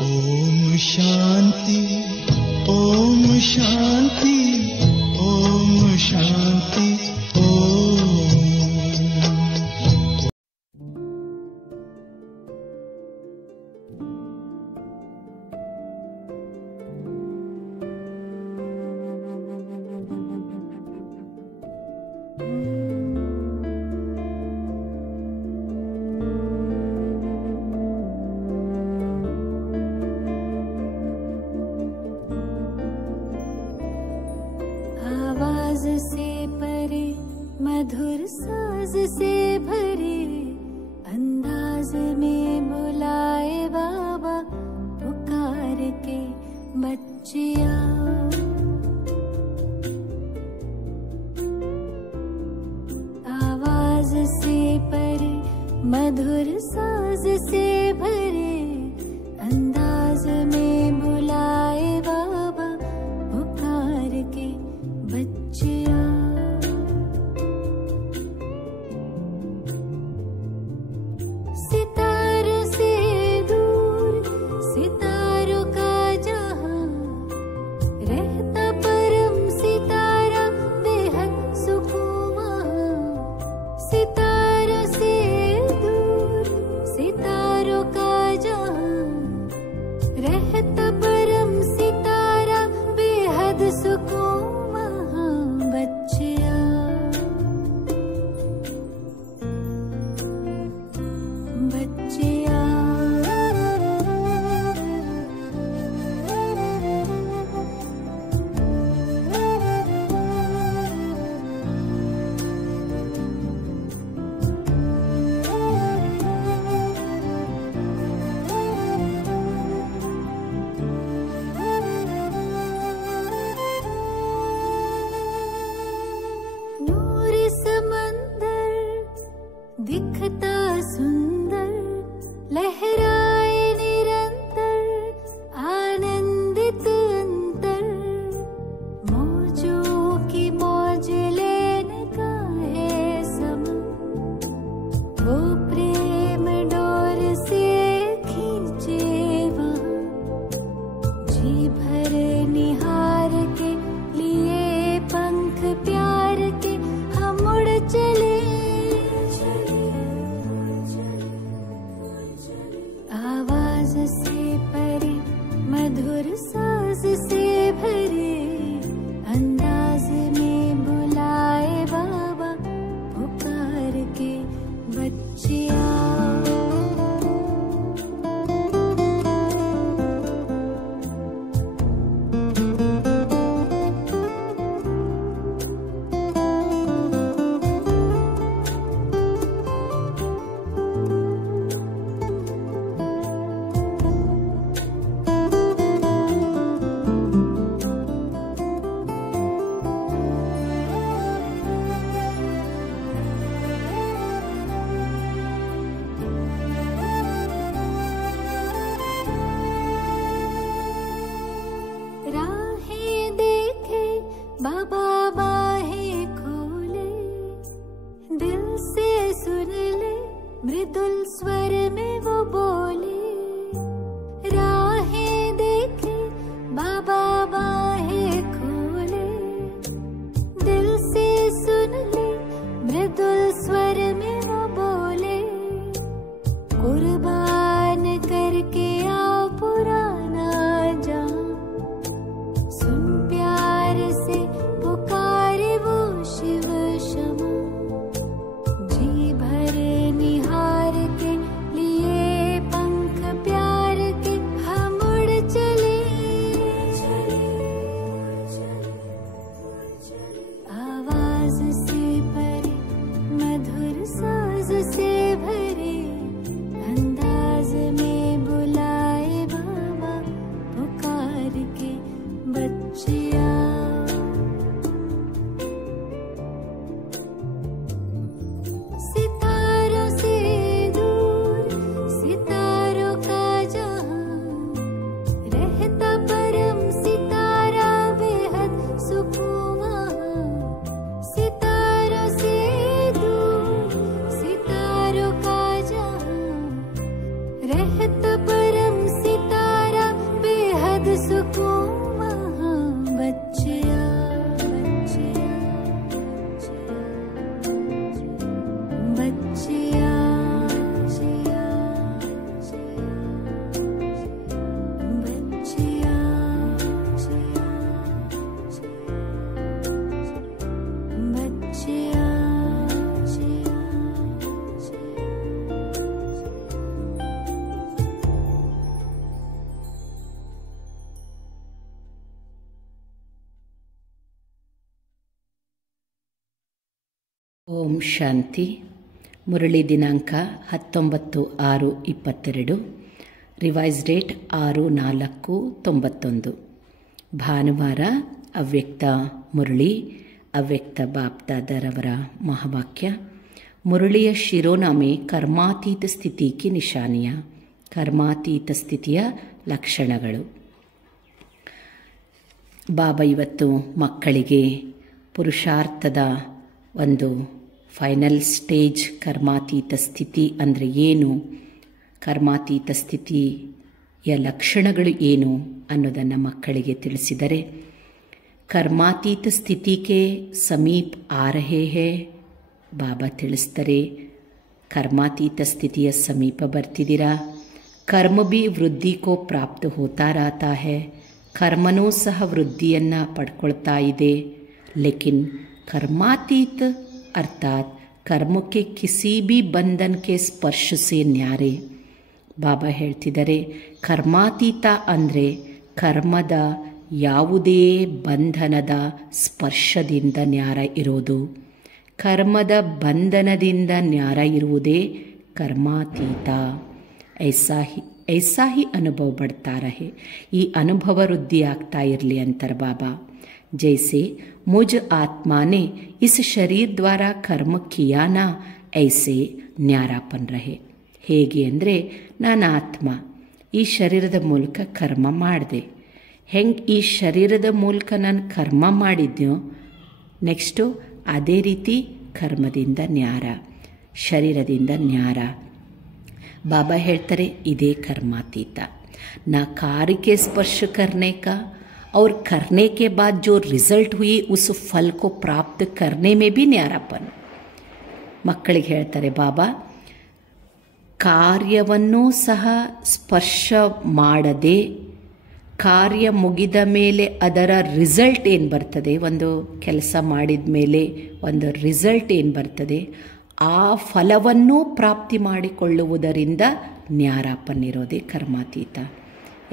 ओम शांति, ओम शांति, ओम शांति, ओम। आवाज से परे, मधुर साज से भरे, अंदाज में बुलाए बाबा, पुकार के बच्चिया। आवाज से परे, मधुर साज से भरे, अंदाज में बुलाए बाबा, पुकार के बच्चिया। सितारों से दूर, सितारों का जहां, रहता परम सितारा, बेहद सुकून वहां। सितारों से दूर, सितारों का जहां, रहता परम सितारा, बेहद सुकून बच्चिया। बच्चिया दिखता सुंदर, लहराए निरंतर, आनंदित अंतर। मौजों की मौज लेने का है समय, वो प्रेम डोर से खींचे वहाँ। जी भर निहार के लिए पंख प्यार के, हम उड़ चले। आवाज से परे, मधुर साज से भरे, अंदाज में बुलाए बाबा, पुकार के बच्चिया। ಓಂ ಶಾಂತಿ. ಮುರಳಿ ದಿನಾಂಕ 19/6/22, ರಿವೈಸ್ ಡೇಟ್ 6/4/91. ಭಾನುವಾರ. ಅವ್ಯಕ್ತ ಮುರಳಿ, ಅವ್ಯಕ್ತ ಬಾಪ್ದಾದರವರ ಮಹಾವಾಕ್ಯ. ಮುರಳಿಯ ಶಿರೋನಾಮೆ ಕರ್ಮಾತೀತ ಸ್ಥಿತಿಗೆ ನಿಶಾನಿಯ, ಕರ್ಮಾತೀತ ಸ್ಥಿತಿಯ ಲಕ್ಷಣಗಳು. ಬಾಬಾ ಇವತ್ತು ಮಕ್ಕಳಿಗೆ ಪುರುಷಾರ್ಥದ ಒಂದು ಫೈನಲ್ ಸ್ಟೇಜ್, ಕರ್ಮಾತೀತ ಸ್ಥಿತಿ ಅಂದರೆ ಏನು, ಕರ್ಮಾತೀತ ಸ್ಥಿತಿಯ ಲಕ್ಷಣಗಳು ಏನು ಅನ್ನೋದನ್ನು ಮಕ್ಕಳಿಗೆ ತಿಳಿಸಿದರೆ, ಕರ್ಮಾತೀತ ಸ್ಥಿತಿಗೆ ಸಮೀಪ ಆ ರಹೇ ಹೇ, ಬಾಬಾ ತಿಳಿಸ್ತಾರೆ. ಕರ್ಮಾತೀತ ಸ್ಥಿತಿಯ ಸಮೀಪ ಬರ್ತಿದ್ದೀರಾ. ಕರ್ಮ ಬಿ ವೃದ್ಧಿ ಕೋ ಪ್ರಾಪ್ತ ಹೋತಾ ರಹತಾ ಹೈ, ಕರ್ಮನೂ ಸಹ ವೃದ್ಧಿಯನ್ನು ಪಡ್ಕೊಳ್ತಾ ಇದೆ. ಲೇಕಿನ್ कर्मातीत अर्थात कर्म के किसी भी बंधन के स्पर्श से न्यारे. ಬಾಬಾ ಹೇಳ್ತಿದ್ದಾರೆ, ಕರ್ಮಾತೀತ ಅಂದರೆ ಕರ್ಮದ ಯಾವುದೇ ಬಂಧನದ ಸ್ಪರ್ಶದಿಂದ ನ್ಯಾರ ಇರೋದು. ಕರ್ಮದ ಬಂಧನದಿಂದ ನ್ಯಾರ ಇರುವುದೇ ಕರ್ಮಾತೀತ. ಐಸಾ ಹಿ ಅನುಭವ ಬಡ್ತಾ ರಹೆ, ಈ ಅನುಭವ ವೃದ್ಧಿ ಆಗ್ತಾ ಇರಲಿ ಅಂತಾರೆ ಬಾಬಾ. जैसे मुझ आत्मा ने इस शरीर द्वारा कर्म किया ना, ऐसे ನ್ಯಾರಾಪನ್ ರಹೆ. ಹೇಗೆ ಅಂದರೆ, ನಾನು ಆತ್ಮ ಈ ಶರೀರದ ಮೂಲಕ ಕರ್ಮ ಮಾಡಿದೆ. ಹೆಂಗೆ ಈ ಶರೀರದ ಮೂಲಕ ನಾನು ಕರ್ಮ ಮಾಡಿದ್ನೋ, ನೆಕ್ಸ್ಟು ಅದೇ ರೀತಿ ಕರ್ಮದಿಂದ ನ್ಯಾರ, ಶರೀರದಿಂದ ನ್ಯಾರ. ಬಾಬಾ ಹೇಳ್ತಾರೆ, ಇದೇ ಕರ್ಮಾತೀತ. ನಾ कार्य के स्पर्श करने का और करने के बाद जो रिजल्ट हुई उस फल को प्राप्त करने में भी न्यारापन. ಮಕ್ಕಳಿಗೆ ಹೇಳ್ತಾರೆ ಬಾಬಾ, ಕಾರ್ಯವನ್ನು ಸಹ ಸ್ಪರ್ಶ ಮಾಡದೆ, ಕಾರ್ಯ ಮುಗಿದ ಮೇಲೆ ಅದರ ರಿಸಲ್ಟ್ ಏನು ಬರ್ತದೆ, ಒಂದು ಕೆಲಸ ಮಾಡಿದ ಮೇಲೆ ಒಂದು ರಿಸಲ್ಟ್ ಏನು ಬರ್ತದೆ, ಆ ಫಲವನ್ನು ಪ್ರಾಪ್ತಿ ಮಾಡಿಕೊಳ್ಳುವುದರಿಂದ ನ್ಯಾರಾಪನ್ ಇರೋದೇ ಕರ್ಮಾತೀತ.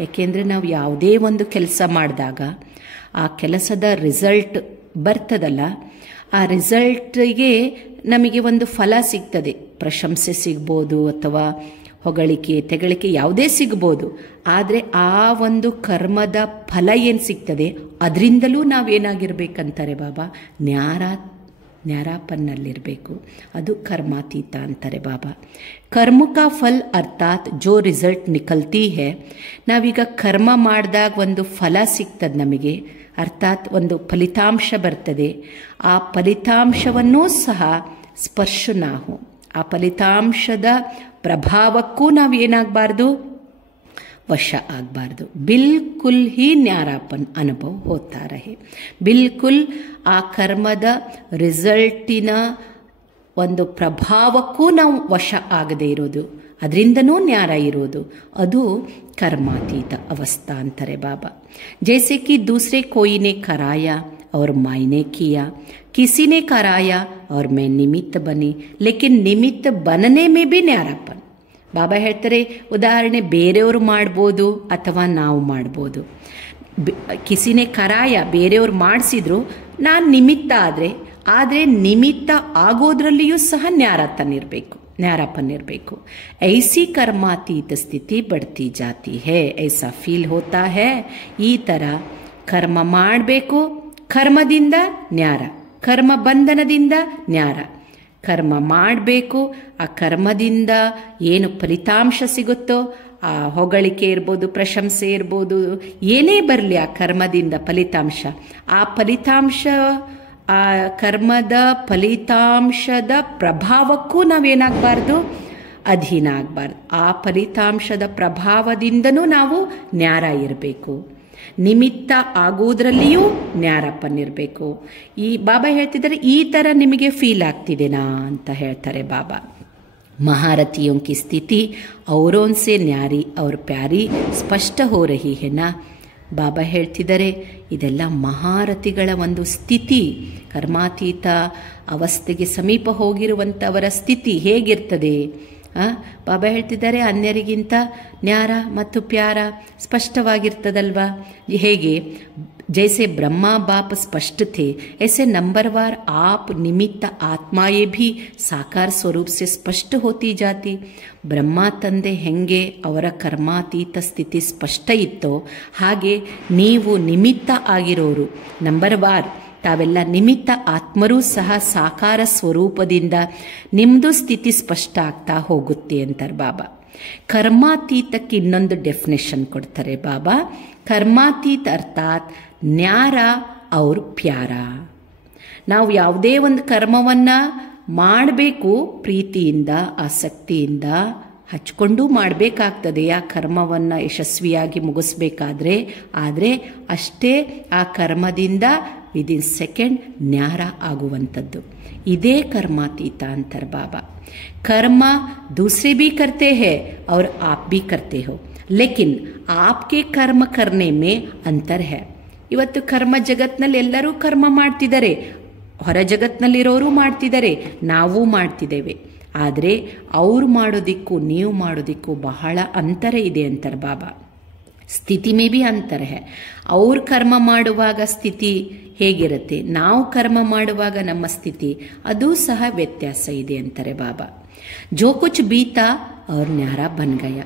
ಏಕೆಂದರೆ ನಾವು ಯಾವುದೇ ಒಂದು ಕೆಲಸ ಮಾಡಿದಾಗ ಆ ಕೆಲಸದ ರಿಸಲ್ಟ್ ಬರ್ತದಲ್ಲ, ಆ ರಿಸಲ್ಟಿಗೆ ನಮಗೆ ಒಂದು ಫಲ ಸಿಗ್ತದೆ. ಪ್ರಶಂಸೆ ಸಿಗ್ಬೋದು ಅಥವಾ ಹೊಗಳಿಕೆ ತೆಗಳಿಕೆ ಯಾವುದೇ ಸಿಗ್ಬೋದು. ಆದರೆ ಆ ಒಂದು ಕರ್ಮದ ಫಲ ಏನು ಸಿಗ್ತದೆ ಅದರಿಂದಲೂ ನಾವೇನಾಗಿರ್ಬೇಕಂತಾರೆ ಬಾಬಾ, ನ್ಯಾರಾಪನ್ನಲ್ಲಿರಬೇಕು. ಅದು ಕರ್ಮಾತೀತ ಅಂತಾರೆ ಬಾಬಾ. ಕರ್ಮ ಕಾ ಫಲ್ ಅರ್ಥಾತ್ ಜೋ ರಿಸಲ್ಟ್ ನಿಕಲ್ತಿ ಹೇ, ನಾವೀಗ ಕರ್ಮ ಮಾಡಿದಾಗ ಒಂದು ಫಲ ಸಿಗ್ತದೆ ನಮಗೆ, ಅರ್ಥಾತ್ ಒಂದು ಫಲಿತಾಂಶ ಬರ್ತದೆ. ಆ ಫಲಿತಾಂಶವನ್ನೂ ಸಹ ಸ್ಪರ್ಶ ನಾವು, ಆ ಫಲಿತಾಂಶದ ಪ್ರಭಾವಕ್ಕೂ ನಾವು ಏನಾಗಬಾರ್ದು, ವಶ ಆಗಬಾರ್ದು. ಬಿಲ್ಕುಲ್ ಹಿ ನ್ಯಾರಾಪನ್ ಅನುಭವ ಹೋತಾ ರಹೆ. ಬಿಲ್ಕುಲ್ ಆ ಕರ್ಮದ ರಿಸಲ್ಟಿನ ಒಂದು ಪ್ರಭಾವಕ್ಕೂ ನಾವು ವಶ ಆಗದೇ ಇರೋದು, ಅದರಿಂದನೂ ನ್ಯಾರ ಇರೋದು, ಅದು ಕರ್ಮಾತೀತ ಅವಸ್ಥಾ ಅಂತಾರೆ ಬಾಬಾ. ಜೈಸೆ ಕಿ ದೂಸರೆ ಕೋಯಿನೇ ಕರಾಯ और मायने किया, किसी ने कराया और मैं निमित्त बनी, लेकिन निमित्त बनने में भी न्यारापन. ಬಾಬಾ ಹೇಳ್ತಾರೆ, ಉದಾಹರಣೆ ಬೇರೆಯವರು ಮಾಡ್ಬೋದು ಅಥವಾ ನಾವು ಮಾಡ್ಬೋದು. ಕಿಸಿನೇ ಕರಾಯ, ಬೇರೆಯವ್ರು ಮಾಡಿಸಿದ್ರು, ನಾನು ನಿಮಿತ್ತ ಆದರೆ ನಿಮಿತ್ತ ಆಗೋದ್ರಲ್ಲಿಯೂ ಸಹ ನ್ಯಾರಾಪನ್ ಇರಬೇಕು. ಐಸಿ ಕರ್ಮಾತೀತ ಸ್ಥಿತಿ ಬಡ್ತಿ ಜಾತಿ ಹೇ, ಐಸಾ ಫೀಲ್ ಹೋತಾ ಹೇ. ಈ ಥರ ಕರ್ಮ ಮಾಡಬೇಕು, ಕರ್ಮದಿಂದ ನ್ಯಾರ, ಕರ್ಮ ಬಂಧನದಿಂದ ನ್ಯಾರ. ಕರ್ಮ ಮಾಡಬೇಕು, ಆ ಕರ್ಮದಿಂದ ಏನು ಫಲಿತಾಂಶ ಸಿಗುತ್ತೋ, ಆ ಹೊಗಳಿಕೆ ಇರ್ಬೋದು, ಪ್ರಶಂಸೆ ಇರ್ಬೋದು, ಏನೇ ಬರಲಿ ಆ ಕರ್ಮದಿಂದ ಫಲಿತಾಂಶ, ಆ ಫಲಿತಾಂಶ, ಆ ಕರ್ಮದ ಫಲಿತಾಂಶದ ಪ್ರಭಾವಕ್ಕೂ ನಾವೇನಾಗಬಾರ್ದು, ಅಧೀನ ಆಗಬಾರ್ದು. ಆ ಫಲಿತಾಂಶದ ಪ್ರಭಾವದಿಂದನೂ ನಾವು ನ್ಯಾರ ಇರಬೇಕು. ನಿಮಿತ್ತ ಆಗೋದ್ರಲ್ಲಿಯೂ ನ್ಯಾರಪ್ಪನ್ ಇರಬೇಕು. ಈ ಬಾಬಾ ಹೇಳ್ತಿದ್ದಾರೆ, ಈ ಥರ ನಿಮಗೆ ಫೀಲ್ ಆಗ್ತಿದೆನಾ ಅಂತ ಹೇಳ್ತಾರೆ ಬಾಬಾ. महारथियों की स्थिति औरों से न्यारी और प्यारी स्पष्ट हो रही है ना. ಬಾಬಾ ಹೇಳ್ತಿದ್ದಾರೆ, ಇದೆಲ್ಲ ಮಹಾರಥಿಗಳ ಒಂದು ಸ್ಥಿತಿ, ಕರ್ಮಾತೀತ ಅವಸ್ಥೆಗೆ ಸಮೀಪ ಹೋಗಿರುವಂಥವರ ಸ್ಥಿತಿ ಹೇಗಿರ್ತದೆ ಬಾಬಾ ಹೇಳ್ತಿದ್ದಾರೆ ಅನ್ಯರಿಗಿಂತ ನ್ಯಾರ ಮತ್ತು ಪ್ಯಾರ ಸ್ಪಷ್ಟವಾಗಿರ್ತದಲ್ವಾ. ಹೇಗೆ जैसे ब्रह्मा बाप स्पष्ट थे ऐसे नंबरवार आप निमित्त आत्माएं भी साकार स्वरूप से स्पष्ट होती जाती. ಬ್ರಹ್ಮ ತಂದೆ ಹೆಂಗೆ ಅವರ ಕರ್ಮಾತೀತ ಸ್ಥಿತಿ ಸ್ಪಷ್ಟ ಇತ್ತೋ ಹಾಗೆ ನೀವು ನಿಮಿತ್ತ ಆಗಿರೋರು ನಂಬರ್ವಾರ್ ತಾವೆಲ್ಲ ನಿಮಿತ್ತ ಆತ್ಮರೂ ಸಹ ಸಾಕಾರ ಸ್ವರೂಪದಿಂದ ನಿಮ್ಮದು ಸ್ಥಿತಿ ಸ್ಪಷ್ಟ ಆಗ್ತಾ ಹೋಗುತ್ತೆ ಅಂತಾರೆ ಬಾಬಾ. ಕರ್ಮಾತೀತಕ್ಕೆ ಇನ್ನೊಂದು ಡೆಫಿನೇಷನ್ ಕೊಡ್ತಾರೆ ಬಾಬಾ. ಕರ್ಮಾತೀತ ಅರ್ಥಾತ್ ನ್ಯಾರ ಅವ್ರ ಪ್ಯಾರ. ನಾವು ಯಾವುದೇ ಒಂದು ಕರ್ಮವನ್ನು ಮಾಡಬೇಕು ಪ್ರೀತಿಯಿಂದ ಆಸಕ್ತಿಯಿಂದ ಹಚ್ಕೊಂಡು ಮಾಡಬೇಕಾಗ್ತದೆ ಆ ಕರ್ಮವನ್ನು ಯಶಸ್ವಿಯಾಗಿ ಮುಗಿಸ್ಬೇಕಾದ್ರೆ. ಆದರೆ ಅಷ್ಟೇ ಆ ಕರ್ಮದಿಂದ ವಿದಿನ್ ಸೆಕೆಂಡ್ ನ್ಯಾರ ಆಗುವಂಥದ್ದು. ಇದೇ ಕರ್ಮಾತೀತ ಅಂತಾರೆ ಬಾಬಾ. कर्म दूसरे भी करते हैं और आप भी करते हो, लेकिन आपके कर्म करने में अंतर है. ಇವತ್ತು ಕರ್ಮ ಜಗತ್ನಲ್ಲಿ ಎಲ್ಲರೂ ಕರ್ಮ ಮಾಡ್ತಿದ್ದಾರೆ, ಹೊರ ಜಗತ್ನಲ್ಲಿರೋರು ಮಾಡ್ತಿದ್ದಾರೆ, ನಾವು ಮಾಡ್ತಿದ್ದೇವೆ. ಆದರೆ ಅವ್ರು ಮಾಡೋದಿಕ್ಕೂ ನೀವು ಮಾಡೋದಿಕ್ಕೂ ಬಹಳ ಅಂತರ ಇದೆ ಅಂತಾರೆ ಬಾಬಾ. ಸ್ಥಿತಿ ಮೇ ಬಿ ಅಂತರ है. ಅವ್ರು ಕರ್ಮ ಮಾಡುವಾಗ ಸ್ಥಿತಿ ಹೇಗಿರುತ್ತೆ, ನಾವು ಕರ್ಮ ಮಾಡುವಾಗ ನಮ್ಮ ಸ್ಥಿತಿ ಅದು ಸಹ ವ್ಯತ್ಯಾಸ ಇದೆ ಅಂತಾರೆ ಬಾಬಾ. ಜೋ ಕುಚ್ ಬೀತಾ ಅವ್ರ ನ್ಯಾರ ಬನ್ ಗಯ.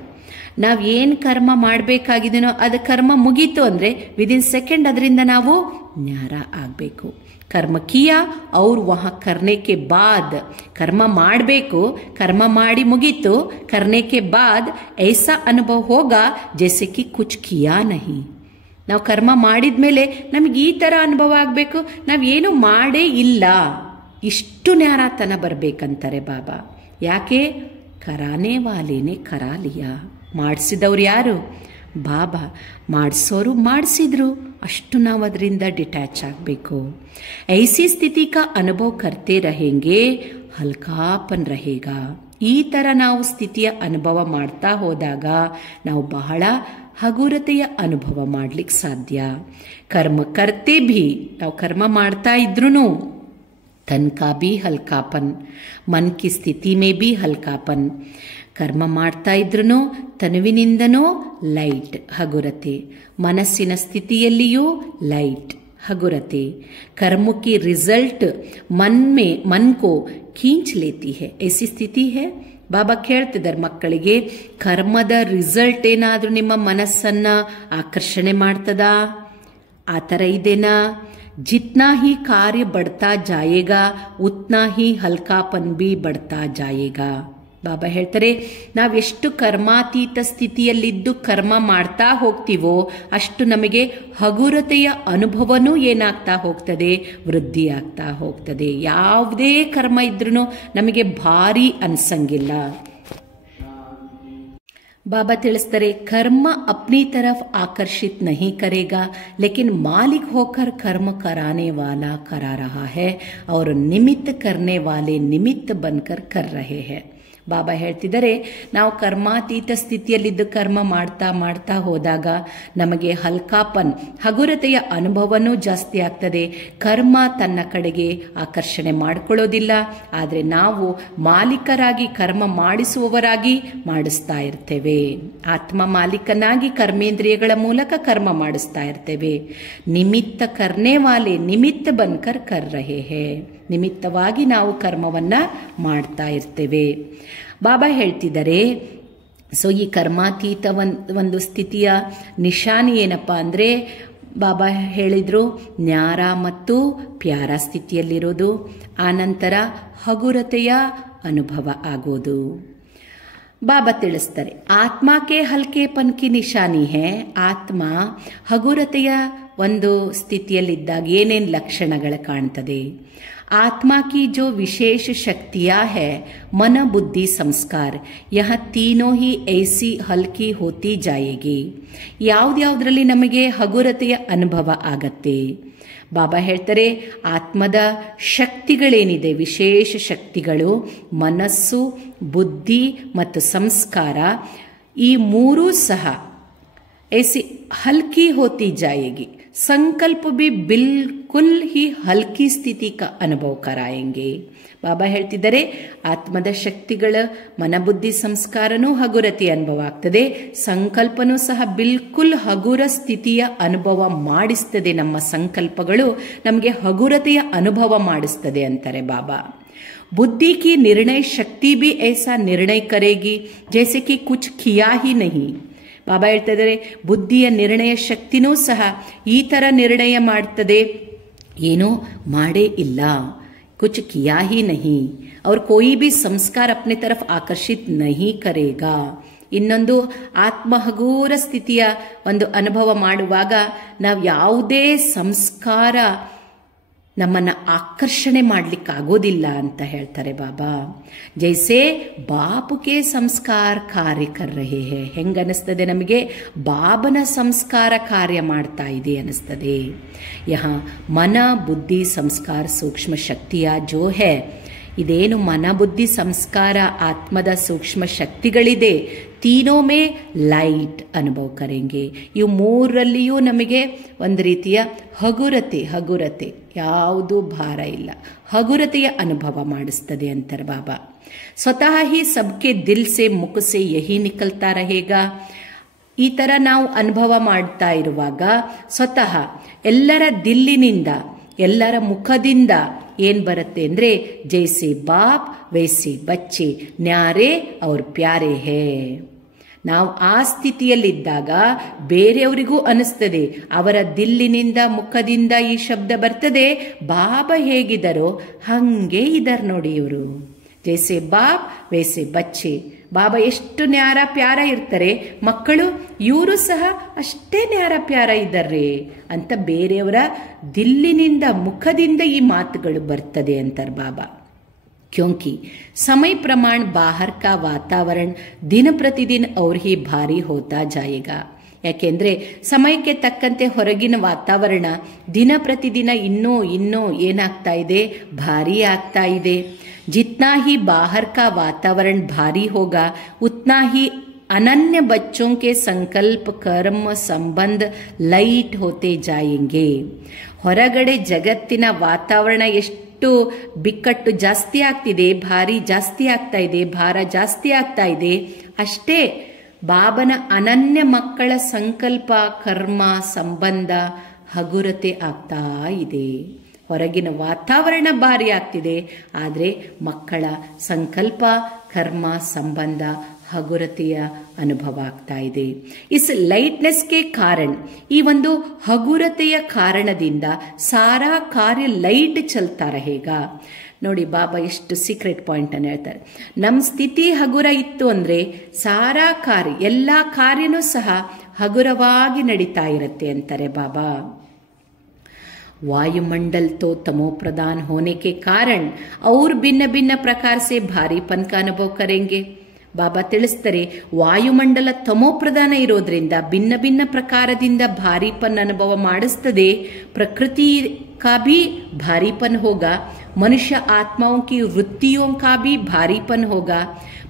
ನಾವು ಏನು ಕರ್ಮ ಮಾಡಬೇಕಾಗಿದೆನೋ ಅದು ಕರ್ಮ ಮುಗೀತು ಅಂದರೆ ವಿದಿನ್ ಸೆಕೆಂಡ್ ಅದರಿಂದ ನಾವು ನ್ಯಾರ ಆಗಬೇಕು. कर्म किया और वहाँ करने के बाद कर्म ಮಾಡಬೇಕು, कर्म ಮಾಡಿ ಮುಗೀತು, करने के बाद ऐसा अनुभव होगा जैसे कि कुछ किया नहीं. ನಾವು ಕರ್ಮ ಮಾಡಿದ ಮೇಲೆ ನಮಗೆ ಈ ಥರ ಅನುಭವ ಆಗಬೇಕು, ನಾವೇನು ಮಾಡೇ ಇಲ್ಲ, ಇಷ್ಟು ನ್ಯಾರತನ ಬರಬೇಕಂತಾರೆ ಬಾಬಾ. ಯಾಕೆ? ಕರಾನೆ ವಾಲೇನೆ ಕರಾ ಲಿಯಾ. ಮಾಡಿಸಿದವ್ರು ಯಾರು? ಬಾಬಾ. ಮಾಡಿಸೋರು ಮಾಡಿಸಿದ್ರು, ಅಷ್ಟು ನಾವು ಅದರಿಂದ ಡಿಟ್ಯಾಚ್ ಆಗಬೇಕು. ಐಸಿ ಸ್ಥಿತಿ ಕಾ ಅನುಭವ ಕರ್ತೆ रहेंगे, ಹಲ್ಕಾಪನ್ रहेगा. ಈ ಥರ ನಾವು ಸ್ಥಿತಿಯ ಅನುಭವ ಮಾಡ್ತಾ ಹೋದಾಗ ನಾವು ಬಹಳ ಹಗುರತೆಯ ಅನುಭವ ಮಾಡ್ಲಿಕ್ಕೆ ಸಾಧ್ಯ. ಕರ್ಮ ಕರ್ತೆ ಭೀ, ನಾವು ಕರ್ಮ ಮಾಡ್ತಾ ಇದ್ರೂ तन का भी हल्कापन, मन की स्थिति में भी हल्कापन. ಕರ್ಮ ಮಾಡ್ತಾ ಇದ್ರೂ ತನುವಿನಿಂದನೋ ಲೈಟ್ ಹಗುರತೆ, ಮನಸ್ಸಿನ ಸ್ಥಿತಿಯಲ್ಲಿಯೂ ಲೈಟ್ ಹಗುರತೆ. कर्म की रिजल्ट मन को खींच लेती है, ऐसी स्थिति है. ಬಾಬಾ ಕೇಳ್ತಿದ್ದಾರೆ ಮಕ್ಕಳಿಗೆ, ಕರ್ಮದ ರಿಸಲ್ಟ್ ಏನಾದರೂ ನಿಮ್ಮ ಮನಸ್ಸನ್ನ ಆಕರ್ಷಣೆ ಮಾಡ್ತದಾ? ಆ ಥರ ಇದೆನಾ? जितना ही कार्य बढ़ता जाएगा उतना ही हल्कापन भी बढ़ता जाएगा. ಬಾಬಾ ಹೇಳ್ತಾರೆ, ನಾವೆಷ್ಟು ಕರ್ಮಾತೀತ ಸ್ಥಿತಿಯಲ್ಲಿದ್ದು ಕರ್ಮ ಮಾಡ್ತಾ ಹೋಗ್ತೀವೋ ಅಷ್ಟು ನಮಗೆ ಹಗುರತೆಯ ಅನುಭವನೂ ಏನಾಗ್ತಾ ಹೋಗ್ತದೆ, ವೃದ್ಧಿ ಆಗ್ತಾ ಹೋಗ್ತದೆ. ಯಾವುದೇ ಕರ್ಮ ಇದ್ರೂ ನಮಗೆ ಭಾರಿ ಅನ್ಸಂಗಿಲ್ಲ. बाबा ತಿಳಿಸ್ತಾರೆ, कर्म अपनी तरफ आकर्षित नहीं करेगा, लेकिन मालिक होकर कर्म कराने वाला करा रहा है और निमित्त करने वाले निमित्त बनकर कर रहे हैं. ಬಾಬಾ ಹೇಳ್ತಿದ್ದಾರೆ, ನಾವು ಕರ್ಮಾತೀತ ಸ್ಥಿತಿಯಲ್ಲಿದ್ದು ಕರ್ಮ ಮಾಡ್ತಾ ಮಾಡ್ತಾ ಹೋದಾಗ ನಮಗೆ ಹಲ್ಕಾಪನ್ ಹಗುರತೆಯ ಅನುಭವನೂ ಜಾಸ್ತಿ ಆಗ್ತದೆ. ಕರ್ಮ ತನ್ನ ಕಡೆಗೆ ಆಕರ್ಷಣೆ ಮಾಡಿಕೊಳ್ಳೋದಿಲ್ಲ, ಆದರೆ ನಾವು ಮಾಲೀಕರಾಗಿ ಕರ್ಮ ಮಾಡಿಸುವವರಾಗಿ ಮಾಡಿಸ್ತಾ ಇರ್ತೇವೆ. ಆತ್ಮ ಮಾಲೀಕನಾಗಿ ಕರ್ಮೇಂದ್ರಿಯಗಳ ಮೂಲಕ ಕರ್ಮ ಮಾಡಿಸ್ತಾ ಇರ್ತೇವೆ. ನಿಮಿತ್ತ ಕರ್ನೆ ವಾಲೆ ನಿಮಿತ್ತ ಬನ್ಕರ್ ಕರ್ ರಹೆ ಹೇ. ನಿಮಿತ್ತವಾಗಿ ನಾವು ಕರ್ಮವನ್ನ ಮಾಡ್ತಾ ಇರ್ತೇವೆ. ಬಾಬಾ ಹೇಳ್ತಿದ್ದಾರೆ, ಸೊ ಈ ಕರ್ಮಾತೀತ ಒಂದು ಸ್ಥಿತಿಯ ನಿಶಾನಿ ಏನಪ್ಪ ಅಂದರೆ, ಬಾಬಾ ಹೇಳಿದ್ರು ನ್ಯಾರ ಮತ್ತು ಪ್ಯಾರ ಸ್ಥಿತಿಯಲ್ಲಿರೋದು, ಆನಂತರ ಹಗುರತೆಯ ಅನುಭವ ಆಗೋದು. ಬಾಬಾ ತಿಳಿಸ್ತಾರೆ, ಆತ್ಮಕ್ಕೆ ಹಲ್ಕೆಪನ್ ಕಿ ನಿಶಾನಿ ಹೇ. ಆತ್ಮ ಹಗುರತೆಯ ಒಂದು ಸ್ಥಿತಿಯಲ್ಲಿದ್ದಾಗ ಏನೇನು ಲಕ್ಷಣಗಳು ಕಾಣ್ತದೆ? आत्मा की जो विशेष शक्तियां है, मन बुद्धि संस्कार, यह तीनों ही ऐसी हल्की होती जाएगी. ಯಾವುದ್ಯಾವುದರಲ್ಲಿ ನಮಗೆ ಹಗುರತೆಯ ಅನುಭವ ಆಗತ್ತೆ? ಬಾಬಾ ಹೇಳ್ತಾರೆ, ಆತ್ಮದ ಶಕ್ತಿಗಳೇನಿದೆ, ವಿಶೇಷ ಶಕ್ತಿಗಳು ಮನಸ್ಸು, ಬುದ್ಧಿ ಮತ್ತು ಸಂಸ್ಕಾರ, ಈ ಮೂರೂ ಸಹ ऐसी हल्की होती जाएगी. संकल्प भी बिल्कुल ही हल्की ಸ್ಥಿತಿ का अनुभव कराएंगे. ಬಾಬಾ ಹೇಳ್ತಿದ್ದಾರೆ, ಆತ್ಮದ ಶಕ್ತಿಗಳ ಮನಬುದ್ಧಿ ಸಂಸ್ಕಾರನೂ ಹಗುರತೆಯ ಅನುಭವ ಆಗ್ತದೆ, ಸಂಕಲ್ಪನೂ ಸಹ ಬಿಲ್ಕುಲ್ ಹಗುರ ಸ್ಥಿತಿಯ ಅನುಭವ ಮಾಡಿಸ್ತದೆ. ನಮ್ಮ ಸಂಕಲ್ಪಗಳು ನಮಗೆ ಹಗುರತೆಯ ಅನುಭವ ಮಾಡಿಸ್ತದೆ ಅಂತಾರೆ ಬಾಬಾ. बुद्धि की निर्णय शक्ति भी ऐसा निर्णय करेगी जैसे कि कुछ किया ही नहीं. ಬಾಬಾ ಹೇಳ್ತಾ ಇದ್ದಾರೆ, ಬುದ್ಧಿಯ ನಿರ್ಣಯ ಶಕ್ತಿನೂ ಸಹ ಈ ತರ ನಿರ್ಣಯ ಮಾಡ್ತದೆ, ಏನೋ ಮಾಡೇ ಇಲ್ಲ, कुछ किया ही नहीं, और कोई भी संस्कार अपने तरफ आकर्षित नहीं करेगा. ಇನ್ನೊಂದು ಆತ್ಮ ಹಗೂರ ಸ್ಥಿತಿಯ ಒಂದು ಅನುಭವ ಮಾಡುವಾಗ ನಾವು ಯಾವುದೇ ಸಂಸ್ಕಾರ ನಮ್ಮನ್ನ ಆಕರ್ಷಣೆ ಮಾಡ್ಲಿಕ್ಕಾಗೋದಿಲ್ಲ ಅಂತ ಹೇಳ್ತಾರೆ ಬಾಬಾ. ಜೈಸೆ ಬಾಪುಕೆ ಸಂಸ್ಕಾರ ಕಾರ್ಯ ಕರ್ ರಹೆ ಹೈ. ಹೆಂಗನಿಸ್ತದೆ ನಮಗೆ? ಬಾಬನ ಸಂಸ್ಕಾರ ಕಾರ್ಯ ಮಾಡ್ತಾ ಇದೆ ಅನಿಸ್ತದೆ. ಯಹಾ ಮನ ಬುದ್ಧಿ ಸಂಸ್ಕಾರ ಸೂಕ್ಷ್ಮ ಶಕ್ತಿಯ ಜೋ ಹೈ, ಇದೇನು ಮನ ಬುದ್ಧಿ ಸಂಸ್ಕಾರ ಆತ್ಮದ ಸೂಕ್ಷ್ಮ ಶಕ್ತಿಗಳಿದೆ, ತೀನೋ ಮೇ ಲೈಟ್ ಅನುಭವ ಕರೆಂಗೆ. ಇವು ಮೂರರಲ್ಲಿಯೂ ನಮಗೆ ಒಂದು ರೀತಿಯ ಹಗುರತೆ, ಯಾವುದೂ ಭಾರ ಇಲ್ಲ, ಹಗುರತೆಯ ಅನುಭವ ಮಾಡಿಸ್ತದೆ ಅಂತಾರೆ ಬಾಬಾ. ಸ್ವತಃ ಹಿ ಸಬ್ಕೆ ದಿಲ್ ಸೆ ಮುಖ ಸೆ ಯಹಿ ನಿಕಲ್ತಾ ರಹೇಗಾ. ಈ ತರ ನಾವು ಅನುಭವ ಮಾಡ್ತಾ ಇರುವಾಗ ಸ್ವತಃ ಎಲ್ಲರ ದಿಲ್ಲಿನಿಂದ, ಎಲ್ಲರ ಮುಖದಿಂದ ಏನ್ ಬರುತ್ತೆ ಅಂದ್ರೆ, ಜೈಸೆ ಬಾಪ್ ವೈಸೆ ಬಚ್ಚೆ, ನ್ಯಾರೆ ಅವ್ರ ಪ್ಯಾರೆ ಹೇ. ನಾವು ಆ ಸ್ಥಿತಿಯಲ್ಲಿದ್ದಾಗ ಬೇರೆಯವರಿಗೂ ಅನಿಸ್ತದೆ, ಅವರ ದಿಲ್ಲಿನಿಂದ ಮುಖದಿಂದ ಈ ಶಬ್ದ ಬರ್ತದೆ, ಬಾಬಾ ಹೇಗಿದ್ದಾರೋ ಹಂಗೆ ಇದಾರೆ ನೋಡಿ ಇವರು. ಜೈಸೆ ಬಾಪ್ ವೈಸೆ ಬಚ್ಚೆ. ಬಾಬಾ ಎಷ್ಟು ನ್ಯಾರ ಪ್ಯಾರ ಇರ್ತಾರೆ, ಮಕ್ಕಳು ಇವರು ಸಹ ಅಷ್ಟೇ ನ್ಯಾರ ಪ್ಯಾರ ಇದ್ದಾರೆ ಅಂತ ಬೇರೆಯವರ ದಿಲ್ಲಿನಿಂದ ಮುಖದಿಂದ ಈ ಮಾತುಗಳು ಬರ್ತದೆ ಅಂತಾರೆ ಬಾಬಾ. क्योंकि समय प्रमाण बाहर का वातावरण दिन प्रतिदिन और ही भारी होता जाएगा. ಯಾಕೆಂದ್ರೆ ಸಮಯಕ್ಕೆ ತಕ್ಕಂತೆ ಹೊರಗಿನ ವಾತಾವರಣ ದಿನ ಪ್ರತಿದಿನ ಇನ್ನೂ ಏನಾಗ್ತಾ ಇದೆ? ಭಾರಿ ಆಗ್ತಾ ಇದೆ. जितना ही बाहर का वातावरण भारी होगा उतना ही अनन्य बच्चों के संकल्प कर्म संबंध लाइट होते जाएंगे. ಹೊರಗಡೆ ಜಗತ್ತಿನ ವಾತಾವರಣ ಎಷ್ಟು ಬಿಕ್ಕಟ್ಟು ಜಾಸ್ತಿ ಆಗ್ತಿದೆ, ಭಾರಿ ಜಾಸ್ತಿ ಆಗ್ತಾ ಇದೆ, ಭಾರ ಜಾಸ್ತಿ ಆಗ್ತಾ ಇದೆ, ಅಷ್ಟೇ ಬಾಬನ ಅನನ್ಯ ಮಕ್ಕಳ ಸಂಕಲ್ಪ ಕರ್ಮ ಸಂಬಂಧ ಹಗುರತೆ ಆಗ್ತಾ ಇದೆ. ಹೊರಗಿನ ವಾತಾವರಣ ಭಾರಿ ಆಗ್ತಿದೆ, ಆದರೆ ಮಕ್ಕಳ ಸಂಕಲ್ಪ ಕರ್ಮ ಸಂಬಂಧ ಹಗುರತೆಯ ಅನುಭವ ಆಗ್ತಾ ಇದೆ. ಇಸ್ ಲೈಟ್ನೆಸ್ಗೆ ಕಾರಣ, ಈ ಒಂದು ಹಗುರತೆಯ ಕಾರಣದಿಂದ ಸಾರಾ ಕಾರ್ಯ ಲೈಟ್ ಚಲ್ತಾ ರಹೇಗಾ. ನೋಡಿ ಬಾಬಾ ಎಷ್ಟು ಸೀಕ್ರೆಟ್ ಪಾಯಿಂಟ್ ಅನ್ನು ಹೇಳ್ತಾರೆ. ನಮ್ಮ ಸ್ಥಿತಿ ಹಗುರ ಇತ್ತು ಅಂದ್ರೆ ಸಾರಾ ಕಾರ್ಯ, ಎಲ್ಲಾ ಕಾರ್ಯನೂ ಸಹ ಹಗುರವಾಗಿ ನಡೀತಾ ಇರುತ್ತೆ ಅಂತಾರೆ ಬಾಬಾ. वायुमंडल तो तमो प्रधान होने के कारण और भिन्न भिन्न प्रकार से भारीपन का अनुभव करेंगे. ಬಾಬಾ ತಿಳಿಸ್ತಾರೆ, ವಾಯುಮಂಡಲ ತಮೋ ಪ್ರಧಾನ ಇರೋದ್ರಿಂದ ಭಿನ್ನ ಭಿನ್ನ ಪ್ರಕಾರದಿಂದ ಭಾರೀಪನ್ ಅನುಭವ ಮಾಡಿಸ್ತದೆ. ಪ್ರಕೃತಿ का भी भारीपन होगा, मनुष्य आत्माओं की वृत्तियों का भी भारीपन होगा.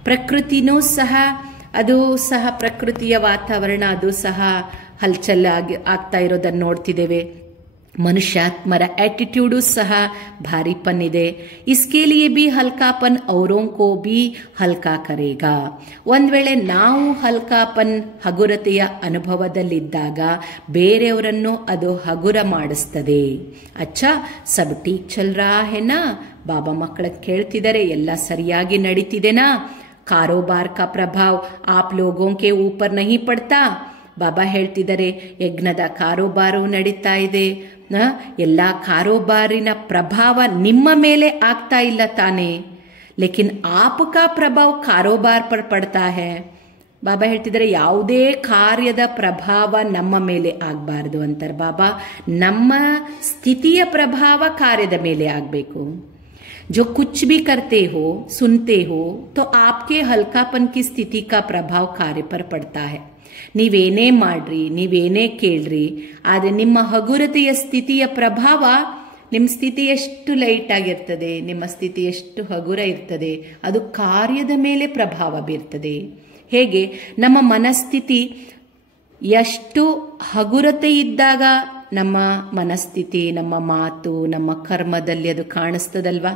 ಪ್ರಕೃತಿನೂ ಸಹ, ಅದು ಸಹ ಪ್ರಕೃತಿಯ ವಾತಾವರಣ, ಅದು ಸಹ ಹಲ್ಚಲ್ ಆಗ್ತಾ ಇರೋದನ್ನು ನೋಡ್ತಿದ್ದೇವೆ. ಮನುಷ್ಯಾತ್ಮರ ಆಟಿಟ್ಯೂಡು ಸಹ ಭಾರಿಪನ್ ಇದೆ. इसके लिए भी हल्कापन औरों को भी हल्का करेगा. ಒಂದ್ ವೇಳೆ ನಾವು ಹಲ್ಕಾಪನ್ ಹಗುರತೆಯ ಅನುಭವದಲ್ಲಿದ್ದಾಗ ಬೇರೆಯವರನ್ನು ಅದು ಹಗುರ ಮಾಡಿಸ್ತದೆ. ಅಚ್ಚಾ ಸಬ್ ಟೀಕ್ ಚಲ್ ರಹಾ ಹೈ ನಾ? ಬಾಬಾ ಮಕ್ಕಳ ಕೇಳ್ತಿದ್ದಾರೆ, ಎಲ್ಲ ಸರಿಯಾಗಿ ನಡೀತಿದೆನಾ? ಕಾರೋಬಾರ್ ಕಾ ಪ್ರಭಾವ ಆಪ್ ಲೋಗೋಂ ಕೆ ಊಪರ್ ನಹಿ ಪಡ್ತಾ. ಬಾಬಾ ಹೇಳ್ತಿದ್ದಾರೆ, ಯಜ್ಞದ ಕಾರೋಬಾರು ನಡೀತಾ ಇದೆ, ಎಲ್ಲ ಕಾರೋಬಾರಿನ ಪ್ರಭಾವ ನಿಮ್ಮ ಮೇಲೆ ಆಗ್ತಾ ಇಲ್ಲ ತಾನೆ, ಲೇಕಿನ್ ಆಪ್ಕಾ ಪ್ರಭಾವ ಕಾರೋಬಾರ್ ಪರ್ ಪಡ್ತಾ ಹೈ. ಬಾಬಾ ಹೇಳ್ತಿದ್ದಾರೆ, ಯಾವುದೇ ಕಾರ್ಯದ ಪ್ರಭಾವ ನಮ್ಮ ಮೇಲೆ ಆಗಬಾರ್ದು ಅಂತಾರೆ ಬಾಬಾ. ನಮ್ಮ ಸ್ಥಿತಿಯ ಪ್ರಭಾವ ಕಾರ್ಯದ ಮೇಲೆ ಆಗಬೇಕು. जो कुछ भी करते हो सुनते हो तो आपके हल्कापन की स्थिति का प्रभाव कार्य पर पड़ता है. ನೀವೇನೇ ಮಾಡ್ರಿ, ನೀವೇನೇ ಕೇಳ್ರಿ, ಆದರೆ ನಿಮ್ಮ ಹಗುರತೆಯ ಸ್ಥಿತಿಯ ಪ್ರಭಾವ, ನಿಮ್ಮ ಸ್ಥಿತಿ ಎಷ್ಟು ಲೈಟ್ ಆಗಿರ್ತದೆ, ನಿಮ್ಮ ಸ್ಥಿತಿ ಎಷ್ಟು ಹಗುರ ಇರ್ತದೆ, ಅದು ಕಾರ್ಯದ ಮೇಲೆ ಪ್ರಭಾವ ಬೀರ್ತದೆ. ಹೇಗೆ ನಮ್ಮ ಮನಸ್ಥಿತಿ ಎಷ್ಟು ಹಗುರತೆ ಇದ್ದಾಗ ನಮ್ಮ ಮನಸ್ಥಿತಿ, ನಮ್ಮ ಮಾತು, ನಮ್ಮ ಕರ್ಮದಲ್ಲಿ ಅದು ಕಾಣಿಸ್ತದಲ್ವಾ.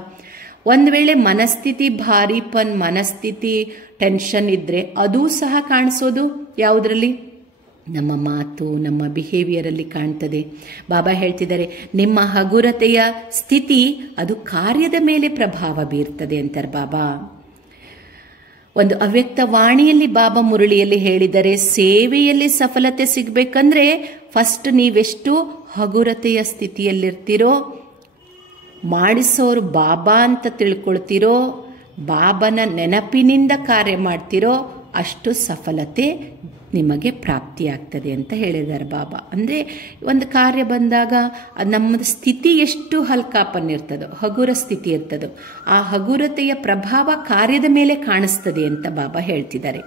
ಒಂದು ವೇಳೆ ಮನಸ್ಥಿತಿ ಭಾರಿಪನ್, ಮನಸ್ಥಿತಿ ಟೆನ್ಷನ್ ಇದ್ರೆ ಅದೂ ಸಹ ಕಾಣಿಸೋದು ಯಾವುದರಲ್ಲಿ? ನಮ್ಮ ಮಾತು, ನಮ್ಮ ಬಿಹೇವಿಯರಲ್ಲಿ ಕಾಣ್ತದೆ. ಬಾಬಾ ಹೇಳ್ತಿದ್ದಾರೆ, ನಿಮ್ಮ ಹಗುರತೆಯ ಸ್ಥಿತಿ ಅದು ಕಾರ್ಯದ ಮೇಲೆ ಪ್ರಭಾವ ಬೀರ್ತದೆ ಅಂತಾರೆ ಬಾಬಾ. ಒಂದು ಅವ್ಯಕ್ತ ವಾಣಿಯಲ್ಲಿ ಬಾಬಾ ಮುರಳಿಯಲ್ಲಿ ಹೇಳಿದರೆ, ಸೇವೆಯಲ್ಲಿ ಸಫಲತೆ ಸಿಗಬೇಕಂದ್ರೆ ಫಸ್ಟ್ ನೀವೆಷ್ಟು ಹಗುರತೆಯ ಸ್ಥಿತಿಯಲ್ಲಿರ್ತೀರೋ, ಮಾಡಿಸೋರು ಬಾಬಾ ಅಂತ ತಿಳ್ಕೊಳ್ತೀರೋ, ಬಾಬನ ನೆನಪಿನಿಂದ ಕಾರ್ಯ ಮಾಡ್ತಿರೋ, ಅಷ್ಟು ಸಫಲತೆ ನಿಮಗೆ ಪ್ರಾಪ್ತಿಯಾಗ್ತದೆ ಅಂತ ಹೇಳಿದ್ದಾರೆ ಬಾಬಾ. ಅಂದರೆ ಒಂದು ಕಾರ್ಯ ಬಂದಾಗ ನಮ್ಮ ಸ್ಥಿತಿ ಎಷ್ಟು ಹಲ್ಕಾಪನ್ ಇರ್ತದೋ, ಹಗುರ ಸ್ಥಿತಿ ಇರ್ತದೋ, ಆ ಹಗುರತೆಯ ಪ್ರಭಾವ ಕಾರ್ಯದ ಮೇಲೆ ಕಾಣಿಸ್ತದೆ ಅಂತ ಬಾಬಾ ಹೇಳ್ತಿದ್ದಾರೆ.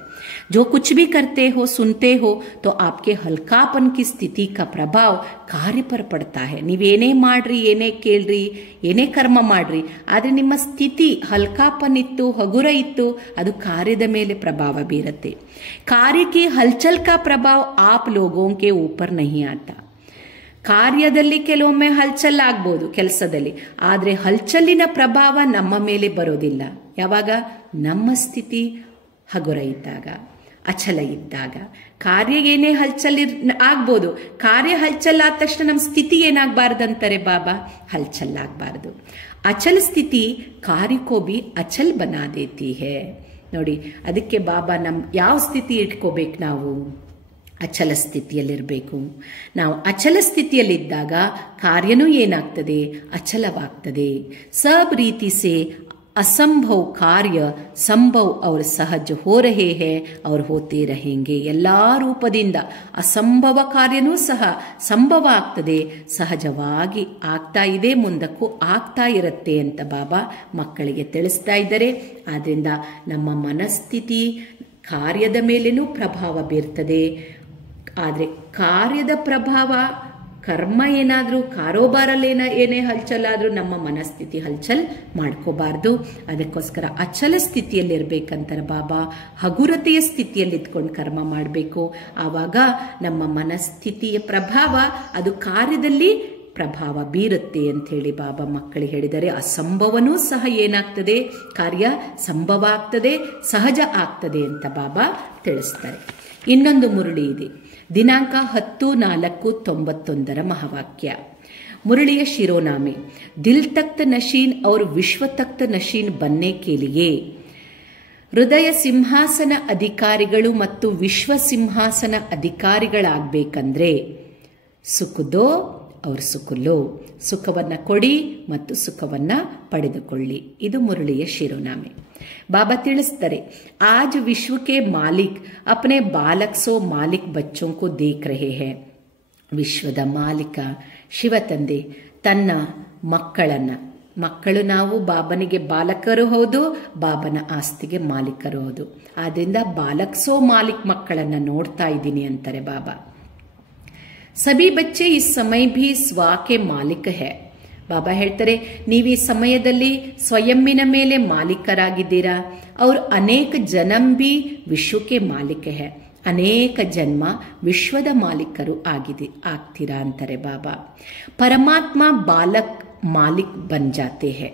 जो कुछ भी करते हो, सुनते हो, तो आपके हल्कापन की स्थिति का प्रभाव कार्य पर पड़ता है. ನೀವೇನೇ ಮಾಡ್ರಿ, ಏನೇ ಕೇಳ್ರಿ, ಏನೇ ಕರ್ಮ ಮಾಡ್ರಿ, ಆದರೆ ನಿಮ್ಮ ಸ್ಥಿತಿ ಹಲ್ಕಾಪನ್ ಇತ್ತು, ಹಗುರ ಇತ್ತು, ಅದು ಕಾರ್ಯದ ಮೇಲೆ ಪ್ರಭಾವ ಬೀರುತ್ತೆ. कार्य की हलचल का प्रभाव आप लोगों के ऊपर नहीं आता. ಕಾರ್ಯದಲ್ಲಿ ಕೆಲವೊಮ್ಮೆ ಹಲ್ಚಲ್ ಆಗ್ಬೋದು ಕೆಲಸದಲ್ಲಿ, ಆದರೆ ಹಲ್ಚಲ್ಲಿನ ಪ್ರಭಾವ ನಮ್ಮ ಮೇಲೆ ಬರೋದಿಲ್ಲ. ಯಾವಾಗ? ನಮ್ಮ ಸ್ಥಿತಿ ಹಗುರ ಇದ್ದಾಗ, ಅಚಲ ಇದ್ದಾಗ. ಕಾರ್ಯ ಏನೇ ಹಲ್ಚಲ್ ಆಗ್ಬೋದು, ಕಾರ್ಯ ಹಲ್ಚಲ್ ಆದ ತಕ್ಷಣ ನಮ್ಮ ಸ್ಥಿತಿ ಏನಾಗಬಾರ್ದಂತಾರೆ ಬಾಬಾ, ಹಲ್ಚಲ್ ಆಗಬಾರ್ದು. ಅಚಲ್ ಸ್ಥಿತಿ ಕಾರ್ಯಕ್ಕೋ ಬಿ ಅಚಲ್ ಬನಾ ದೇತಿ ಹೇ. ನೋಡಿ, ಅದಕ್ಕೆ ಬಾಬಾ ಯಾವ ಸ್ಥಿತಿ ಇಟ್ಕೋಬೇಕು? ನಾವು ಅಚಲ ಸ್ಥಿತಿಯಲ್ಲಿರಬೇಕು. ನಾವು ಅಚಲ ಸ್ಥಿತಿಯಲ್ಲಿದ್ದಾಗ ಕಾರ್ಯನೂ ಏನಾಗ್ತದೆ? ಅಚಲವಾಗ್ತದೆ. सब रीति से असंभव कार्य संभव और सहज हो रहे हैं और होते रहेंगे. ಎಲ್ಲಾ ರೂಪದಿಂದ ಅಸಂಭವ ಕಾರ್ಯನೂ ಸಹ ಸಂಭವ ಆಗ್ತದೆ, ಸಹಜವಾಗಿ ಆಗ್ತಾ ಇದೆ, ಮುಂದಕ್ಕೂ ಆಗ್ತಾ ಇರುತ್ತೆ ಅಂತ ಬಾಬಾ ಮಕ್ಕಳಿಗೆ ತಿಳಿಸ್ತಾ ಇದ್ದಾರೆ. ಆದ್ರಿಂದ ನಮ್ಮ ಮನಸ್ಥಿತಿ ಕಾರ್ಯದ ಮೇಲೇನೂ ಪ್ರಭಾವ ಬೀರ್ತದೆ. ಆದರೆ ಕಾರ್ಯದ ಪ್ರಭಾವ, ಕರ್ಮ ಏನಾದರೂ, ಕಾರೋಬಾರಲ್ಲಿ ಏನೇ ಹಲ್ಚಲಾದರೂ ನಮ್ಮ ಮನಸ್ಥಿತಿ ಹಲ್ಚಲ್ ಮಾಡ್ಕೋಬಾರ್ದು. ಅದಕ್ಕೋಸ್ಕರ ಅಚಲ ಸ್ಥಿತಿಯಲ್ಲಿರ್ಬೇಕಂತಾರೆ ಬಾಬಾ. ಹಗುರತೆಯ ಸ್ಥಿತಿಯಲ್ಲಿ ಇದ್ಕೊಂಡು ಕರ್ಮ ಮಾಡಬೇಕು. ಆವಾಗ ನಮ್ಮ ಮನಸ್ಥಿತಿಯ ಪ್ರಭಾವ ಅದು ಕಾರ್ಯದಲ್ಲಿ ಪ್ರಭಾವ ಬೀರುತ್ತೆ ಅಂತ ಹೇಳಿ ಬಾಬಾ ಮಕ್ಕಳಿಗೆ ಹೇಳಿದರೆ, ಅಸಂಭವನೂ ಸಹ ಏನಾಗ್ತದೆ? ಕಾರ್ಯ ಸಂಭವ ಆಗ್ತದೆ, ಸಹಜ ಆಗ್ತದೆ ಅಂತ ಬಾಬಾ ತಿಳಿಸ್ತಾರೆ. ಇನ್ನೊಂದು ಮುರುಳಿ ಇದೆ, ದಿನಾಂಕ 10/4/91 ಮಹಾವಾಕ್ಯ. ಮುರಳಿಯ ಶಿರೋನಾಮೆ, ದಿಲ್ ತಖ್ತ್ ನಶೀನ್ और ವಿಶ್ವ ತಖ್ತ್ ನಶೀನ್ ಬನ್ನೆ ಕೆ ಲಿಯೇ. ಹೃದಯ ಸಿಂಹಾಸನ ಅಧಿಕಾರಿಗಳು ಮತ್ತು ವಿಶ್ವ ಸಿಂಹಾಸನ ಅಧಿಕಾರಿಗಳಾಗಬೇಕಂದ್ರೆ ಸುಖದೋ ಅವ್ರ ಸುಖಲೋ, ಸುಖವನ್ನ ಕೊಡಿ ಮತ್ತು ಸುಖವನ್ನ ಪಡೆದುಕೊಳ್ಳಿ. ಇದು ಮುರಳಿಯ ಶಿರೋನಾಮೆ. ಬಾಬಾ ತಿಳಿಸ್ತಾರೆ, आज विश्व के मालिक अपने बालक सो मालिक बच्चों को देख रहे हैं. ವಿಶ್ವದ ಮಾಲೀಕ ಶಿವ ತಂದೆ ತನ್ನ ಮಕ್ಕಳು ನಾವು ಬಾಬನಿಗೆ ಬಾಲಕರು ಹೌದು, ಬಾಬನ ಆಸ್ತಿಗೆ ಮಾಲೀಕರು ಹೌದು. ಆದ್ರಿಂದ ಬಾಲಕ್ ಸೋ ಮಾಲಿಕ್ ಮಕ್ಕಳನ್ನ ನೋಡ್ತಾ ಇದ್ದೀನಿ ಅಂತಾರೆ ಬಾಬಾ. ಸಭಿ ಬಚ್ಚೆ ಈ ಸಮಯ ಭೀ ಸ್ವ ಕೆ ಮಾಲೀಕ ಹೈ. ಬಾಬಾ ಹೇಳ್ತಾರೆ, ನೀವು ಈ ಸಮಯದಲ್ಲಿ ಸ್ವಯಂನ ಮೇಲೆ ಮಾಲೀಕರಾಗಿದ್ದೀರಾ. ಅವರು ಅನೇಕ ಜನ್ಮ ಭೀ ವಿಶ್ವಕ್ಕೆ ಮಾಲೀಕ ಹೈ. ಅನೇಕ ಜನ್ಮ ವಿಶ್ವದ ಮಾಲೀಕರು ಆಗ್ತೀರಾ ಅಂತಾರೆ ಬಾಬಾ. ಪರಮಾತ್ಮ ಬಾಲಕ್ ಮಾಲಿಕ್ ಬನ್ ಜಾತೆ ಹೈ.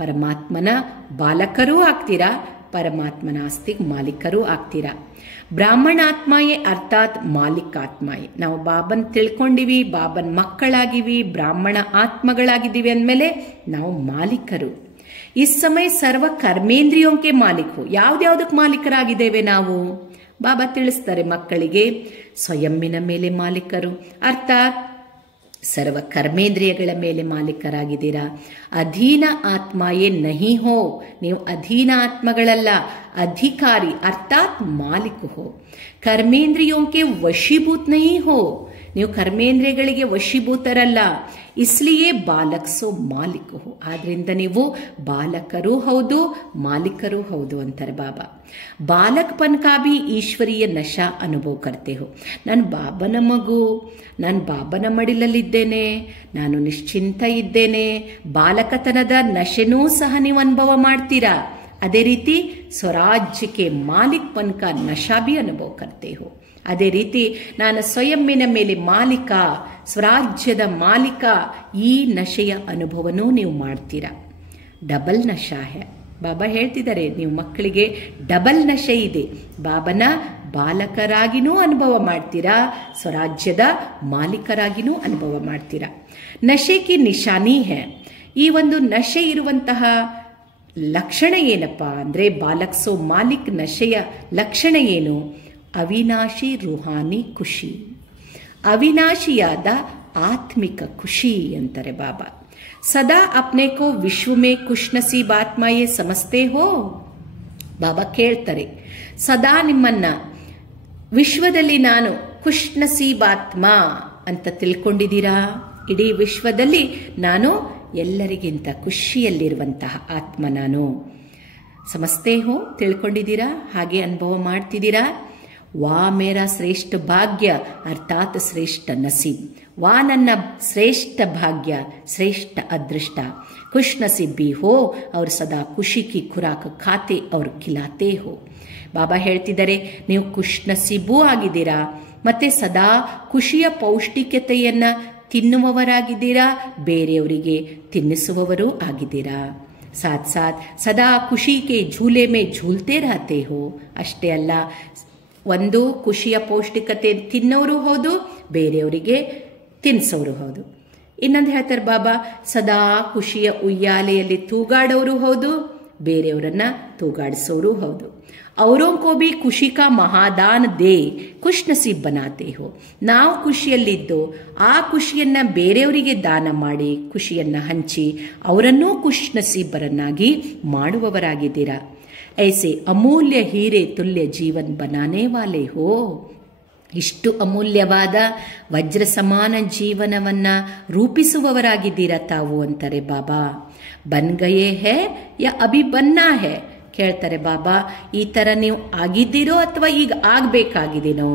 ಪರಮಾತ್ಮನ ಬಾಲಕರೂ ಆಗ್ತೀರಾ, ಪರಮಾತ್ಮನ ಆಸ್ತಿಗೆ ಮಾಲೀಕರೂ ಆಗ್ತೀರಾ. ಬ್ರಾಹ್ಮಣಾತ್ಮಾಯೇ ಅರ್ಥಾತ್ ಮಾಲಿಕಾತ್ಮಾಯೇ. ನಾವು ಬಾಬನ್ ತಿಳ್ಕೊಂಡಿವಿ, ಬಾಬನ್ ಮಕ್ಕಳಾಗಿವಿ, ಬ್ರಾಹ್ಮಣ ಆತ್ಮಗಳಾಗಿದ್ದೀವಿ ಅಂದಮೇಲೆ ನಾವು ಮಾಲೀಕರು. ಈ ಸಮಯ ಸರ್ವ ಕರ್ಮೇಂದ್ರಿಯೋಂಕೆ ಮಾಲೀಕು. ಯಾವ್ದ್ಯಾವ್ದಕ್ಕೆ ಮಾಲೀಕರಾಗಿದ್ದೇವೆ ನಾವು? ಬಾಬಾ ತಿಳಿಸ್ತಾರೆ ಮಕ್ಕಳಿಗೆ, ಸ್ವಯಂನ ಮೇಲೆ ಮಾಲೀಕರು, ಅರ್ಥಾತ್ ಸರ್ವ ಕರ್ಮೇಂದ್ರಿಯಗಳ ಮೇಲೆ ಮಾಲೀಕರಾಗಿದ್ದೀರಾ. ಅಧೀನ ಆತ್ಮಾಯೇ ನಹಿ ಹೋ. ನೀವು ಅಧೀನ ಆತ್ಮಗಳಲ್ಲ, ಅಧಿಕಾರಿ ಅರ್ಥಾತ್ ಮಾಲೀಕ ಹೋ. ಕರ್ಮೇಂದ್ರಿಯೋಂಕೆ ವಶೀಭೂತ್ ನಹಿ ಹೋ. ನೀವು ಕರ್ಮೇಂದ್ರಿಯಗಳಿಗೆ ವಶೀಭೂತರಲ್ಲ. ಇಸ್ಲಿಯೇ ಬಾಲಕ್ ಸೋ ಮಾಲೀಕ ಹೋ. ಆದ್ರಿಂದ ನೀವು ಬಾಲಕರೂ ಹೌದು, ಮಾಲೀಕರೂ ಹೌದು ಅಂತಾರೆ ಬಾಬಾ. ಬಾಲಕ್ಪನ್ ಕಾ ಭಿ ಈಶ್ವರೀಯ ನಶಾ ಅನುಭವ ಕರ್ತೆ ಹೋ. ನಾನು ಬಾಬನ ಮಗು, ನಾನು ಬಾಬನ ಮಡಿಲಲ್ಲಿದ್ದೇನೆ, ನಾನು ನಿಶ್ಚಿಂತ ಇದ್ದೇನೆ. ಬಾಲಕತನದ ನಶೆನೂ ಸಹ ನೀವು ಅನುಭವ ಮಾಡ್ತೀರಾ. ಅದೇ ರೀತಿ ಸ್ವರಾಜ್ಯಕ್ಕೆ ಮಾಲಿಕ್ ಪನ್ ಕಾ ನಶಾ ಭಿ ಅನುಭವ ಕರ್ತೆ ಹೋ. ಅದೇ ರೀತಿ ನಾನು ಸ್ವಯಂನ ಮೇಲೆ ಮಾಲೀಕ, ಸ್ವರಾಜ್ಯದ ಮಾಲೀಕ, ಈ ನಶೆಯ ಅನುಭವನೂ ನೀವು ಮಾಡ್ತೀರಾ. ಡಬಲ್ ನಶಾ ಹೇ. ಬಾಬಾ ಹೇಳ್ತಿದ್ದಾರೆ, ನೀವು ಮಕ್ಕಳಿಗೆ ಡಬಲ್ ನಶೆ ಇದೆ. ಬಾಬನ ಬಾಲಕರಾಗಿನೂ ಅನುಭವ ಮಾಡ್ತೀರಾ, ಸ್ವರಾಜ್ಯದ ಮಾಲೀಕರಾಗಿನೂ ಅನುಭವ ಮಾಡ್ತೀರಾ. ನಶೆ ಕಿ ನಿಶಾನಿ ಹೇ. ಈ ಒಂದು ನಶೆ ಇರುವಂತಹ ಲಕ್ಷಣ ಏನಪ್ಪ ಅಂದರೆ, ಬಾಲಕ್ ಸೋ ಮಾಲಿಕ್ ನಶೆಯ ಲಕ್ಷಣ ಏನು? ಅವಿನಾಶಿ ರೂಹಾನಿ ಖುಷಿ, ಅವಿನಾಶಿಯಾದ ಆತ್ಮಿಕ ಖುಷಿ ಅಂತಾರೆ ಬಾಬಾ. ಸದಾ ಅಪ್ನೆ ಕೋ ವಿಶ್ವ ಮೇ ಖುಷ್ ನಸೀಬ್ ಆತ್ಮ ಯೇ ಸಮಸ್ತೆ ಹೋ. ಬಾಬಾ ಕೇಳ್ತಾರೆ, ಸದಾ ನಿಮ್ಮನ್ನ ವಿಶ್ವದಲ್ಲಿ ನಾನು ಖುಷ್ ನಸೀಬ್ ಆತ್ಮ ಅಂತ ತಿಳ್ಕೊಂಡಿದ್ದೀರಾ? ಇಡೀ ವಿಶ್ವದಲ್ಲಿ ನಾನು ಎಲ್ಲರಿಗಿಂತ ಖುಷಿಯಲ್ಲಿರುವಂತಹ ಆತ್ಮ ನಾನು. ಸಮಸ್ತೆ ಹೋ, ತಿಳ್ಕೊಂಡಿದ್ದೀರಾ? ಹಾಗೆ ಅನುಭವ ಮಾಡ್ತಿದ್ದೀರಾ? ವಾ ಮೇರಾ ಶ್ರೇಷ್ಠ ಭಾಗ್ಯ ಅರ್ಥಾತ್ ಶ್ರೇಷ್ಠ ನಸೀಬ್. ವಾ ನನ್ನ ಶ್ರೇಷ್ಠ ಭಾಗ್ಯ, ಶ್ರೇಷ್ಠ ಅದೃಷ್ಟ. ಖುಷ್ ನಸೀಬ್ ಬಿ ಹೋ ಅವ್ರು ಸದಾ ಖುಷಿ ಕಿ ಖುರಾಕ್ ಖಾತೆ ಅವ್ರು ಖಿಲಾತೆ ಹೋ. ಬಾಬಾ ಹೇಳ್ತಿದ್ದಾರೆ, ನೀವು ಖುಷ್ ನಸೀಬೂ ಆಗಿದ್ದೀರಾ, ಮತ್ತೆ ಸದಾ ಖುಷಿಯ ಪೌಷ್ಟಿಕತೆಯನ್ನ ತಿನ್ನುವವರಾಗಿದ್ದೀರಾ, ಬೇರೆಯವರಿಗೆ ತಿನ್ನಿಸುವವರೂ ಆಗಿದ್ದೀರಾ. ಸಾಥ್ ಸಾಥ್ ಸದಾ ಖುಷಿ ಕೆ ಝೂಲೆ ಮೇ ಝೂಲ್ತೆ ರಹತೆ ಹೋ. ಅಷ್ಟೇ ಅಲ್ಲ, ಒಂದು ಖುಷಿಯ ಪೌಷ್ಟಿಕತೆ ತಿನ್ನೋರು ಹೌದು, ಬೇರೆಯವರಿಗೆ ತಿನ್ನಿಸೋರು ಹೌದು. ಇನ್ನೊಂದು ಹೇಳ್ತಾರೆ ಬಾಬಾ, ಸದಾ ಖುಷಿಯ ಉಯ್ಯಾಲೆಯಲ್ಲಿ ತೂಗಾಡೋರು ಹೌದು, ಬೇರೆಯವರನ್ನ ತೂಗಾಡಿಸೋರು ಹೌದು. ಅವರೋं को भी ಖುಷಿ ಕಾ ಮಹಾದಾನ್ ದೇ ಖುಷ್ ನಸೀಬ್ ಬನಾತೆ ಹೋ. ನಾವು ಖುಷಿಯಲ್ಲಿದ್ದು ಆ ಖುಷಿಯನ್ನ ಬೇರೆಯವರಿಗೆ ದಾನ ಮಾಡಿ, ಖುಷಿಯನ್ನ ಹಂಚಿ ಅವರನ್ನೂ ಖುಷ್ ನಸೀಬರನ್ನಾಗಿ ಮಾಡುವವರಾಗಿದ್ದೀರಾ. ಐಸೆ ಅಮೂಲ್ಯ ಹೀರೆ ತುಲ್ಯ ಜೀವನ್ ಬನಾನೆ ವಾಲೆ ಹೋ. ಇಷ್ಟು ಅಮೂಲ್ಯವಾದ ವಜ್ರ ಸಮಾನ ಜೀವನವನ್ನ ರೂಪಿಸುವವರಾಗಿದ್ದೀರಾ ತಾವು ಅಂತಾರೆ ಬಾಬಾ. ಬನ್ ಗಯೇ ಹೇ ಯಾ ಅಭಿ ಬನ್ನಾ ಹೇ. ಕೇಳ್ತಾರೆ ಬಾಬಾ, ಈ ಥರ ನೀವು ಆಗಿದ್ದೀರೋ ಅಥವಾ ಈಗ ಆಗಬೇಕಾಗಿದ್ದೀನೋ?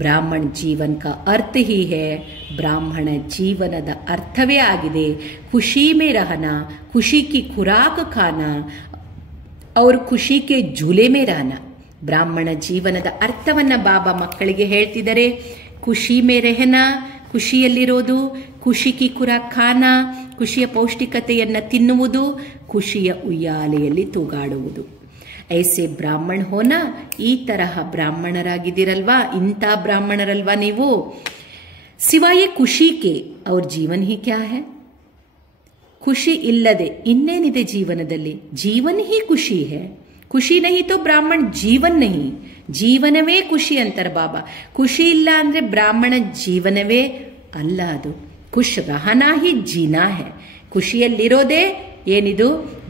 ಬ್ರಾಹ್ಮಣ ಜೀವನ್ ಕಾ ಅರ್ಥ ಹಿ ಹೇ. ಬ್ರಾಹ್ಮಣ ಜೀವನದ ಅರ್ಥವೇ ಆಗಿದೆ ಖುಷಿ ಮೇ ರಹನಾ, ಖುಷಿ ಕಿ ಖುರಾಕ್ ಖಾನಾ और ಖುಷಿ ಕೆ ಝೂಲೆ ಮೇ ರಹನಾ. ಬ್ರಾಹ್ಮಣ ಜೀವನದ ಅರ್ಥವನ್ನ ಬಾಬಾ ಮಕ್ಕಳಿಗೆ ಹೇಳ್ತಿದ್ದಾರೆ. ಖುಷಿ ಮೇ ರೆಹನಾ, ಖುಷಿಯಲ್ಲಿರೋದು, ಖುಷಿ ಕಿ ಖುರಾಕ್ ಖಾನಾ, ಖುಷಿಯ ಪೌಷ್ಟಿಕತೆಯನ್ನ ತಿನ್ನುವುದು, ಖುಷಿಯ ಉಯ್ಯಾಲೆಯಲ್ಲಿ ತೂಗಾಡುವುದು. ಐಸೆ ಬ್ರಾಹ್ಮಣ ಹೋನಾ, ಈ ತರಹ ಬ್ರಾಹ್ಮಣರಾಗಿದ್ದೀರಲ್ವಾ, ಇಂಥ ಬ್ರಾಹ್ಮಣರಲ್ವಾ ನೀವು? ಸಿವಾಯೇ ಖುಷಿ ಕೆ ಅವ್ರ ಜೀವನ್ ಹಿ ಕ್ಯಾ ಹೈ. ಖುಷಿ ಇಲ್ಲದೆ ಇನ್ನೇನಿದೆ ಜೀವನದಲ್ಲಿ? ಜೀವನ್ ಹಿ ಖುಷಿ ಹೈ. ಖುಷಿ ನಹಿ ತೋ ಬ್ರಾಹ್ಮಣ ಜೀವನ್ ನಹಿ. ಜೀವನವೇ ಖುಷಿ ಅಂತಾರೆ ಬಾಬಾ. ಖುಷಿ ಇಲ್ಲ ಅಂದ್ರೆ ಬ್ರಾಹ್ಮಣ ಜೀವನವೇ ಅಲ್ಲ. ಅದು ಖುಷ್ ರಹನಾ ಹಿ ಜೀನಾ ಹೈ. ಖುಷಿಯಲ್ಲಿರೋದೇ ಏನಿದು?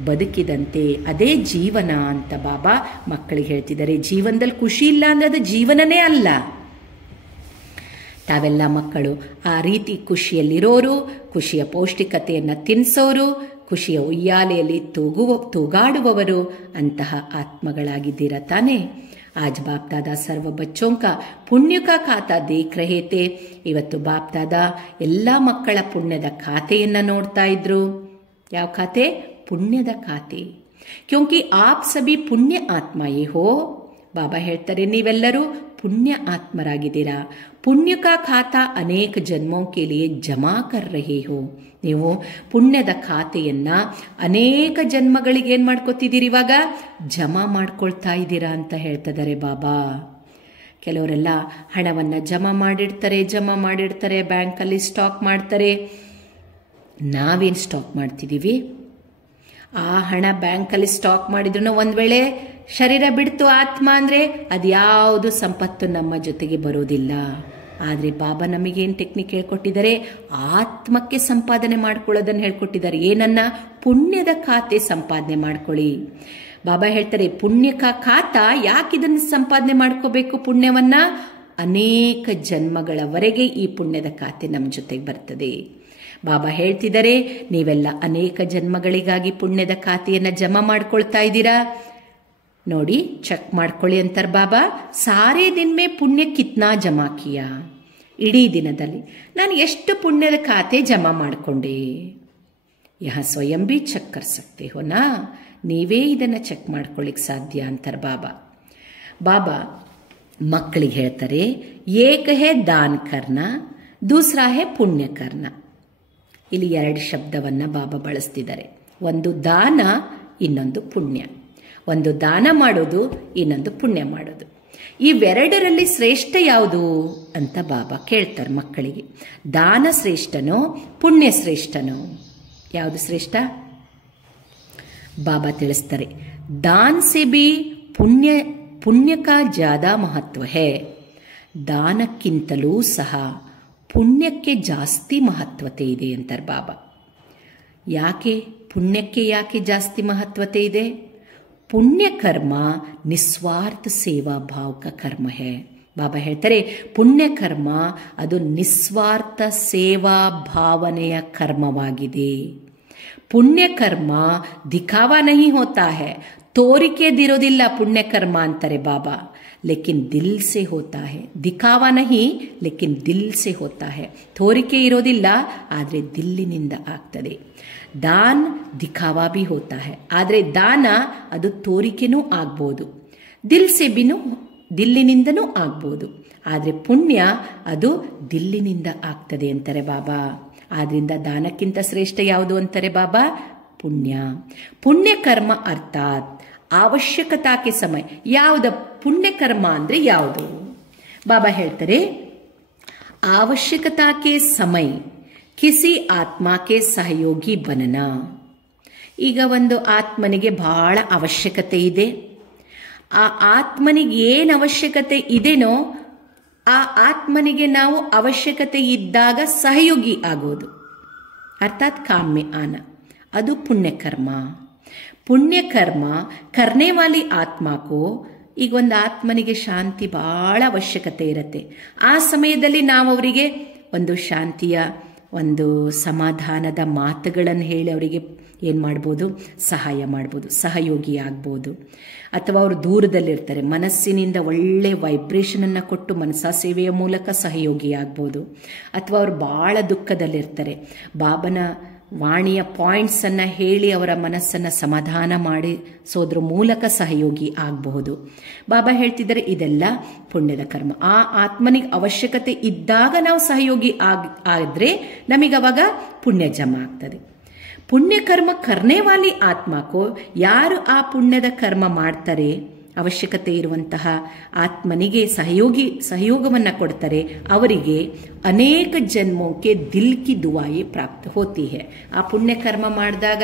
ಬದುಕಿದಂತೆ, ಅದೇ ಜೀವನ ಅಂತ ಬಾಬಾ ಮಕ್ಕಳಿಗೆ ಹೇಳ್ತಿದ್ದಾರೆ. ಜೀವನದಲ್ಲಿ ಖುಷಿ ಇಲ್ಲ ಅಂದ್ರೆ ಅದು ಜೀವನನೇ ಅಲ್ಲ. ತಾವೆಲ್ಲ ಮಕ್ಕಳು ಆ ರೀತಿ ಖುಷಿಯಲ್ಲಿರೋರು, ಖುಷಿಯ ಪೌಷ್ಟಿಕತೆಯನ್ನು ತಿನ್ನಿಸೋರು, ಖುಷಿಯ ಉಯ್ಯಾಲೆಯಲ್ಲಿ ತೂಗಾಡುವವರು ಅಂತಹ ಆತ್ಮಗಳಾಗಿದ್ದೀರ ತಾನೆ. ಆಜ್ ಬಾಪ್ ದಾದಾ ಸರ್ವ ಬಚ್ಚೋಂ ಕಾ ಪುಣ್ಯ ಕಾ ಖಾತಾ ದೇಖ್ ರಹೇ ಥೇ. ಇವತ್ತು ಬಾಪ್ ದಾದಾ ಎಲ್ಲ ಮಕ್ಕಳ ಪುಣ್ಯದ ಖಾತೆಯನ್ನ ನೋಡ್ತಾ ಇದ್ರು. ಯಾವ ಖಾತೆ? ಪುಣ್ಯದ ಖಾತೆ. ಕ್ಯೋಂಕಿ ಆಪ್ ಸಭಿ ಪುಣ್ಯ ಆತ್ಮಾಯೇ ಹೋ. ಬಾಬಾ ಹೇಳ್ತಾರೆ, ನೀವೆಲ್ಲರೂ ಪುಣ್ಯ ಆತ್ಮರಾಗಿದ್ದೀರಾ. ಪುಣ್ಯ ಕಾ ಖಾತಾ ಅನೇಕ ಜನ್ಮೋಂ ಕೆ ಲಿಯೇ ಜಮಾ ಕರ್ ರಹೇ ಹೋ. ನೀವು ಪುಣ್ಯದ ಖಾತೆಯನ್ನ ಅನೇಕ ಜನ್ಮಗಳಿಗೆ ಏನ್ ಮಾಡ್ಕೋತಿದ್ದೀರಿ? ಇವಾಗ ಜಮಾ ಮಾಡ್ಕೊಳ್ತಾ ಇದ್ದೀರಾ ಅಂತ ಹೇಳ್ತಿದ್ದಾರೆ ಬಾಬಾ. ಕೆಲವರೆಲ್ಲ ಹಣವನ್ನ ಜಮಾ ಮಾಡಿಡ್ತಾರೆ, ಬ್ಯಾಂಕಲ್ಲಿ ಸ್ಟಾಕ್ ಮಾಡ್ತಾರೆ. ನಾವೇನು ಸ್ಟಾಕ್ ಮಾಡ್ತಿದ್ದೀವಿ? ಆ ಹಣ ಬ್ಯಾಂಕಲ್ಲಿ ಸ್ಟಾಕ್ ಮಾಡಿದ್ರು ಒಂದ್ ವೇಳೆ ಶರೀರ ಬಿಡ್ತು ಆತ್ಮ ಅಂದ್ರೆ ಅದ್ಯಾವುದು ಸಂಪತ್ತು ನಮ್ಮ ಜೊತೆಗೆ ಬರೋದಿಲ್ಲ. ಆದರೆ ಬಾಬಾ ನಮಗೇನು ಟೆಕ್ನಿಕ್ ಹೇಳ್ಕೊಟ್ಟಿದ್ದಾರೆ? ಆತ್ಮಕ್ಕೆ ಸಂಪಾದನೆ ಮಾಡ್ಕೊಳ್ಳೋದನ್ನು ಹೇಳ್ಕೊಟ್ಟಿದ್ದಾರೆ. ಏನನ್ನ? ಪುಣ್ಯದ ಖಾತೆ ಸಂಪಾದನೆ ಮಾಡ್ಕೊಳ್ಳಿ. ಬಾಬಾ ಹೇಳ್ತಾರೆ, ಪುಣ್ಯಕ ಖಾತಾ. ಯಾಕೆ ಇದನ್ನು ಸಂಪಾದನೆ ಮಾಡ್ಕೋಬೇಕು ಪುಣ್ಯವನ್ನ? ಅನೇಕ ಜನ್ಮಗಳವರೆಗೆ ಈ ಪುಣ್ಯದ ಖಾತೆ ನಮ್ಮ ಜೊತೆಗೆ ಬರ್ತದೆ. ಬಾಬಾ ಹೇಳ್ತಿದ್ದಾರೆ, ನೀವೆಲ್ಲ ಅನೇಕ ಜನ್ಮಗಳಿಗಾಗಿ ಪುಣ್ಯದ ಖಾತೆಯನ್ನ ಜಮಾ ಮಾಡ್ಕೊಳ್ತಾ ಇದ್ದೀರಾ. ನೋಡಿ, ಚೆಕ್ ಮಾಡ್ಕೊಳ್ಳಿ ಅಂತಾರೆ ಬಾಬಾ. ಸಾರೇ ದಿನ ಮೇ ಪುಣ್ಯ ಕಿತ್ನಾ ಜಮಾ ಕಿಯಾ. ಇಡೀ ದಿನದಲ್ಲಿ ನಾನು ಎಷ್ಟು ಪುಣ್ಯದ ಖಾತೆ ಜಮಾ ಮಾಡಿಕೊಂಡೆ. ಯಹ ಸ್ವಯಂ ಬಿ ಚೆಕ್ ಕರ್ ಸಕ್ತೆ ಹೋ ನಾ. ನೀವೇ ಇದನ್ನು ಚೆಕ್ ಮಾಡ್ಕೊಳ್ಳಿಕ್ಕೆ ಸಾಧ್ಯ ಅಂತಾರೆ ಬಾಬಾ. ಬಾಬಾ ಮಕ್ಕಳಿಗೆ ಹೇಳ್ತಾರೆ, ಏಕ ಹೇ ದಾನ್ ಕರ್ನ, ದೂಸರಾ ಹೇ ಪುಣ್ಯ ಕರ್ನ. ಇಲ್ಲಿ 2 ಶಬ್ದವನ್ನು ಬಾಬಾ ಬಳಸ್ತಿದ್ದಾರೆ. ಒಂದು ದಾನ, ಇನ್ನೊಂದು ಪುಣ್ಯ. ಒಂದು ದಾನ ಮಾಡೋದು, ಇನ್ನೊಂದು ಪುಣ್ಯ ಮಾಡೋದು. ಇವೆರಡರಲ್ಲಿ ಶ್ರೇಷ್ಠ ಯಾವುದು ಅಂತ ಬಾಬಾ ಕೇಳ್ತಾರೆ ಮಕ್ಕಳಿಗೆ. ದಾನ ಶ್ರೇಷ್ಠನೋ ಪುಣ್ಯ ಶ್ರೇಷ್ಠನೋ? ಯಾವುದು ಶ್ರೇಷ್ಠ? ಬಾಬಾ ತಿಳಿಸ್ತಾರೆ, ದಾನ್ ಸೆ ಬಿ ಪುಣ್ಯ ಕಾ ಜ್ಯಾದಾ ಮಹತ್ವ ಹೇ. ದಾನಕ್ಕಿಂತಲೂ ಸಹ ಪುಣ್ಯಕ್ಕೆ ಜಾಸ್ತಿ ಮಹತ್ವತೆ ಇದೆ ಅಂತಾರೆ ಬಾಬಾ. ಯಾಕೆ ಪುಣ್ಯಕ್ಕೆ ಜಾಸ್ತಿ ಮಹತ್ವತೆ ಇದೆ? ಪುಣ್ಯ ಕರ್ಮ ನಿಸ್ವಾರ್ಥ ಸೇವಾ ಭಾವ ಕಾ ಕರ್ಮ ಹೇ. ಬಾಬಾ ಹೇಳ್ತಾರೆ, ಪುಣ್ಯ ಕರ್ಮ ಅದು ನಿಸ್ವಾರ್ಥ ಸೇವಾ ಭಾವನೆಯ ಕರ್ಮವಾಗಿದೆ. ಪುಣ್ಯ ಕರ್ಮ ದಿಖಾವಾ ನಹಿ ಹೋತಾ ಹೈ, ತೋರಿಕೆದಿರೋದಿಲ್ಲ ಪುಣ್ಯ ಕರ್ಮ ಅಂತಾರೆ ಬಾಬಾ. ಲೇಕಿನ್ ದಿಲ್ ಸೆ ಹೋತಾ ಹೈ. ದಿಖಾವಾ ನಹಿ ಲೇಕಿನ್ ದಿಲ್ ಸೆ ಹೋತಾ ಹೈ. ತೋರಿಕೆ ಇರೋದಿಲ್ಲ, ಆದರೆ ದಿಲ್ಲಿನಿಂದ ಆಗ್ತದೆ. ದಾನ್ ದಿಖಾವಾ ಬಿ ಹೋತಾ ಹೈ, ಆದರೆ ದಾನ ಅದು ತೋರಿಕೆನೂ ಆಗ್ಬೋದು, ದಿಲ್ ಸೆ ಬಿನೂ ದಿಲ್ಲಿನಿಂದನೂ ಆಗ್ಬೋದು. ಆದರೆ ಪುಣ್ಯ ಅದು ದಿಲ್ಲಿನಿಂದ ಆಗ್ತದೆ ಅಂತಾರೆ ಬಾಬಾ. ಆದ್ರಿಂದ ದಾನಕ್ಕಿಂತ ಶ್ರೇಷ್ಠ ಯಾವುದು ಅಂತಾರೆ ಬಾಬಾ? ಪುಣ್ಯ. ಪುಣ್ಯ ಕರ್ಮ ಅರ್ಥಾತ್ ಅವಶ್ಯಕತಾಕೆ ಸಮಯ. ಯಾವುದು ಪುಣ್ಯ ಕರ್ಮ ಅಂದ್ರೆ ಯಾವುದು? ಬಾಬಾ ಹೇಳ್ತಾರೆ, ಅವಶ್ಯಕತಾಕೆ ಸಮಯ ಕಿಸಿ ಆತ್ಮಾಕೆ ಸಹಯೋಗಿ ಬನನ. ಈಗ ಒಂದು ಆತ್ಮನಿಗೆ ಬಹಳ ಅವಶ್ಯಕತೆ ಇದೆ. ಆ ಆತ್ಮನಿಗೆ ಏನು ಅವಶ್ಯಕತೆ ಇದೆನೋ ಆ ಆತ್ಮನಿಗೆ ನಾವು ಅವಶ್ಯಕತೆ ಇದ್ದಾಗ ಸಹಯೋಗಿ ಆಗೋದು, ಅರ್ಥಾತ್ ಕಾಮ್ಯ ಆನ, ಅದು ಪುಣ್ಯಕರ್ಮ. ಪುಣ್ಯಕರ್ಮ ಕರ್ನೆ ವಾಲಿ ಆತ್ಮಕೋ, ಈಗ ಒಂದು ಆತ್ಮನಿಗೆ ಶಾಂತಿ ಬಹಳ ಅವಶ್ಯಕತೆ ಇರುತ್ತೆ. ಆ ಸಮಯದಲ್ಲಿ ನಾವು ಅವರಿಗೆ ಒಂದು ಶಾಂತಿಯ ಒಂದು ಸಮಾಧಾನದ ಮಾತುಗಳನ್ನು ಹೇಳಿ ಅವರಿಗೆ ಏನು ಮಾಡ್ಬೋದು? ಸಹಾಯ ಮಾಡ್ಬೋದು, ಸಹಯೋಗಿ ಆಗ್ಬೋದು. ಅಥವಾ ಅವರು ದೂರದಲ್ಲಿರ್ತಾರೆ, ಮನಸ್ಸಿನಿಂದ ಒಳ್ಳೆ ವೈಬ್ರೇಷನನ್ನು ಕೊಟ್ಟು ಮನಸಾ ಸೇವೆಯ ಮೂಲಕ ಸಹಯೋಗಿ ಆಗ್ಬೋದು. ಅಥವಾ ಅವರು ಭಾಳ ದುಃಖದಲ್ಲಿರ್ತಾರೆ, ಬಾಬನ ವಾಣಿಯ ಪಾಯಿಂಟ್ಸನ್ನು ಹೇಳಿ ಅವರ ಮನಸ್ಸನ್ನು ಸಮಾಧಾನ ಮಾಡಿಸೋದ್ರ ಮೂಲಕ ಸಹಯೋಗಿ ಆಗಬಹುದು. ಬಾಬಾ ಹೇಳ್ತಿದ್ದಾರೆ, ಇದೆಲ್ಲ ಪುಣ್ಯದ ಕರ್ಮ. ಆ ಆತ್ಮನಿಗೆ ಅವಶ್ಯಕತೆ ಇದ್ದಾಗ ನಾವು ಸಹಯೋಗಿ ಆದರೆ ನಮಗವಾಗ ಪುಣ್ಯ ಜಮಾ ಆಗ್ತದೆ. ಪುಣ್ಯಕರ್ಮ ಕರ್ನೆ ವಾಲಿ ಆತ್ಮಕೋ, ಯಾರು ಆ ಪುಣ್ಯದ ಕರ್ಮ ಮಾಡ್ತಾರೆ, ಅವಶ್ಯಕತೆ ಇರುವಂತಹ ಆತ್ಮನಿಗೆ ಸಹಯೋಗವನ್ನು ಕೊಡ್ತಾರೆ, ಅವರಿಗೆ ಅನೇಕ ಜನ್ಮೋಕ್ಕೆ ದಿಲ್ ಕಿ ದುವಾಯಿ ಪ್ರಾಪ್ತ ಹೋತಿ ಹೈ. ಆ ಪುಣ್ಯ ಕರ್ಮ ಮಾಡಿದಾಗ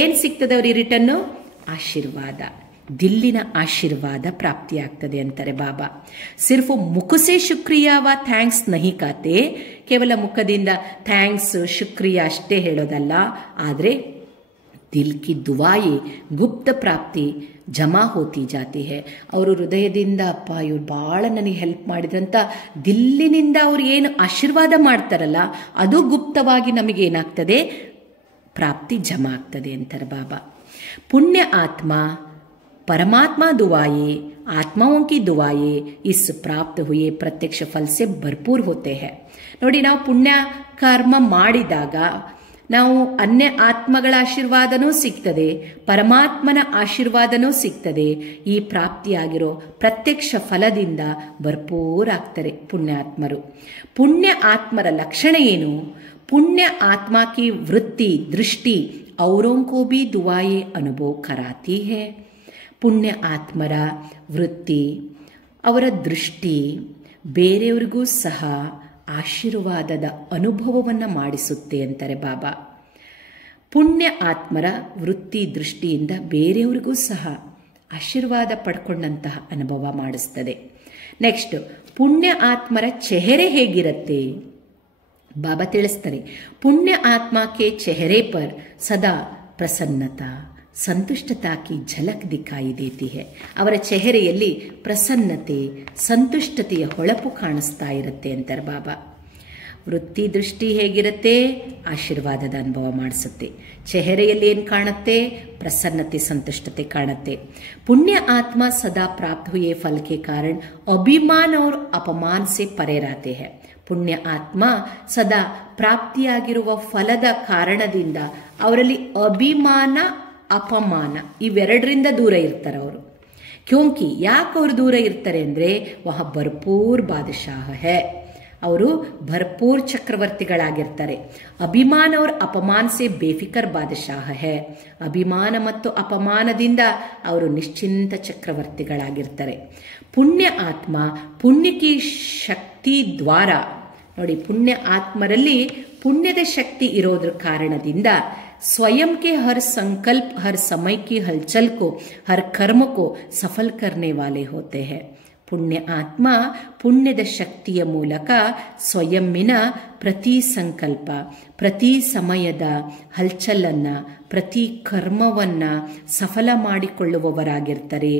ಏನು ಸಿಗ್ತದೆ ಅವರಿಗೆ ರಿಟರ್ನು? ಆಶೀರ್ವಾದ, ದಿಲ್ಲಿನ ಆಶೀರ್ವಾದ ಪ್ರಾಪ್ತಿಯಾಗ್ತದೆ ಅಂತಾರೆ ಬಾಬಾ. ಸಿರ್ಫ್ ಮುಖಸೆ ಶುಕ್ರಿಯಾ ವ ಥ್ಯಾಂಕ್ಸ್ ನಹಿ ಕಾತೆ, ಕೇವಲ ಮುಖದಿಂದ ಥ್ಯಾಂಕ್ಸ್ ಶುಕ್ರಿಯಾ ಅಷ್ಟೇ ಹೇಳೋದಲ್ಲ, ಆದರೆ ದಿಲ್ ಕಿ ದುವಾಯಿ ಗುಪ್ತ ಪ್ರಾಪ್ತಿ ಜಮಾ ಹೋತಿ ಜಾತಿ ಹೇ. ಅವರು ಹೃದಯದಿಂದ ಅಪ್ಪ ಇವ್ರು ಭಾಳ ನನಗೆ ಹೆಲ್ಪ್ ಮಾಡಿದ್ರಂತ ದಿಲ್ಲಿನಿಂದ ಅವ್ರು ಏನು ಆಶೀರ್ವಾದ ಮಾಡ್ತಾರಲ್ಲ, ಅದು ಗುಪ್ತವಾಗಿ ನಮಗೇನಾಗ್ತದೆ? ಪ್ರಾಪ್ತಿ ಜಮಾ ಆಗ್ತದೆ ಅಂತಾರೆ ಬಾಬಾ. पुण्य आत्मा परमात्मा दुआएं आत्माओं की दुआएं इस प्राप्त हुए प्रत्यक्ष फल से भरपूर होते हैं. ನೋಡಿ, ನಾವು ಪುಣ್ಯ ಕರ್ಮ ಮಾಡಿದಾಗ ನಾವು ಅನ್ಯ ಆತ್ಮಗಳ ಆಶೀರ್ವಾದನೂ ಸಿಗ್ತದೆ, ಪರಮಾತ್ಮನ ಆಶೀರ್ವಾದನೂ ಸಿಗ್ತದೆ. ಈ ಪ್ರಾಪ್ತಿಯಾಗಿರೋ ಪ್ರತ್ಯಕ್ಷ ಫಲದಿಂದ ಭರ್ಪೂರಾಗ್ತಾರೆ ಪುಣ್ಯಾತ್ಮರು. ಪುಣ್ಯ ಆತ್ಮರ ಲಕ್ಷಣ ಏನು? पुण्य आत्मा की वृत्ति दृष्टि औरों को भी दुआएं अनुभव कराती है. पुण्य आत्मರ ವೃತ್ತಿ ಅವರ ದೃಷ್ಟಿ ಬೇರೆಯವರಿಗೂ ಸಹ ಆಶೀರ್ವಾದದ ಅನುಭವವನ್ನು ಮಾಡಿಸುತ್ತೆ ಅಂತಾರೆ ಬಾಬಾ. ಪುಣ್ಯ ಆತ್ಮರ ವೃತ್ತಿ ದೃಷ್ಟಿಯಿಂದ ಬೇರೆಯವರಿಗೂ ಸಹ ಆಶೀರ್ವಾದ ಪಡ್ಕೊಂಡಂತಹ ಅನುಭವ ಮಾಡಿಸ್ತದೆ. ನೆಕ್ಸ್ಟ್, ಪುಣ್ಯ ಆತ್ಮರ ಚೆಹರೆ ಹೇಗಿರುತ್ತೆ? ಬಾಬಾ ತಿಳಿಸ್ತಾರೆ, पुण्य आत्मा के चेहरे पर सदा प्रसन्नता संतुष्टता की झलक दिखाई देती है. ಅವರ ಚೆಹರೆಯಲ್ಲಿ ಪ್ರಸನ್ನತೆ ಸಂತುಷ್ಟತೆಯ ಹೊಳಪು ಕಾಣಿಸ್ತಾ ಇರುತ್ತೆ ಅಂತಾರೆ ಬಾಬಾ. ವೃತ್ತಿ ದೃಷ್ಟಿ ಹೇಗಿರುತ್ತೆ? ಆಶೀರ್ವಾದದ ಅನುಭವ ಮಾಡಿಸುತ್ತೆ. ಚೆಹರೆಯಲ್ಲಿ ಏನು ಕಾಣುತ್ತೆ? ಪ್ರಸನ್ನತೆ ಸಂತುಷ್ಟತೆ ಕಾಣುತ್ತೆ. पुण्य आत्मा सदा प्राप्त हुए फल के कारण अभिमान और अपमान से परे रहते हैं. ಪುಣ್ಯ ಆತ್ಮ ಸದಾ ಪ್ರಾಪ್ತಿಯಾಗಿರುವ ಫಲದ ಕಾರಣದಿಂದ ಅವರಲ್ಲಿ ಅಭಿಮಾನ ಅಪಮಾನ ಇವೆರಡರಿಂದ ದೂರ ಇರ್ತಾರೆ ಅವರು. ಕ್ಯೋಂಕಿ ಯಾಕೆ ಅವರು ದೂರ ಇರ್ತಾರೆ ಅಂದರೆ ವಹ ಭರ್ಪೂರ್ ಬಾದಶಾಹ ಹೇ, ಅವರು ಭರ್ಪೂರ್ ಚಕ್ರವರ್ತಿಗಳಾಗಿರ್ತಾರೆ. ಅಭಿಮಾನ और ಅಪಮಾನ ಸೆ ಬೇಫಿಕರ್ ಬಾದಶಾಹ ಹೇ, ಅಭಿಮಾನ ಮತ್ತು ಅಪಮಾನದಿಂದ ಅವರು ನಿಶ್ಚಿಂತ ಚಕ್ರವರ್ತಿಗಳಾಗಿರ್ತಾರೆ. ಪುಣ್ಯ ಆತ್ಮ ಪುಣ್ಯಕಿ ಶಕ್ತಿ ದ್ವಾರ, ನೋಡಿ ಪುಣ್ಯ ಆತ್ಮರಲ್ಲಿ ಪುಣ್ಯದ ಶಕ್ತಿ ಇರೋದ್ರ ಕಾರಣದಿಂದ स्वयं के हर संकल्प, हर समय की हलचल को, हर कर्म को सफल करने वाले होते हैं. ಪುಣ್ಯ ಆತ್ಮ ಪುಣ್ಯದ ಶಕ್ತಿಯ ಮೂಲಕ ಸ್ವಯಂನ ಪ್ರತಿ ಸಂಕಲ್ಪ, ಪ್ರತಿ ಸಮಯದ ಹಲ್ಚಲನ್ನ, ಪ್ರತಿ ಕರ್ಮವನ್ನ ಸಫಲ ಮಾಡಿಕೊಳ್ಳುವವರಾಗಿರ್ತಾರೆ.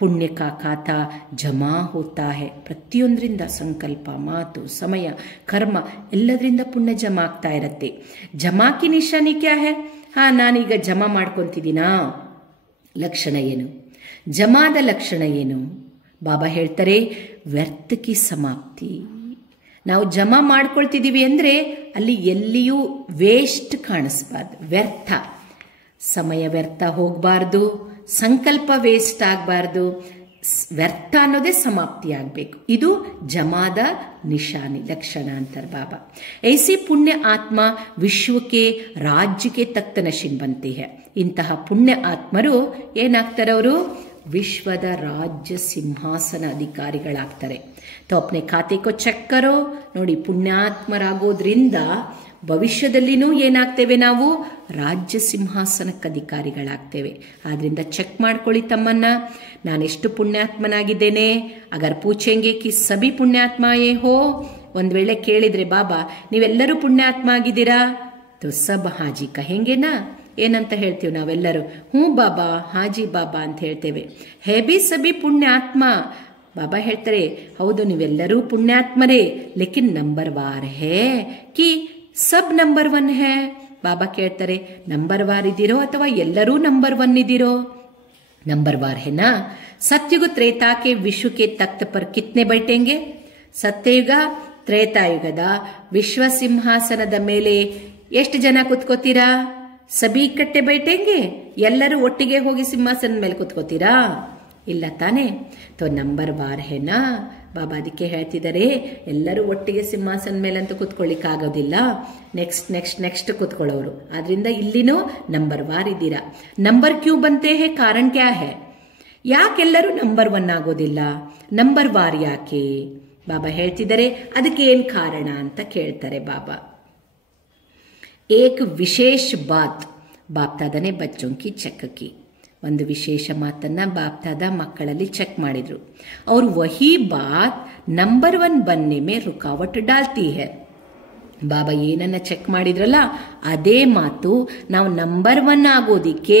ಪುಣ್ಯ ಕಾ ಖಾತಾ ಜಮಾ ಹೋತಾ ಹೇ, ಪ್ರತಿಯೊಂದರಿಂದ ಸಂಕಲ್ಪ, ಮಾತು, ಸಮಯ, ಕರ್ಮ ಎಲ್ಲದರಿಂದ ಪುಣ್ಯ ಜಮಾ ಆಗ್ತಾ ಇರತ್ತೆ. ಜಮಾ ಕಿ ನಿಶಾನಿ ಕ್ಯಾ ಹೇ? ನಾನೀಗ ಜಮಾ ಮಾಡ್ಕೊತಿದ್ದೀನಾ? ಲಕ್ಷಣ ಏನು? ಜಮಾದ ಲಕ್ಷಣ ಏನು? ಬಾಬಾ ಹೇಳ್ತಾರೆ ವ್ಯರ್ಥ ಕಿ ಸಮಾಪ್ತಿ. ನಾವು ಜಮಾ ಮಾಡ್ಕೊಳ್ತಿದ್ದೀವಿ ಅಂದರೆ ಅಲ್ಲಿ ಎಲ್ಲಿಯೂ ವೇಸ್ಟ್ ಕಾಣಿಸ್ಬಾರ್ದು, ವ್ಯರ್ಥ. ಸಮಯ ವ್ಯರ್ಥ ಹೋಗಬಾರ್ದು, ಸಂಕಲ್ಪ ವೇಸ್ಟ್ ಆಗಬಾರ್ದು, ವ್ಯರ್ಥ ಅನ್ನೋದೇ ಸಮಾಪ್ತಿ ಆಗಬೇಕು. ಇದು ಜಮಾದ ನಿಶಾನಿ, ಲಕ್ಷಣ ಅಂತಾರೆ ಬಾಬಾ. ಐಸಿ ಪುಣ್ಯ ಆತ್ಮ ವಿಶ್ವಕ್ಕೆ ರಾಜ್ಯಕ್ಕೆ ತಕ್ತನಶಿನ್ ಬಂತಿ ಹೇ. ಇಂತಹ ಪುಣ್ಯ ಆತ್ಮರು ಏನಾಗ್ತಾರೆ? ಅವರು ವಿಶ್ವದ ರಾಜ್ಯ ಸಿಂಹಾಸನ ಅಧಿಕಾರಿಗಳಾಗ್ತಾರೆ. ತೋ ಅಪ್ನೆ ಖಾತೆ ಕೋ ಚೆಕ್ ಕರೋ. ನೋಡಿ, ಪುಣ್ಯಾತ್ಮರಾಗೋದ್ರಿಂದ ಭವಿಷ್ಯದಲ್ಲಿನೂ ಏನಾಗ್ತೇವೆ? ನಾವು ರಾಜ್ಯ ಸಿಂಹಾಸನಕ್ಕೆ ಅಧಿಕಾರಿಗಳಾಗ್ತೇವೆ. ಆದ್ರಿಂದ ಚೆಕ್ ಮಾಡ್ಕೊಳ್ಳಿ ತಮ್ಮನ್ನ, ನಾನೆಷ್ಟು ಪುಣ್ಯಾತ್ಮನಾಗಿದ್ದೇನೆ. ಅಗರ್ ಪೂಛೆಂಗೆ ಕಿ ಸಭಿ ಪುಣ್ಯಾತ್ಮ ಏ ಹೋ, ಒಂದ್ ವೇಳೆ ಕೇಳಿದ್ರೆ ಬಾಬಾ ನೀವೆಲ್ಲರೂ ಪುಣ್ಯಾತ್ಮ ಆಗಿದ್ದೀರಾ? ತೋ ಸಬ್ ಹಾಜಿ ಕಹೆಂಗೆನಾ? ಏನಂತ ಹೇಳ್ತೀವಿ ನಾವೆಲ್ಲರೂ? ಹ್ಞೂ ಬಾಬಾ, ಹಾಜಿ ಬಾಬಾ ಅಂತ ಹೇಳ್ತೇವೆ. ಹೇ ಬಿ ಸಭಿ ಪುಣ್ಯಾತ್ಮ. ಬಾಬಾ ಹೇಳ್ತಾರೆ ಹೌದು ನೀವೆಲ್ಲರೂ ಪುಣ್ಯಾತ್ಮರೇ, ಲೇಕಿನ್ ನಂಬರ್ ವಾರ್ ಹೇ ಕಿ ಸಬ್ ನಂಬರ್ 1 ಹೇ? ಬಾಬಾ ಕೇಳ್ತಾರೆ ನಂಬರ್ ವಾರ್ ಇದ್ದೀರೋ ಅಥವಾ ಎಲ್ಲರೂ ನಂಬರ್ 1 ಇದ್ದೀರೋ? Number war ಹೇನಾ? ಸತ್ಯುಗ ತ್ರೇತಾಕೆ ವಿಶ್ವಕ್ಕೆ ತಖ್ತ ಪರ್ ಕಿತ್ನೆ ಬೈಟೆಂಗೆ? ಸತ್ಯಯುಗ ತ್ರೇತಾಯುಗದ ವಿಶ್ವ ಸಿಂಹಾಸನದ ಮೇಲೆ ಎಷ್ಟು ಜನ ಕುತ್ಕೋತೀರಾ? ಸಬಿ ಇಕ್ಕಟ್ಟೆ ಬೈಟೆಂಗೆ? ಎಲ್ಲರೂ ಒಟ್ಟಿಗೆ ಹೋಗಿ ಸಿಂಹಾಸನದ ಮೇಲೆ ಕುತ್ಕೋತೀರಾ? ಇಲ್ಲ ತಾನೆ. ತೋ ನಂಬರ್ ವಾರ್ ಹೇನಾ? ಬಾಬಾ ಅದಕ್ಕೆ ಹೇಳ್ತಿದ್ದಾರೆ ಎಲ್ಲರೂ ಒಟ್ಟಿಗೆ ಸಿಂಹಾಸನ ಮೇಲಂತೂ ಕುತ್ಕೊಳ್ಳಿಕ್ಕಾಗೋದಿಲ್ಲ, ನೆಕ್ಸ್ಟ್ ನೆಕ್ಸ್ಟ್ ನೆಕ್ಸ್ಟ್ ಕುತ್ಕೊಳ್ಳೋರು. ಆದ್ರಿಂದ ಇಲ್ಲಿನೂ ನಂಬರ್ ವಾರ್ ಇದ್ದೀರಾ. ನಂಬರ್ ಕ್ಯೂ ಬಂತೆ ಹೇ? ಕಾರಣ ಕ್ಯಾ ಹೇ? ಯಾಕೆಲ್ಲರೂ ನಂಬರ್ 1 ಆಗೋದಿಲ್ಲ? ನಂಬರ್ ವಾರ್ ಯಾಕೆ? ಬಾಬಾ ಹೇಳ್ತಿದ್ದಾರೆ ಅದಕ್ಕೆ ಏನ್ ಕಾರಣ ಅಂತ ಕೇಳ್ತಾರೆ ಬಾಬಾ. ಏಕ್ ವಿಶೇಷ ಬಾತ್ ಬಾಪ್ತಾದನೆ ಬಚ್ಚೋಂ ಕಿ ಚೆಕ್ ಕಿ. ಒಂದು ವಿಶೇಷ ಮಾತನ್ನ ಬಾಪ್ತಾದ ಮಕ್ಕಳಲ್ಲಿ ಚೆಕ್ ಮಾಡಿದ್ರು. ಅವ್ರು ವಹಿ ಬಾತ್ ನಂಬರ್ 1 ಬನ್ನೆ ಮೇ ರುಕಾವಟ್ ಡಾಲ್ತಿ ಹೇ. ಬಾಬಾ ಏನನ್ನ ಚೆಕ್ ಮಾಡಿದ್ರಲ್ಲ ಅದೇ ಮಾತು ನಾವು ನಂಬರ್ 1 ಆಗೋದಿಕ್ಕೆ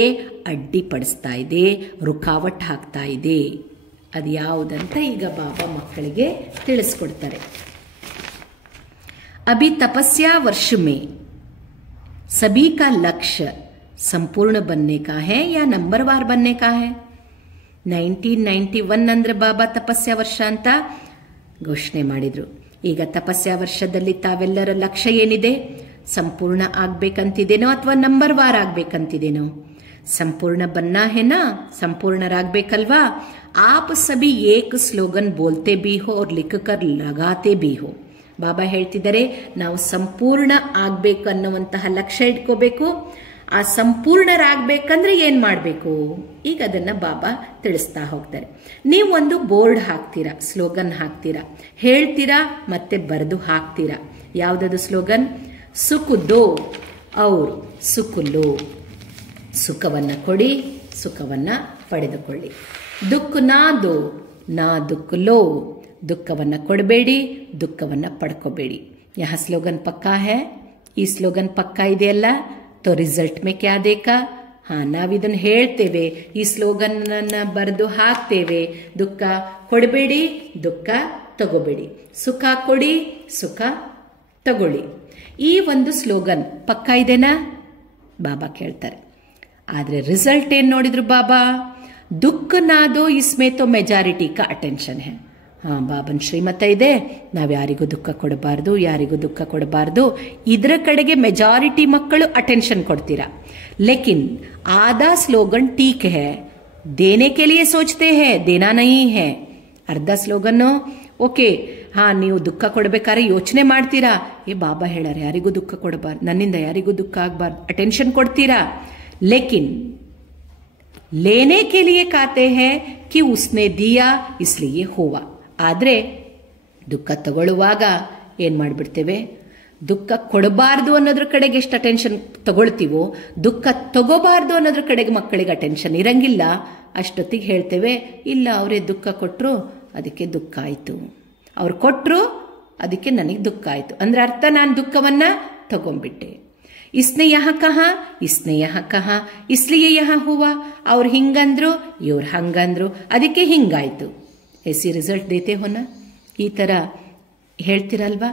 ಅಡ್ಡಿಪಡಿಸ್ತಾ ಇದೆ, ರುಕಾವಟ್ ಹಾಕ್ತಾ ಇದೆ. ಅದು ಯಾವುದಂತ ಈಗ ಬಾಬಾ ಮಕ್ಕಳಿಗೆ ತಿಳಿಸ್ಕೊಡ್ತಾರೆ. ಅಭಿ ತಪಸ್ಯಾ ವರ್ಷ ಮೇ सभी का लक्ष्य संपूर्ण बनने का है या नंबरवार बनने का है? 1991 ಅಂದ್ರೆ ಬಾಬಾ ತಪಸ್ಯ ವರ್ಷ ಅಂತ ಘೋಷಣೆ ಮಾಡಿದ್ರು. ಈಗ ತಪಸ್ಯ ವರ್ಷದಲ್ಲಿ ತಾವೆಲ್ಲರ ಲಕ್ಷ್ಯ ಏನಿದೆ? ಸಂಪೂರ್ಣ ಆಗ್ಬೇಕಂತಿದೇನೋ ಅಥವಾ ನಂಬರ್ ವಾರ್ ಆಗ್ಬೇಕಂತಿದೇನೋ? ಸಂಪೂರ್ಣ ಬನ್ನ ಹೇನಾ? ಸಂಪೂರ್ಣರಾಗ್ಬೇಕಲ್ವಾ? आप सभी एक स्लोगन बोलते भी हो और लिख कर लगाते भी हो. ಬಾಬಾ ಹೇಳ್ತಿದ್ದಾರೆ ನಾವು ಸಂಪೂರ್ಣ ಆಗ್ಬೇಕು ಅನ್ನುವಂತಹ ಲಕ್ಷ್ಯ ಇಟ್ಕೋಬೇಕು. ಆ ಸಂಪೂರ್ಣರಾಗಬೇಕಂದ್ರೆ ಏನ್ ಮಾಡಬೇಕು? ಈಗ ಅದನ್ನ ಬಾಬಾ ತಿಳಿಸ್ತಾ ಹೋಗ್ತಾರೆ. ನೀವು ಒಂದು ಬೋರ್ಡ್ ಹಾಕ್ತೀರಾ, ಸ್ಲೋಗನ್ ಹಾಕ್ತೀರಾ, ಹೇಳ್ತೀರಾ ಮತ್ತೆ ಬರೆದು ಹಾಕ್ತೀರಾ. ಯಾವ್ದದು ಸ್ಲೋಗನ್? ಸುಖ ದೋ ಔರ್ ಸುಖ ಲೋ. ಸುಖವನ್ನ ಕೊಡಿ, ಸುಖವನ್ನ ಪಡೆದುಕೊಳ್ಳಿ. ದುಃಖ ನಾ ದೋ ನಾ ದುಃಖ ಲೋ. ದುಃಖವನ್ನ ಕೊಡಬೇಡಿ, ದುಃಖವನ್ನ ಪಡ್ಕೋಬೇಡಿ. ಯಹ ಸ್ಲೋಗನ್ ಪಕ್ಕಾ ಹೇ? ಈ ಸ್ಲೋಗನ್ ಪಕ್ಕಾ ಇದೆಯಲ್ಲ? ತೋ ರಿಸಲ್ಟ್ ಮೇ ಕ್ಯಾ ದೇಖಾ? ನಾವಿದನ್ನು ಹೇಳ್ತೇವೆ, ಈ ಸ್ಲೋಗನ್ ಬರೆದು ಹಾಕ್ತೇವೆ. ದುಃಖ ಕೊಡಬೇಡಿ, ದುಃಖ ತಗೋಬೇಡಿ. ಸುಖ ಕೊಡಿ, ಸುಖ ತಗೊಳ್ಳಿ. ಈ ಒಂದು ಸ್ಲೋಗನ್ ಪಕ್ಕಾ ಇದೆನಾ? ಬಾಬಾ ಕೇಳ್ತಾರೆ. ಆದ್ರೆ ರಿಸಲ್ಟ್ ಏನ್ ನೋಡಿದ್ರು ಬಾಬಾ? ದುಃಖ ನಾದೋ ಇಸ್ಮೇ ತೋ ಮೆಜಾರಿಟಿ ಕಾ ಅಟೆನ್ಷನ್ ಹೇ. ಬಾಬನ್ ಶ್ರೀಮತ ಇದೆ, ನಾವು ಯಾರಿಗೂ ದುಃಖ ಕೊಡಬಾರ್ದು, ಯಾರಿಗೂ ದುಃಖ ಕೊಡಬಾರ್ದು. ಇದರ ಕಡೆಗೆ ಮೆಜಾರಿಟಿ ಮಕ್ಕಳು ಅಟೆನ್ಷನ್ ಕೊಡ್ತೀರಾ. ಲೇಕಿನ್ ಆದಾ ಸ್ಲೋಗನ್ ಟೀಕ್ ಹೇ, ದೇನೆ ಕೆ ಲಿಯೆ ಸೋಚ್ತೆ ಹೇ, ದೇನಾ ನಹೀ ಹೇ. ಅರ್ಧ ಸ್ಲೋಗನ್ನು ಓಕೆ, ಹಾ ನೀವು ದುಃಖ ಕೊಡ್ಬೇಕಾದ್ರೆ ಯೋಚನೆ ಮಾಡ್ತೀರಾ, ಬಾಬಾ ಹೇಳಾರೆ ಯಾರಿಗೂ ದುಃಖ ಕೊಡಬಾರ್ದು, ನನ್ನಿಂದ ಯಾರಿಗೂ ದುಃಖ ಆಗಬಾರ್ದು, ಅಟೆನ್ಷನ್ ಕೊಡ್ತೀರಾ. ಲೇಕಿನ್ ಲೇನೆ ಕೆ ಲಿಯೆ ಕಾತೆ ಹೇ ಕಿ ಉಸ್ನೆ ದಿಯಾ ಇಸ್ಲಿಯೇ ಹುವಾ. ಆದ್ರೆ ದುಃಖ ತಗೊಳ್ಳುವಾಗ ಏನ್ ಮಾಡ್ಬಿಡ್ತೇವೆ, ದುಃಖ ಕೊಡಬಾರ್ದು ಅನ್ನೋದ್ರ ಕಡೆಗೆ ಎಷ್ಟು ಅಟೆನ್ಷನ್ ತಗೊಳ್ತೀವೋ, ದುಃಖ ತಗೋಬಾರ್ದು ಅನ್ನೋದ್ರ ಕಡೆಗೆ ಮಕ್ಕಳಿಗೆ ಅಟೆನ್ಷನ್ ಇರಂಗಿಲ್ಲ. ಅಷ್ಟೊತ್ತಿಗೆ ಹೇಳ್ತೇವೆ, ಇಲ್ಲ ಅವರೇ ದುಃಖ ಕೊಟ್ಟರು ಅದಕ್ಕೆ ದುಃಖ ಆಯಿತು, ಅವ್ರು ಕೊಟ್ಟರು ಅದಕ್ಕೆ ನನಗೆ ದುಃಖ ಆಯಿತು ಅಂದ್ರೆ ಅರ್ಥ ನಾನು ದುಃಖವನ್ನ ತಗೊಂಡ್ಬಿಟ್ಟೆ. ಇಸ್ನೆ ಯಹ ಕಹ, ಇಸ್ನೆ ಯಹ ಕಹ ಇಸ್ಲಿಯೇ ಯಹ ಹುವಾ. ಅವ್ರು ಹಿಂಗಂದ್ರು ಇವ್ರು ಹಂಗಂದ್ರು ಅದಕ್ಕೆ ಹಿಂಗಾಯ್ತು. ಎಸಿ ರಿಸಲ್ಟ್ ದೇತೆ ಹೋನ, ಈ ಥರ ಹೇಳ್ತಿರಲ್ವಾ.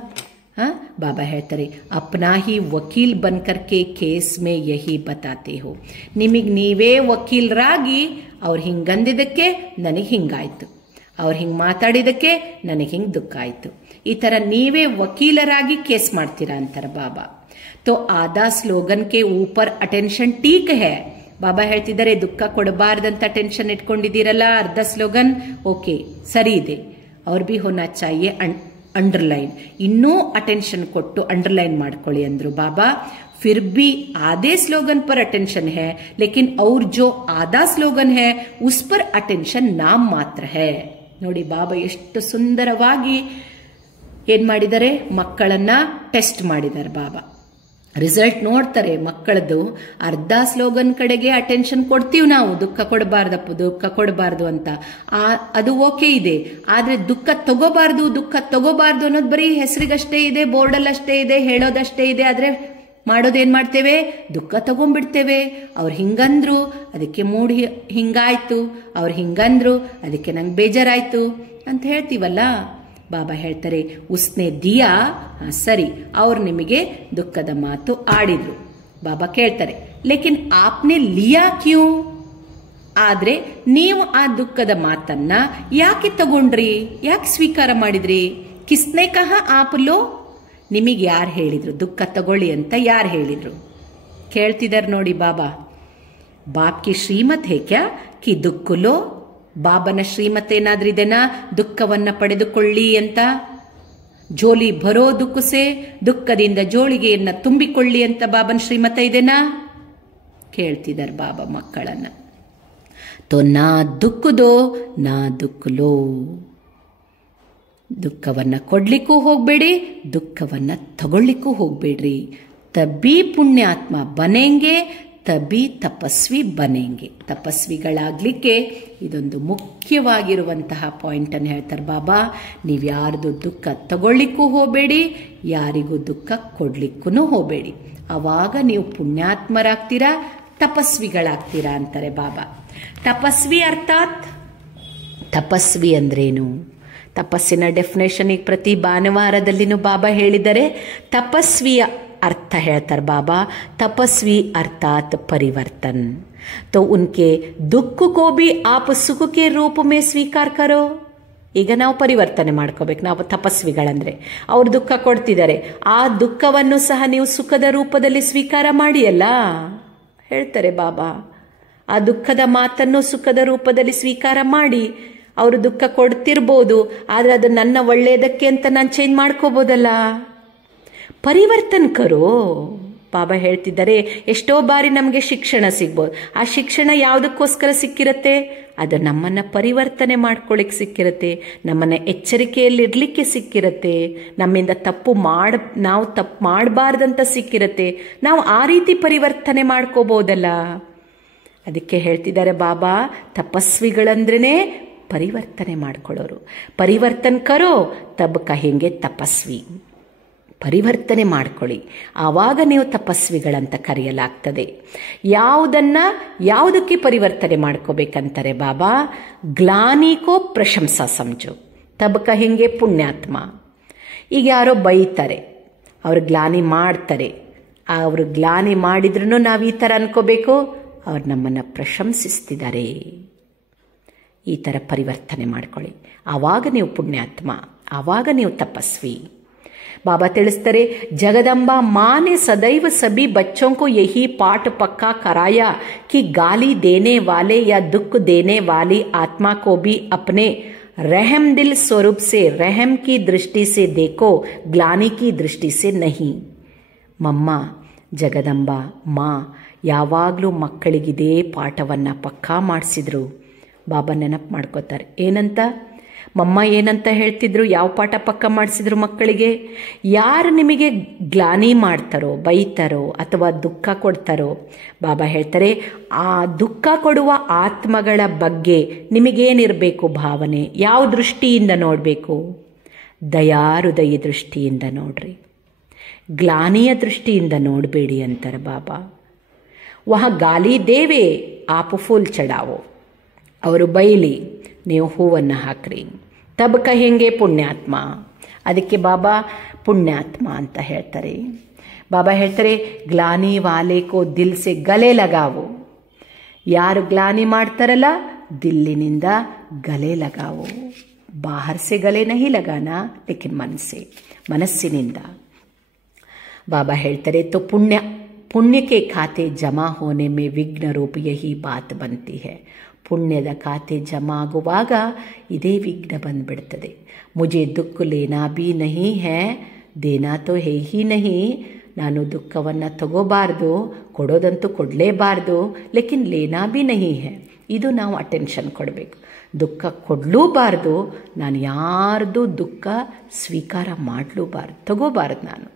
ಬಾಬಾ ಹೇಳ್ತಾರೆ, ಅಪ್ನಾ ಹಿ ವಕೀಲ್ ಬನ್ಕರ್ಕೆ ಕೇಸ್ ಮೇ ಯಹಿ ಬತಾತೆ ಹೋ. ನಿಮಗೆ ನೀವೇ ವಕೀಲರಾಗಿ ಅವ್ರು ಹಿಂಗಂದಿದ್ದಕ್ಕೆ ನನಗೆ ಹಿಂಗಾಯ್ತು, ಅವ್ರು ಹಿಂಗೆ ಮಾತಾಡಿದಕ್ಕೆ ನನಗೆ ಹಿಂಗೆ ದುಃಖ ಆಯಿತು, ಈ ಥರ ನೀವೇ ವಕೀಲರಾಗಿ ಕೇಸ್ ಮಾಡ್ತೀರಾ ಅಂತಾರೆ ಬಾಬಾ. ತೋ ಆದಾ ಸ್ಲೋಗನ್ ಕೆ ಊಪರ್ ಅಟೆನ್ಷನ್ ಟೀಕ್ ಹೇ. ಬಾಬಾ ಹೇಳ್ತಿದ್ದಾರೆ, ದುಃಖ ಕೊಡಬಾರ್ದಂತ ಟೆನ್ಷನ್ ಇಟ್ಕೊಂಡಿದ್ದೀರಲ್ಲ, ಅರ್ಧ ಸ್ಲೋಗನ್ ಓಕೆ ಸರಿ ಇದೆ, ಅವ್ರು ಭಿ ಹೋನಾ ಚಾಹಿಯೆ ಅಂಡರ್ಲೈನ್, ಇನ್ನೂ ಅಟೆನ್ಷನ್ ಕೊಟ್ಟು ಅಂಡರ್ಲೈನ್ ಮಾಡ್ಕೊಳ್ಳಿ ಅಂದ್ರು ಬಾಬಾ. फिर भी आधे स्लोगन पर अटेंशन है, लेकिन और जो आधा स्लोगन है उस पर अटेंशन नाम मात्र है. ನೋಡಿ ಬಾಬಾ ಎಷ್ಟು ಸುಂದರವಾಗಿ ಏನ್ ಮಾಡಿದ್ದಾರೆ, ಮಕ್ಕಳನ್ನ ಟೆಸ್ಟ್ ಮಾಡಿದ್ದಾರೆ ಬಾಬಾ. ರಿಸಲ್ಟ್ ನೋಡ್ತಾರೆ ಮಕ್ಕಳದು. ಅರ್ಧ ಸ್ಲೋಗನ್ ಕಡೆಗೆ ಅಟೆನ್ಷನ್ ಕೊಡ್ತೀವಿ ನಾವು, ದುಃಖ ಕೊಡಬಾರ್ದಪ್ಪ, ದುಃಖ ಕೊಡಬಾರ್ದು ಅಂತ, ಅದು ಓಕೆ ಇದೆ. ಆದ್ರೆ ದುಃಖ ತಗೋಬಾರ್ದು ಅನ್ನೋದು ಬರೀ ಹೆಸರಿಗಷ್ಟೇ ಇದೆ, ಬೋರ್ಡಲ್ಲಷ್ಟೇ ಇದೆ, ಹೇಳೋದಷ್ಟೇ ಇದೆ. ಆದ್ರೆ ಮಾಡೋದೇನ್ ಮಾಡ್ತೇವೆ, ದುಃಖ ತಗೊಂಡ್ಬಿಡ್ತೇವೆ. ಅವ್ರು ಹಿಂಗಂದ್ರು ಅದಕ್ಕೆ ಮೂಡ್ ಹಿಂಗಾಯ್ತು, ಅವ್ರು ಹಿಂಗಂದ್ರು ಅದಕ್ಕೆ ನಂಗೆ ಬೇಜಾರಾಯ್ತು ಅಂತ ಹೇಳ್ತೀವಲ್ಲ. ಬಾಬಾ ಹೇಳ್ತಾರೆ, ಉಸ್ನೆ ದಿಯಾ, ಸರಿ ಅವ್ರು ನಿಮಗೆ ದುಃಖದ ಮಾತು ಆಡಿದ್ರು. ಬಾಬಾ ಕೇಳ್ತಾರೆ, ಲೇಕಿನ್ ಆಪ್ನೆ ಲಿಯಾ ಕ್ಯೂ. ಆದ್ರೆ ನೀವು ಆ ದುಃಖದ ಮಾತನ್ನ ಯಾಕೆ ತಗೊಂಡ್ರಿ, ಯಾಕೆ ಸ್ವೀಕಾರ ಮಾಡಿದ್ರಿ. ಕಿಸ್ನೆ ಕಹ ಆಪ್ ಲೋ, ನಿಮಗೆ ಯಾರು ಹೇಳಿದ್ರು ದುಃಖ ತಗೊಳ್ಳಿ ಅಂತ, ಯಾರು ಹೇಳಿದ್ರು ಕೇಳ್ತಿದಾರೆ ನೋಡಿ ಬಾಬಾ. ಬಾಪ್ ಕಿ ಶ್ರೀಮತ್ ಹೇ ಕ್ಯಾ ಕಿ ದುಃಖ ಲೋ. ಬಾಬನ ಶ್ರೀಮತ್ ಏನಾದ್ರೂ ಇದೆನಾ, ದುಃಖವನ್ನ ಪಡೆದುಕೊಳ್ಳಿ ಅಂತ. ಜೋಲಿ ಭರೋ ದುಃಖಸೆ, ದುಃಖದಿಂದ ಜೋಳಿಗೆಯನ್ನ ತುಂಬಿಕೊಳ್ಳಿ ಅಂತ ಬಾಬನ ಶ್ರೀಮತ ಇದೆನಾ ಕೇಳ್ತಿದಾರೆ ಬಾಬಾ ಮಕ್ಕಳನ್ನ. ತೋ ನಾ ದುಃಖ ದೋ ನಾ ದುಃಖ ಲೋ. ದುಃಖವನ್ನ ಕೊಡ್ಲಿಕ್ಕೂ ಹೋಗ್ಬೇಡಿ, ದುಃಖವನ್ನ ತಗೊಳ್ಳಿಕ್ಕೂ ಹೋಗ್ಬೇಡ್ರಿ. ತಬ್ಬಿ ಪುಣ್ಯಾತ್ಮ ಬನೆಂಗೆ, ತಬ್ಬಿ ತಪಸ್ವಿ ಬನೆಂಗೆ. ತಪಸ್ವಿಗಳಾಗ್ಲಿಕ್ಕೆ ಇದೊಂದು ಮುಖ್ಯವಾಗಿರುವಂತಹ ಪಾಯಿಂಟ್ ಅನ್ನು ಹೇಳ್ತಾರೆ ಬಾಬಾ. ನೀವು ಯಾರ್ದು ದುಃಖ ತಗೊಳ್ಳಿಕ್ಕೂ ಹೋಗಬೇಡಿ, ಯಾರಿಗೂ ದುಃಖ ಕೊಡ್ಲಿಕ್ಕೂ ಹೋಗಬೇಡಿ. ಅವಾಗ ನೀವು ಪುಣ್ಯಾತ್ಮರಾಗ್ತೀರಾ, ತಪಸ್ವಿಗಳಾಗ್ತೀರಾ ಅಂತಾರೆ ಬಾಬಾ. ತಪಸ್ವಿ ಅರ್ಥಾತ್, ತಪಸ್ವಿ ಅಂದ್ರೇನು, ತಪಸ್ಸಿನ ಡೆಫಿನೇಷನ್ ಈಗ ಪ್ರತಿ ಭಾನುವಾರದಲ್ಲಿನೂ ಬಾಬಾ ಹೇಳಿದರೆ. ತಪಸ್ವಿಯ ಅರ್ಥ ಹೇಳ್ತಾರೆ ಬಾಬಾ, ತಪಸ್ವಿ ಅರ್ಥಾತ್ ಪರಿವರ್ತನ್. तो उनके दुख को भी आप सुख के रूप में ಸ್ವೀಕಾರ ಕರೋ. ಈಗ ನಾವು ಪರಿವರ್ತನೆ ಮಾಡ್ಕೋಬೇಕು. ನಾವು ತಪಸ್ವಿಗಳಂದ್ರೆ ಅವ್ರು ದುಃಖ ಕೊಡ್ತಿದ್ದಾರೆ, ಆ ದುಃಖವನ್ನು ಸಹ ನೀವು ಸುಖದ ರೂಪದಲ್ಲಿ ಸ್ವೀಕಾರ ಮಾಡಿ ಅಲ್ಲ ಹೇಳ್ತಾರೆ ಬಾಬಾ. ಆ ದುಃಖದ ಮಾತನ್ನು ಸುಖದ ರೂಪದಲ್ಲಿ ಸ್ವೀಕಾರ ಮಾಡಿ. ಅವರು ದುಃಖ ಕೊಡ್ತಿರ್ಬೋದು, ಆದ್ರೆ ಅದು ನನ್ನ ಒಳ್ಳೆಯದಕ್ಕೆ ಅಂತ ನಾನು ಚೇಂಜ್ ಮಾಡ್ಕೋಬೋದಲ್ಲ. ಪರಿವರ್ತನ್ ಕರೋ. ಬಾಬಾ ಹೇಳ್ತಿದ್ದಾರೆ, ಎಷ್ಟೋ ಬಾರಿ ನಮಗೆ ಶಿಕ್ಷಣ ಸಿಗ್ಬೋದು. ಆ ಶಿಕ್ಷಣ ಯಾವುದಕ್ಕೋಸ್ಕರ ಸಿಕ್ಕಿರತ್ತೆ, ಅದು ನಮ್ಮನ್ನ ಪರಿವರ್ತನೆ ಮಾಡ್ಕೊಳ್ಳಿಕ್ಕೆ ಸಿಕ್ಕಿರತ್ತೆ, ನಮ್ಮನ್ನ ಎಚ್ಚರಿಕೆಯಲ್ಲಿರ್ಲಿಕ್ಕೆ ಸಿಕ್ಕಿರತ್ತೆ, ನಮ್ಮಿಂದ ನಾವು ತಪ್ಪು ಮಾಡಬಾರ್ದಂತ ಸಿಕ್ಕಿರತ್ತೆ. ನಾವು ಆ ರೀತಿ ಪರಿವರ್ತನೆ ಮಾಡ್ಕೋಬಹುದಲ್ಲ. ಅದಕ್ಕೆ ಹೇಳ್ತಿದ್ದಾರೆ ಬಾಬಾ, ತಪಸ್ವಿಗಳಂದ್ರೇನೆ ಪರಿವರ್ತನೆ ಮಾಡ್ಕೊಳ್ಳೋರು. ಪರಿವರ್ತನ್ ಕರೋ ತಬ್ ಕಹೆಂಗೆ ತಪಸ್ವಿ. ಪರಿವರ್ತನೆ ಮಾಡ್ಕೊಳ್ಳಿ, ಆವಾಗ ನೀವು ತಪಸ್ವಿಗಳಂತ ಕರೆಯಲಾಗ್ತದೆ. ಯಾವುದಕ್ಕೆ ಪರಿವರ್ತನೆ ಮಾಡ್ಕೋಬೇಕಂತಾರೆ ಬಾಬಾ, ಗ್ಲಾನಿಕೋ ಪ್ರಶಂಸಾ ಸಮಜೋ ತಬ್ ಕಹೆಂಗೆ ಪುಣ್ಯಾತ್ಮ. ಈಗ ಯಾರೋ ಬೈತಾರೆ, ಅವ್ರು ಗ್ಲಾನಿ ಮಾಡ್ತಾರೆ, ಅವರು ಗ್ಲಾನಿ ಮಾಡಿದ್ರೂ ನಾವು ಈ ಥರ ಅನ್ಕೋಬೇಕು, ಅವ್ರು ನಮ್ಮನ್ನು ಪ್ರಶಂಸಿಸ್ತಿದ್ದಾರೆ. ಈ ಥರ ಪರಿವರ್ತನೆ ಮಾಡ್ಕೊಳ್ಳಿ, ಆವಾಗ ನೀವು ಪುಣ್ಯಾತ್ಮ, ಆವಾಗ ನೀವು ತಪಸ್ವಿ. बाबा ತಿಳಿಸ್ತಾರೆ, जगदम्बा माँ ने सदैव सभी बच्चों को यही पाठ पक्का कराया कि गाली देने वाले या दुख देने वाली आत्मा को भी अपने रहम दिल स्वरूप से रहम की दृष्टि से देखो, ग्लानि की दृष्टि से नहीं. ಮಮ್ಮ ಜಗದಂಬಾ ಮಾ ಯಾವಾಗಲೂ ಮಕ್ಕಳಿಗಿದೇ ಪಾಠವನ್ನು ಪಕ್ಕಾ ಮಾಡಿಸಿದ್ರು. ಬಾಬಾ ನೆನಪು ಮಾಡ್ಕೋತಾರೆ. ಏನಂತ ಮಮ್ಮ ಏನಂತ ಹೇಳ್ತಿದ್ರು? ಯಾವ ಪಾಠ ಪಕ್ಕ ಮಾಡಿಸಿದ್ರು ಮಕ್ಕಳಿಗೆ? ಯಾರು ನಿಮಗೆ ಗ್ಲಾನಿ ಮಾಡ್ತಾರೋ, ಬೈತಾರೋ ಅಥವಾ ದುಃಖ ಕೊಡ್ತಾರೋ, ಬಾಬಾ ಹೇಳ್ತಾರೆ ಆ ದುಃಖ ಕೊಡುವ ಆತ್ಮಗಳ ಬಗ್ಗೆ ನಿಮಗೇನಿರಬೇಕು ಭಾವನೆ? ಯಾವ ದೃಷ್ಟಿಯಿಂದ ನೋಡಬೇಕು? ದಯಾಹೃದಯ ದೃಷ್ಟಿಯಿಂದ ನೋಡ್ರಿ, ಗ್ಲಾನಿಯ ದೃಷ್ಟಿಯಿಂದ ನೋಡಬೇಡಿ ಅಂತಾರೆ ಬಾಬಾ. ವಹ ಗಾಲಿ ದೇವೆ ಆಪು ಫೂಲ್ ಚಡಾವೋ, ಅವರು ಬೈಲಿ ನೀವು ಹೂವನ್ನು ಹಾಕ್ರಿ. ತಬ್ ಕಹೆಂಗೆ ಪುಣ್ಯಾತ್ಮ, ಅದಕ್ಕೆ ಬಾಬಾ ಪುಣ್ಯಾತ್ಮ ಅಂತ ಹೇಳ್ತಾರೆ. ಬಾಬಾ ಹೇಳ್ತಾರೆ ಗ್ಲಾನಿ ವಾಲೆ ಕೋ ದಿಲ್ ಸೆ ಗಲೆ ಲಗಾವೋ, ಯಾರು ಗ್ಲಾನಿ ಮಾಡ್ತಾರಲ್ಲ ದಿಲ್ಲಿನಿಂದ ಗಲೆ ಲಗಾವೋ. ಬಾಹರ್ ಸೆ ಗಲೆ ನಹಿ ಲಗಾನಾ, ಲೇಕಿನ್ ಮನಸ್ಸಿನಿಂದ. ಬಾಬಾ ಹೇಳ್ತಾರೆ तो पुण्य के खाते जमा होने में विघ्न रूप यही बात बनती है. ಪುಣ್ಯದ ಖಾತೆ ಜಮಾ ಆಗುವಾಗ ಇದೇ ವಿಘ್ನ ಬಂದ್ಬಿಡ್ತದೆ. ಮುಜೆ ದುಃಖ ಲೇನಾ ಬಿ ನಹಿ ಹೇ, ದೇನಾ ತೋ ಹೇ ಹಿ ನಹಿ. ನಾನು ದುಃಖವನ್ನು ತಗೋಬಾರ್ದು, ಕೊಡೋದಂತೂ ಕೊಡಲೇಬಾರ್ದು, ಲೇಕಿನ್ ಲೇನಾ ಬಿ ನಹಿ ಹೇ. ಇದು ನಾವು ಅಟೆನ್ಷನ್ ಕೊಡಬೇಕು. ದುಃಖ ಕೊಡಲೂಬಾರ್ದು, ನಾನು ಯಾರ್ದು ದುಃಖ ಸ್ವೀಕಾರ ಮಾಡಲೂಬಾರ್ದು, ತಗೋಬಾರ್ದು ನಾನು.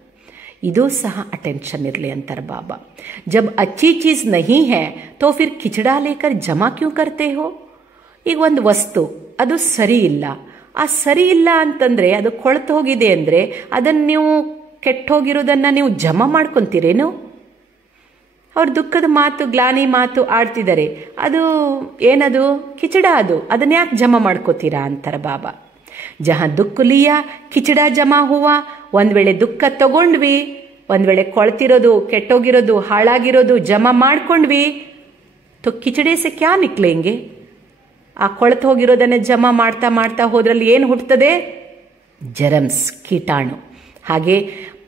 ಇದು ಸಹ ಅಟೆನ್ಷನ್ ಇರಲಿ ಅಂತಾರೆ ಬಾಬಾ. ಜಬ್ ಅಚ್ಚಿ ಚೀಸ್ ನಹಿ ಹೈ ತೋ ಫಿರ್ ಕಿಚಡಾ ಲೇಕರ್ ಜಮಾ ಕ್ಯೂ ಕರ್ತೆ ಹೋ. ಈಗ ಒಂದು ವಸ್ತು ಅದು ಸರಿ ಇಲ್ಲ, ಆ ಸರಿ ಇಲ್ಲ ಅಂತಂದರೆ ಅದು ಕೊಳ್ತು ಹೋಗಿದೆ ಅಂದರೆ ಅದನ್ನು ನೀವು ಕೆಟ್ಟೋಗಿರೋದನ್ನು ನೀವು ಜಮಾ ಮಾಡ್ಕೊತೀರೇನು? ಅವ್ರ ದುಃಖದ ಮಾತು ಗ್ಲಾನಿ ಮಾತು ಆಡ್ತಿದ್ದಾರೆ, ಅದು ಏನದು ಕಿಚಡ, ಅದನ್ನ ಯಾಕೆ ಜಮಾ ಮಾಡ್ಕೋತೀರಾ ಅಂತಾರೆ ಬಾಬಾ. ಜಹಾ ದುಃಖ ಲಿಯಾ ಕಿಚಡಾ ಜಮಾ ಹೂವ, ಒಂದು ವೇಳೆ ದುಃಖ ತಗೊಂಡ್ವಿ, ಒಂದು ವೇಳೆ ಕೊಳ್ತಿರೋದು ಕೆಟ್ಟೋಗಿರೋದು ಹಾಳಾಗಿರೋದು ಜಮಾ ಮಾಡ್ಕೊಂಡ್ವಿ, ತೊ ಕಿಚಡೆ ಸೆ ಕ್ಯಾ ನಿಕ್ಲೆಂಗೆ? ಆ ಕೊಳ್ತು ಹೋಗಿರೋದನ್ನೇ ಜಮಾ ಮಾಡ್ತಾ ಮಾಡ್ತಾ ಹೋದ್ರಲ್ಲಿ ಏನು ಹುಟ್ಟುತ್ತದೆ? ಜರಮ್ಸ್, ಕೀಟಾಣು. ಹಾಗೆ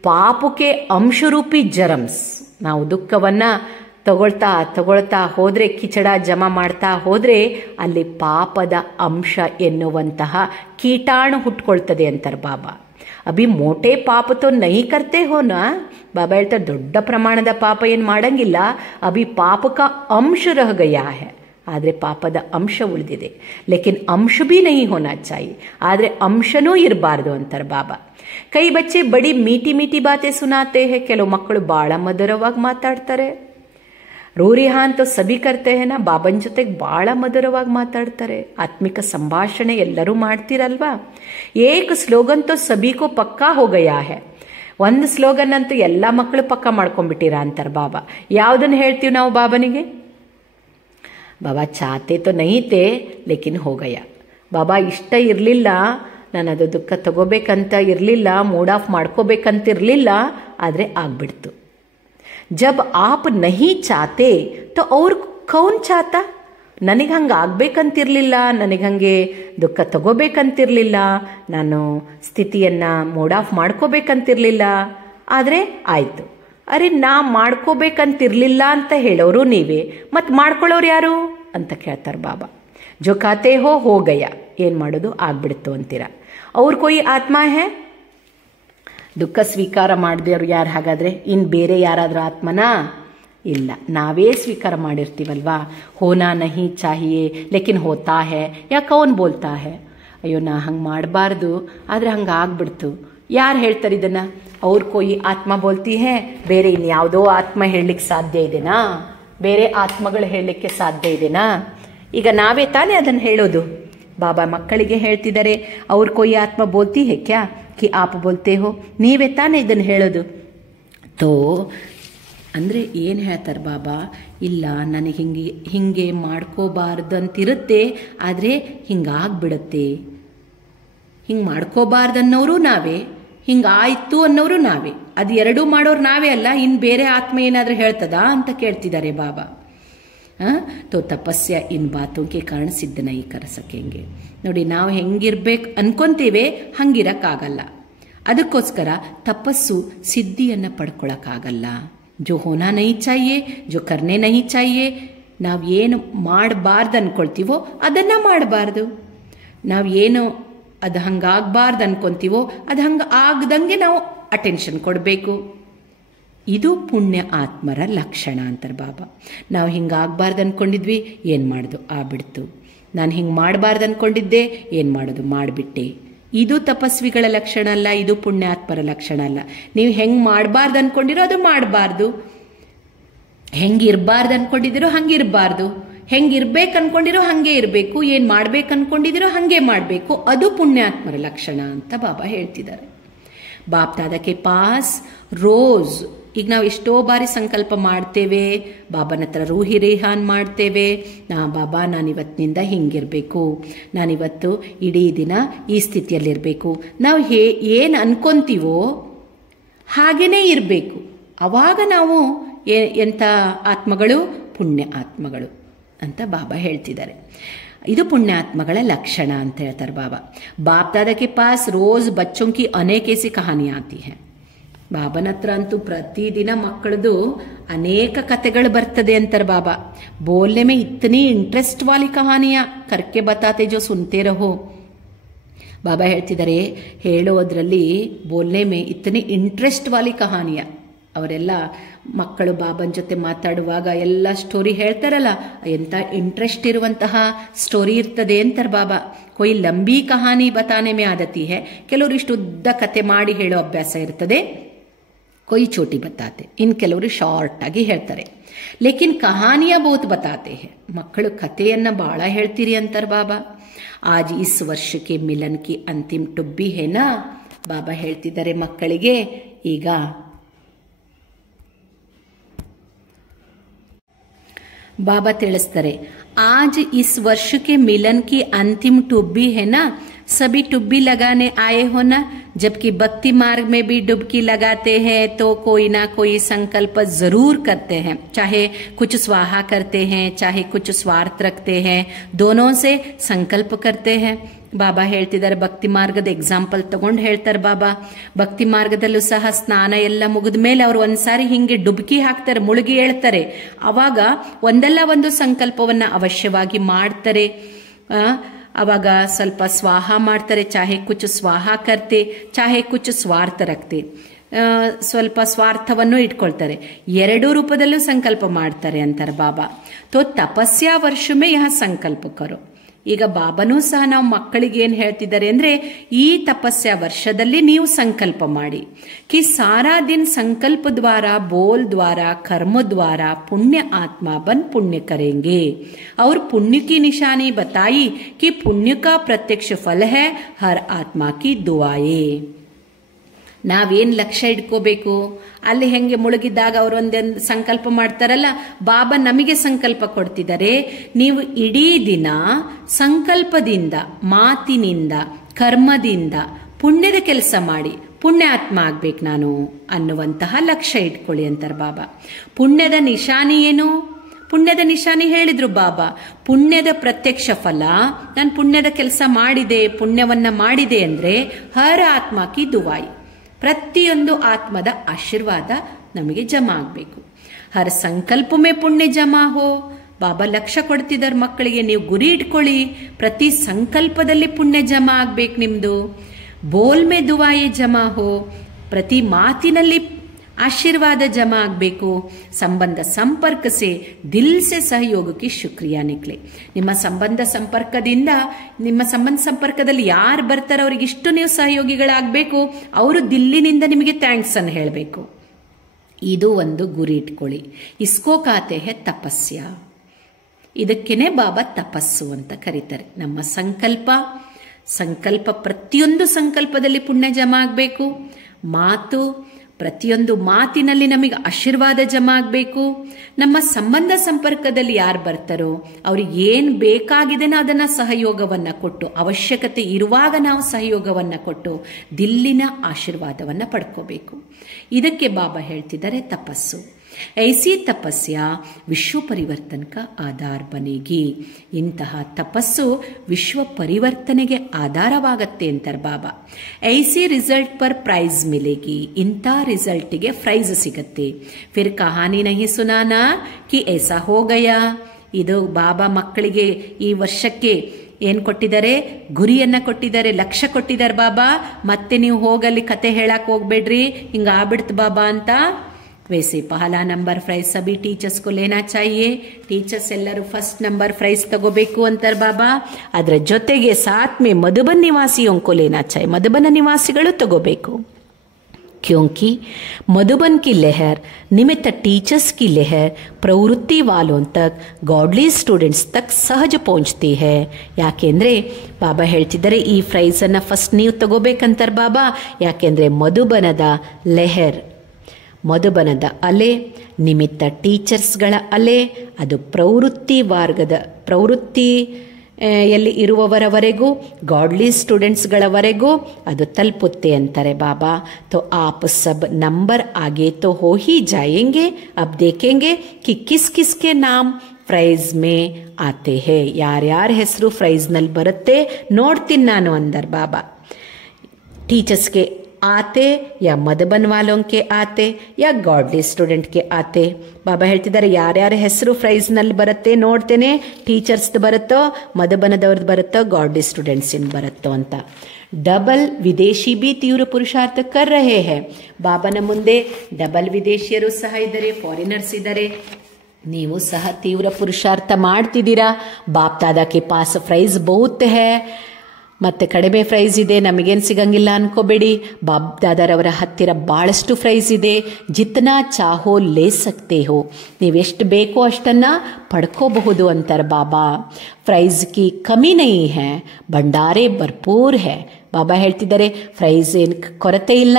ಪಾಪಕ್ಕೆ ಅಂಶರೂಪಿ ಜರಮ್ಸ್. ನಾವು ದುಃಖವನ್ನು ತಗೊಳ್ತಾ ಹೋದರೆ, ಕಿಚಡ ಜಮಾ ಮಾಡ್ತಾ ಹೋದರೆ ಅಲ್ಲಿ ಪಾಪದ ಅಂಶ ಎನ್ನುವಂತಹ ಕೀಟಾಣು ಹುಟ್ಕೊಳ್ತದೆ ಅಂತಾರೆ ಬಾಬಾ. ಅಭಿ ಮೋಟೆ ಪಾಪ ತೋ ನಹಿ ಕರ್ತೆ ಹೋನ, ಬಾಬಾ ಹೇಳ್ತಾರೆ ದೊಡ್ಡ ಪ್ರಮಾಣದ ಪಾಪ ಏನು ಮಾಡಂಗಿಲ್ಲ, ಅಭಿ ಪಾಪಕ ಅಂಶ ರಹ ಗಯಾ ಹೈ, ಆದರೆ ಪಾಪದ ಅಂಶ ಉಳಿದಿದೆ. ಲೇಕಿನ್ ಅಂಶ ಭೀ ನಹಿ ಹೋನಾ ಚಾಯಿ, ಆದರೆ ಅಂಶನೂ ಇರಬಾರ್ದು ಅಂತಾರೆ ಬಾಬಾ. ಕೈ ಬಚ್ಚೆ ಬಡಿ ಮೀಟಿ ಮೀಟಿ ಬಾತೆ ಸುನಾತೆ ಹೇ, ಕೆಲವು ಮಕ್ಕಳು ಭಾಳ ಮಧುರವಾಗಿ ಮಾತಾಡ್ತಾರೆ. ರೂರಿಹಾನ್ ತೋ ಸಭಿ ಕರ್ತೆ ಹೇ ನಾ, ಬಾಬನ ಜೊತೆಗೆ ಭಾಳ ಮಧುರವಾಗಿ ಮಾತಾಡ್ತಾರೆ. ಆತ್ಮಿಕ ಸಂಭಾಷಣೆ ಎಲ್ಲರೂ ಮಾಡ್ತೀರಲ್ವಾ. ಏಕ ಸ್ಲೋಗನ್ ತೋ ಸಭಿಕೋ ಪಕ್ಕಾ ಹೋ ಗಯಾ ಹೈ, ಒಂದು ಸ್ಲೋಗನ್ ಅಂತೂ ಎಲ್ಲ ಮಕ್ಕಳು ಪಕ್ಕಾ ಮಾಡ್ಕೊಂಡ್ಬಿಟ್ಟಿರಾ ಅಂತಾರೆ ಬಾಬಾ. ಯಾವುದನ್ನು ಹೇಳ್ತೀವಿ ನಾವು ಬಾಬನಿಗೆ? ಬಾಬಾ ಚಾತೆ ತೋ ನಹಿ ತೇ ಲೇಕಿನ್ ಹೋ ಗಯಾ. ಬಾಬಾ ಇಷ್ಟ ಇರಲಿಲ್ಲ, ನಾನು ಅದು ದುಃಖ ತಗೋಬೇಕಂತ ಇರಲಿಲ್ಲ, ಮೂಡ್ ಆಫ್ ಮಾಡ್ಕೋಬೇಕಂತಿರಲಿಲ್ಲ, ಆದರೆ ಆಗ್ಬಿಡ್ತು. ಜಬ್ ಆಪ್ ನಹಿ ಚಾತೆ ತೋ ಅವ್ರ ಕೌನ್ ಚಾತಾ? ನನಗೆ ಹಂಗೆ ಆಗ್ಬೇಕಂತಿರಲಿಲ್ಲ, ನನಗೆ ಹಾಗೆ ದುಃಖ ತಗೋಬೇಕಂತಿರಲಿಲ್ಲ, ನಾನು ಸ್ಥಿತಿಯನ್ನು ಮೂಡ್ ಆಫ್ ಮಾಡ್ಕೋಬೇಕಂತಿರಲಿಲ್ಲ, ಆದರೆ ಆಯಿತು. ಅರೆ ನಾ ಮಾಡ್ಕೋಬೇಕಂತಿರಲಿಲ್ಲ ಅಂತ ಹೇಳೋರು ನೀವೇ, ಮತ್ತು ಮಾಡ್ಕೊಳ್ಳೋರು ಯಾರು ಅಂತ ಕೇಳ್ತಾರೆ ಬಾಬಾ. ಜೋ ಖಾತೆ ಹೋ ಗಯ, ಏನು ಮಾಡೋದು ಆಗ್ಬಿಡ್ತು ಅಂತೀರ. ಅವ್ರ ಕೊಯ್ ಆತ್ಮ ಹೇ? ದುಃಖ ಸ್ವೀಕಾರ ಮಾಡಿದವ್ರು ಯಾರು ಹಾಗಾದರೆ? ಇನ್ನು ಬೇರೆ ಯಾರಾದರೂ ಆತ್ಮನಾ? ಇಲ್ಲ, ನಾವೇ ಸ್ವೀಕಾರ ಮಾಡಿರ್ತೀವಲ್ವಾ. ಹೋನಾ ನಹಿ ಚಾಹಿಯೇ ಲೇಕಿನ್ ಹೋತಾ ಹೇ, ಯಾ ಕೌನ್ ಬೋಲ್ತಾ ಹೇ? ಅಯ್ಯೋ ನಾ ಹಂಗೆ ಮಾಡಬಾರ್ದು, ಆದರೆ ಹಂಗೆ ಆಗ್ಬಿಡ್ತು. ಯಾರು ಹೇಳ್ತಾರೆ ಇದನ್ನು? ಅವ್ರ ಕೊಯ್ ಆತ್ಮ ಬೋಲ್ತಿ ಹೇ, ಬೇರೆ ಇನ್ಯಾವುದೋ ಆತ್ಮ ಹೇಳಲಿಕ್ಕೆ ಸಾಧ್ಯ ಇದೆನಾ? ಬೇರೆ ಆತ್ಮಗಳು ಹೇಳಲಿಕ್ಕೆ ಸಾಧ್ಯ ಇದೆನಾ? ಈಗ ನಾವೇ ತಾನೇ ಅದನ್ನು ಹೇಳೋದು. ಬಾಬಾ ಮಕ್ಕಳಿಗೆ ಹೇಳ್ತಿದ್ದಾರೆ, ಅವ್ರ ಕೊಯ್ ಆತ್ಮ ಬೋಲ್ತಿ ಹೇ ಕ್ಯಾ ಕಿ ಆಪ್ ಬೋಲ್ತೆ ಹೋ, ನೀವೇ ತಾನೇ ಇದನ್ನು ಹೇಳೋದು. ತೋ ಅಂದರೆ ಏನು ಹೇಳ್ತಾರೆ ಬಾಬಾ? ಇಲ್ಲ, ನನಗೆ ಹಿಂಗೆ ಮಾಡ್ಕೋಬಾರ್ದು ಅಂತಿರುತ್ತೆ, ಆದರೆ ಹಿಂಗಾಗ್ಬಿಡುತ್ತೆ. ಹಿಂಗೆ ಮಾಡ್ಕೋಬಾರ್ದು ಅನ್ನೋರು ನಾವೇ, ಹಿಂಗಾಯ್ತು ಅನ್ನೋರು ನಾವೇ. ಅದು ಎರಡೂ ಮಾಡೋರು ನಾವೇ ಅಲ್ಲ, ಇನ್ನು ಬೇರೆ ಆತ್ಮ ಏನಾದರೂ ಹೇಳ್ತದಾ ಅಂತ ಕೇಳ್ತಿದ್ದಾರೆ ಬಾಬಾ. ತೋ ತಪಸ್ಯ ಇನ್ ಬಾತೋಕೆ ಕಾರಣ ಸಿದ್ಧ ನಹಿ ಕರ ಸಕೆಂಗೆ. ನೋಡಿ, ನಾವು ಹೆಂಗಿರ್ಬೇಕು ಅನ್ಕೊಂತೀವಿ ಹಂಗಿರಕ್ಕಾಗಲ್ಲ. ಅದಕ್ಕೋಸ್ಕರ ತಪಸ್ಸು ಸಿದ್ಧಿಯನ್ನು ಪಡ್ಕೊಳಕ್ಕಾಗಲ್ಲ. ಜೋ ಹೋನಾ ನಹಿ ಚಾಹಿಯೆ, ಜೋ ಕರ್ನೆ ನಹಿ ಚಾಹಿಯೆ, ನಾವು ಏನು ಮಾಡಬಾರ್ದು ಅನ್ಕೊಳ್ತೀವೋ ಅದನ್ನು ಮಾಡಬಾರ್ದು. ನಾವು ಏನು ಅದು ಹಂಗಾಗಬಾರ್ದು ಅನ್ಕೊಂತೀವೋ ಅದು ಹಂಗೆ ಆಗದಂಗೆ ನಾವು ಅಟೆನ್ಷನ್ ಕೊಡಬೇಕು. ಇದು ಪುಣ್ಯ ಆತ್ಮರ ಲಕ್ಷಣ ಅಂತಾರೆ ಬಾಬಾ. ನಾವು ಹಿಂಗಾಗಬಾರ್ದು ಅಂದ್ಕೊಂಡಿದ್ವಿ, ಏನು ಮಾಡೋದು ಆಗ್ಬಿಡ್ತು. ನಾನು ಹಿಂಗೆ ಮಾಡಬಾರ್ದು ಅಂದ್ಕೊಂಡಿದ್ದೆ, ಏನು ಮಾಡೋದು ಮಾಡಿಬಿಟ್ಟೆ. ಇದು ತಪಸ್ವಿಗಳ ಲಕ್ಷಣ ಅಲ್ಲ, ಇದು ಪುಣ್ಯಾತ್ಮರ ಲಕ್ಷಣ ಅಲ್ಲ. ನೀವು ಹೆಂಗೆ ಮಾಡಬಾರ್ದು ಅಂದ್ಕೊಂಡಿರೋ ಅದು ಮಾಡಬಾರ್ದು, ಹೆಂಗಿರಬಾರ್ದು ಅಂದ್ಕೊಂಡಿದ್ದೀರೋ ಹಂಗಿರಬಾರ್ದು, ಹೆಂಗಿರ್ಬೇಕು ಅನ್ಕೊಂಡಿರೋ ಹಾಗೆ ಇರಬೇಕು, ಏನು ಮಾಡ್ಬೇಕು ಅನ್ಕೊಂಡಿದ್ದೀರೋ ಹಾಗೆ ಮಾಡಬೇಕು. ಅದು ಪುಣ್ಯಾತ್ಮರ ಲಕ್ಷಣ ಅಂತ ಬಾಬಾ ಹೇಳ್ತಿದ್ದಾರೆ. ಬಾಪ್ ದಾದಾ ಪಾಸ್ ರೋಜ್ ಈಗ ನಾವು ಎಷ್ಟೋ ಬಾರಿ ಸಂಕಲ್ಪ ಮಾಡ್ತೇವೆ, ಬಾಬಾನ ಹತ್ರ ರೂಹಿ ರೇಹಾನ್ ಮಾಡ್ತೇವೆ. ಬಾಬಾ ನಾನಿವತ್ತಿನಿಂದ ಹಿಂಗಿರಬೇಕು, ನಾನಿವತ್ತು ಇಡೀ ದಿನ ಈ ಸ್ಥಿತಿಯಲ್ಲಿರಬೇಕು. ನಾವು ಏನು ಅನ್ಕೊಂತೀವೋ ಹಾಗೇ ಇರಬೇಕು. ಆವಾಗ ನಾವು ಎಂಥ ಆತ್ಮಗಳು? ಪುಣ್ಯ ಆತ್ಮಗಳು ಅಂತ ಬಾಬಾ ಹೇಳ್ತಿದ್ದಾರೆ. ಇದು ಪುಣ್ಯಾತ್ಮಗಳ ಲಕ್ಷಣ ಅಂತ ಹೇಳ್ತಾರೆ ಬಾಬಾ. ಬಾಪ್ ದಾದಾ ಕೆ ಪಾಸ್ ರೋಜ್ ಬಚ್ಚೋಂ ಕಿ ಅನೇಕ ऐसी ಕಹಾನಿ ಆತಿ ಹೈ. ಬಾಬನ ಹತ್ರ ಅಂತೂ ಪ್ರತಿದಿನ ಮಕ್ಕಳದು ಅನೇಕ ಕತೆಗಳು ಬರ್ತದೆ ಅಂತಾರೆ ಬಾಬಾ. ಬೋಲ್ನೆ ಮೇ ಇತನಿ ಇಂಟ್ರೆಸ್ಟ್ ವಾಲಿ ಕಹಾನಿಯಾ ಕರ್ಕೆ ಬತಾತೆ ಜೋ ಸುನ್ತೆ ರಹೋ. ಬಾಬಾ ಹೇಳ್ತಿದ್ದಾರೆ, ಹೇಳೋದ್ರಲ್ಲಿ ಬೋಲ್ನೆ ಮೇ ಇತನಿ ಇಂಟ್ರೆಸ್ಟ್ ವಾಲಿ ಕಹಾನಿಯಾ. ಅವರೆಲ್ಲ ಮಕ್ಕಳು ಬಾಬನ ಜೊತೆ ಮಾತಾಡುವಾಗ ಎಲ್ಲ ಸ್ಟೋರಿ ಹೇಳ್ತಾರಲ್ಲ, ಎಂಥ ಇಂಟ್ರೆಸ್ಟ್ ಇರುವಂತಹ ಸ್ಟೋರಿ ಇರ್ತದೆ ಅಂತಾರೆ ಬಾಬಾ. ಕೊಯ್ ಲಂಬಿ ಕಹಾನಿ ಬತಾನೆ ಮೇ ಆದತಿ ಹೈ, ಕೆಲವರು ಇಷ್ಟು ಉದ್ದ ಕತೆ ಮಾಡಿ ಹೇಳೋ ಅಭ್ಯಾಸ ಇರ್ತದೆ. ಕೊಯ್ ಚೋಟಿ ಬತಾತೆ, ಇನ್ನು ಕೆಲವರು ಶಾರ್ಟ್ ಆಗಿ ಹೇಳ್ತಾರೆ. ಲೇಕಿನ್ ಕಹಾನಿಯಾ ಬಹುತ್ ಬತಾತೆ ಹೈ. ಮಕ್ಕಳು ಕಥೆಯನ್ನ ಬಹಳ ಹೇಳ್ತೀರಿ ಅಂತಾರೆ ಬಾಬಾ. ಆಜ್ ಇಸ್ ವರ್ಷಕ್ಕೆ ಮಿಲನ್ ಕಿ ಅಂತಿಮ್ ಟುಬ್ಬಿ ಹೇನಾ. ಬಾಬಾ ಹೇಳ್ತಿದ್ದಾರೆ ಮಕ್ಕಳಿಗೆ, ಈಗ बाबा ತಿಳಿಸ್ತಾರೆ, आज इस वर्ष के मिलन की अंतिम टुब्बी है ना, सभी टुब्बी लगाने आए हो ना. जबकि भक्ति मार्ग में भी डुबकी लगाते हैं तो कोई ना कोई संकल्प जरूर करते हैं, चाहे कुछ स्वाहा करते हैं, चाहे कुछ स्वार्थ रखते हैं, दोनों से संकल्प करते हैं. ಬಾಬಾ ಹೇಳ್ತಿದ್ದಾರೆ, ಭಕ್ತಿ ಮಾರ್ಗದ ಎಕ್ಸಾಂಪಲ್ ತಗೊಂಡು ಹೇಳ್ತಾರೆ ಬಾಬಾ. ಭಕ್ತಿ ಮಾರ್ಗದಲ್ಲೂ ಸಹ ಸ್ನಾನ ಎಲ್ಲ ಮುಗಿದ ಮೇಲೆ ಅವರು ಒಂದ್ಸಾರಿ ಹಿಂಗೆ ಡುಬ್ಕಿ ಹಾಕ್ತಾರೆ, ಮುಳುಗಿ ಹೇಳ್ತಾರೆ. ಅವಾಗ ಒಂದಲ್ಲ ಒಂದು ಸಂಕಲ್ಪವನ್ನ ಅವಶ್ಯವಾಗಿ ಮಾಡ್ತಾರೆ. ಅವಾಗ ಸ್ವಲ್ಪ ಸ್ವಾಹ ಮಾಡ್ತಾರೆ, ಚಾಹೆ ಕುಚ್ ಸ್ವಾಹ ಕರ್ತೆ, ಚಾಹೆ ಕುಚ್ ಸ್ವಾರ್ಥ ರಕ್ತೆ. ಸ್ವಲ್ಪ ಸ್ವಾರ್ಥವನ್ನು ಇಟ್ಕೊಳ್ತಾರೆ. ಎರಡೂ ರೂಪದಲ್ಲೂ ಸಂಕಲ್ಪ ಮಾಡ್ತಾರೆ ಅಂತಾರೆ ಬಾಬಾ. ತೋ ತಪಸ್ಯಾ ವರ್ಷಮೇ ಯಹ ಸಂಕಲ್ಪ ಕರೋ. ಈಗ ಬಾಬನೂ ಸಹ ನಾವು ಮಕ್ಕಳಿಗೆ ಏನ್ ಹೇಳ್ತಿದ್ದಾರೆ ಅಂದ್ರೆ, ಈ ತಪಸ್ಯ ವರ್ಷದಲ್ಲಿ ನೀವು ಸಂಕಲ್ಪ ಮಾಡಿ कि सारा दिन संकल्प द्वारा, बोल द्वारा, कर्म द्वारा पुण्य आत्मा बन पुण्य करेंगे. और पुण्य की निशानी बताई कि पुण्य का प्रत्यक्ष फल है हर आत्मा की दुआएं. ನಾವೇನ್ ಲಕ್ಷ್ಯ ಇಟ್ಕೋಬೇಕು? ಅಲ್ಲಿ ಹೆಂಗೆ ಮುಳುಗಿದ್ದಾಗ ಅವರು ಒಂದೊಂದು ಸಂಕಲ್ಪ ಮಾಡ್ತಾರಲ್ಲ, ಬಾಬಾ ನಮಗೆ ಸಂಕಲ್ಪ ಕೊಡ್ತಿದ್ದಾರೆ. ನೀವು ಇಡೀ ದಿನ ಸಂಕಲ್ಪದಿಂದ, ಮಾತಿನಿಂದ, ಕರ್ಮದಿಂದ ಪುಣ್ಯದ ಕೆಲಸ ಮಾಡಿ ಪುಣ್ಯಾತ್ಮ ಆಗ್ಬೇಕು ನಾನು ಅನ್ನುವಂತಹ ಲಕ್ಷ್ಯ ಇಟ್ಕೊಳ್ಳಿ ಅಂತಾರೆ ಬಾಬಾ. ಪುಣ್ಯದ ನಿಶಾನಿ ಏನು? ಪುಣ್ಯದ ನಿಶಾನಿ ಹೇಳಿದ್ರು ಬಾಬಾ. ಪುಣ್ಯದ ಪ್ರತ್ಯಕ್ಷ ಫಲ, ನಾನು ಪುಣ್ಯದ ಕೆಲಸ ಮಾಡಿದೆ, ಪುಣ್ಯವನ್ನ ಮಾಡಿದೆ ಅಂದ್ರೆ ಹರ ಆತ್ಮಕಿ ದುವಾಯಿ, ಪ್ರತಿಯೊಂದು ಆತ್ಮದ ಆಶೀರ್ವಾದ ನಮಗೆ ಜಮಾ ಆಗ್ಬೇಕು. ಹರ ಸಂಕಲ್ಪ ಮೇ ಪುಣ್ಯ ಜಮಾ ಹೋ. ಬಾಬಾ ಲಕ್ಷ್ಯ ಕೊಡ್ತಿದ್ದಾರೆ ಮಕ್ಕಳಿಗೆ, ನೀವು ಗುರಿ ಇಟ್ಕೊಳ್ಳಿ, ಪ್ರತಿ ಸಂಕಲ್ಪದಲ್ಲಿ ಪುಣ್ಯ ಜಮಾ ಆಗ್ಬೇಕು ನಿಮ್ದು. ಬೋಲ್ ಮೇ ದುವಾಯೆ ಜಮಾ ಹೋ, ಪ್ರತಿ ಮಾತಿನಲ್ಲಿ ಆಶೀರ್ವಾದ ಜಮಾ ಆಗಬೇಕು. ಸಂಬಂಧ ಸಂಪರ್ಕ ಸೆ ದಿಲ್ ಸೆ ಸಹಯೋಗಕ್ಕೆ ಶುಕ್ರಿಯಾ ನಿಕ್ಲೆ. ನಿಮ್ಮ ಸಂಬಂಧ ಸಂಪರ್ಕದಲ್ಲಿ ಯಾರು ಬರ್ತಾರೋ ಅವ್ರಿಗೆ ಇಷ್ಟು ನೀವು ಸಹಯೋಗಿಗಳಾಗಬೇಕು. ಅವರು ದಿಲ್ಲಿನಿಂದ ನಿಮಗೆ ಥ್ಯಾಂಕ್ಸ್ ಅನ್ನು ಹೇಳಬೇಕು. ಇದು ಒಂದು ಗುರಿ ಇಟ್ಕೊಳ್ಳಿ. ಇಸ್ಕೋ ಕಾತೆ ಹೇ ತಪಸ್ಯ. ಇದಕ್ಕೇನೆ ಬಾಬಾ ತಪಸ್ಸು ಅಂತ ಕರೀತಾರೆ. ನಮ್ಮ ಸಂಕಲ್ಪ ಪ್ರತಿಯೊಂದು ಸಂಕಲ್ಪದಲ್ಲಿ ಪುಣ್ಯ ಜಮಾ ಆಗಬೇಕು. ಮಾತು ಪ್ರತಿಯೊಂದು ಮಾತಿನಲ್ಲಿ ನಮಗೆ ಆಶೀರ್ವಾದ ಜಮಾ ಆಗಬೇಕು. ನಮ್ಮ ಸಂಬಂಧ ಸಂಪರ್ಕದಲ್ಲಿ ಯಾರು ಬರ್ತಾರೋ ಅವ್ರಿಗೆ ಏನು ಬೇಕಾಗಿದೆನೋ ಅದನ್ನ ಸಹಯೋಗವನ್ನ ಕೊಟ್ಟು, ಅವಶ್ಯಕತೆ ಇರುವಾಗ ನಾವು ಸಹಯೋಗವನ್ನ ಕೊಟ್ಟು ದಿಲ್ಲಿನ ಆಶೀರ್ವಾದವನ್ನ ಪಡ್ಕೋಬೇಕು. ಇದಕ್ಕೆ ಬಾಬಾ ಹೇಳ್ತಿದ್ದಾರೆ ತಪಸ್ಸು. ಐಸಿ ತಪಸ್ಯ ವಿಶ್ವ ಪರಿವರ್ತನ ಕಾ ಆಧಾರ ಬನೇಗಿ. ಇಂತಹ ತಪಸ್ಸು ವಿಶ್ವ ಪರಿವರ್ತನೆಗೆ ಆಧಾರವಾಗತ್ತೆ ಅಂತಾರೆ ಬಾಬಾ. ಐಸಿ ರಿಸಲ್ಟ್ ಪರ್ ಪ್ರೈಸ್ ಮಿಲೇಗಿ. ಇಂಥ ರಿಸಲ್ಟಿಗೆ ಪ್ರೈಸ್ ಸಿಗತ್ತೆ. ಫಿರ್ ಕಹಾನಿ ನಹಿ ಸುನಾನಾ ಕಿ ಐಸಾ ಹೋ ಗಯಾ. ಇದು ಬಾಬಾ ಮಕ್ಕಳಿಗೆ ಈ ವರ್ಷಕ್ಕೆ ಏನ್ ಕೊಟ್ಟಿದ್ದಾರೆ? ಗುರಿಯನ್ನ ಕೊಟ್ಟಿದ್ದಾರೆ, ಲಕ್ಷ್ಯ ಕೊಟ್ಟಿದ್ದಾರೆ ಬಾಬಾ. ಮತ್ತೆ ನೀವು ಹೋಗಲ್ಲಿ ಕತೆ ಹೇಳಕ್ ಹೋಗ್ಬೇಡ್ರಿ, ಹಿಂಗ ಆಗ್ಬಿಡ್ತು ಬಾಬಾ ಅಂತ. वैसे पहला नंबर प्राइज सभी टीचर्स को लेना चाहिए. टीचर्स ಎಲ್ಲರೂ ಫಸ್ಟ್ ನಂಬರ್ ಪ್ರೈಸ್ ತಗೋಬೇಕು ಅಂತಾರೆ ಬಾಬಾ. ಅದರ ಜೊತೆಗೆ ಸಾಥ್ में मधुबन निवासियों को लेना चाहिए. मधुबन निवासिಗಳು ತಗೋಬೇಕು. क्योंकि मधुबन की लहर निमित्त टीचर्स की लहर प्रवृत्ति वालों तक गॉडली स्टूडेंट्स तक सहज पहुंचती है. ಯಾಕೆಂದ್ರೆ ಬಾಬಾ ಹೇಳ್ತಿದ್ದಾರೆ ಈ ಪ್ರೈಸ್ ಅನ್ನ ಫಸ್ಟ್ ನೀವು ತಗೋಬೇಕಂತಾರೆ ಬಾಬಾ. ಯಾಕೆಂದ್ರೆ ಮಧುಬನದ ಲೆಹರ್, ಮಧುಬನದ ಅಲೆ ನಿಮಿತ್ತ ಟೀಚರ್ಸ್ಗಳ ಅಲೆ, ಅದು ಪ್ರವೃತ್ತಿಯಲ್ಲಿ ಇರುವವರವರೆಗೂ, ಗಾಡ್ಲಿ ಸ್ಟೂಡೆಂಟ್ಸ್ಗಳವರೆಗೂ ಅದು ತಲುಪುತ್ತೆ ಅಂತಾರೆ ಬಾಬಾ. तो आप सब नंबर आगे तो हो ही जाएंगे. अब देखेंगे कि किस किस के नाम ಪ್ರೈಸ್ ಮೇ ಆತೆ ಹೇ. ಯಾರ್ಯಾರ ಹೆಸರು ಪ್ರೈಸ್ನಲ್ಲಿ ಬರುತ್ತೆ ನೋಡ್ತೀನಿ ನಾನು ಅಂದರ್ ಬಾಬಾ. ಟೀಚರ್ಸ್ಗೆ आते या मधुबन वालों के आते या गॉडली स्टूडेंट के आते. ಬಾಬಾ ಹೇಳ್ತಿದ್ದಾರೆ ಯಾರ್ಯಾರ ಹೆಸರು ಪ್ರೈಸ್ನಲ್ಲಿ ಬರುತ್ತೆ ನೋಡ್ತೇನೆ, ಟೀಚರ್ಸ್ದು ಬರುತ್ತೋ, ಮಧುಬನದವ್ರದ್ದು ಬರುತ್ತೋ, ಗಾಡ್ಲಿ ಸ್ಟೂಡೆಂಟ್ಸ್ ಇನ್ ಬರುತ್ತೋ ಅಂತ. ಡಬಲ್ ವಿದೇಶಿ ಬಿ ತೀವ್ರ ಪುರುಷಾರ್ಥ ಕರ್ ರಹೇ ಹೇ. ಬಾಬಾನ ಮುಂದೆ ಡಬಲ್ ವಿದೇಶಿಯರು ಸಹ ಇದ್ದಾರೆ, ಫಾರಿನರ್ಸ್ ಇದ್ದಾರೆ. ನೀವು ಸಹ ತೀವ್ರ ಪುರುಷಾರ್ಥ ಮಾಡ್ತಿದ್ದೀರಾ. ಬಾಪ್ ದಾದಾ ಕೆ ಪಾಸ್ ಪ್ರೈಸ್ ಬಹುತ್ ಹೇ, ಮತ್ತೆ ಕಡಿಮೆ ಪ್ರೈಸ್ ಇದೆ, ನಮಗೇನು ಸಿಗಂಗಿಲ್ಲ ಅನ್ಕೋಬೇಡಿ. ಬಾಬ್ ದಾದಾರವರ ಹತ್ತಿರ ಭಾಳಷ್ಟು ಪ್ರೈಸ್ ಇದೆ. ಜಿತ್ನಾ ಚಾಹೋ ಲೇ ಸಕ್ತೆ ಹೋ. ನೀವೆಷ್ಟು ಬೇಕೋ ಅಷ್ಟನ್ನು ಪಡ್ಕೋಬಹುದು ಅಂತಾರೆ ಬಾಬಾ. ಪ್ರೈಸ್ ಕಿ ಕಮಿ ನಹೀ ಹೈ, ಭಂಡಾರೆ ಭರ್ಪೂರ್ ಹೈ. ಬಾಬಾ ಹೇಳ್ತಿದ್ದಾರೆ ಪ್ರೈಸ್ ಏನು ಕೊರತೆ ಇಲ್ಲ,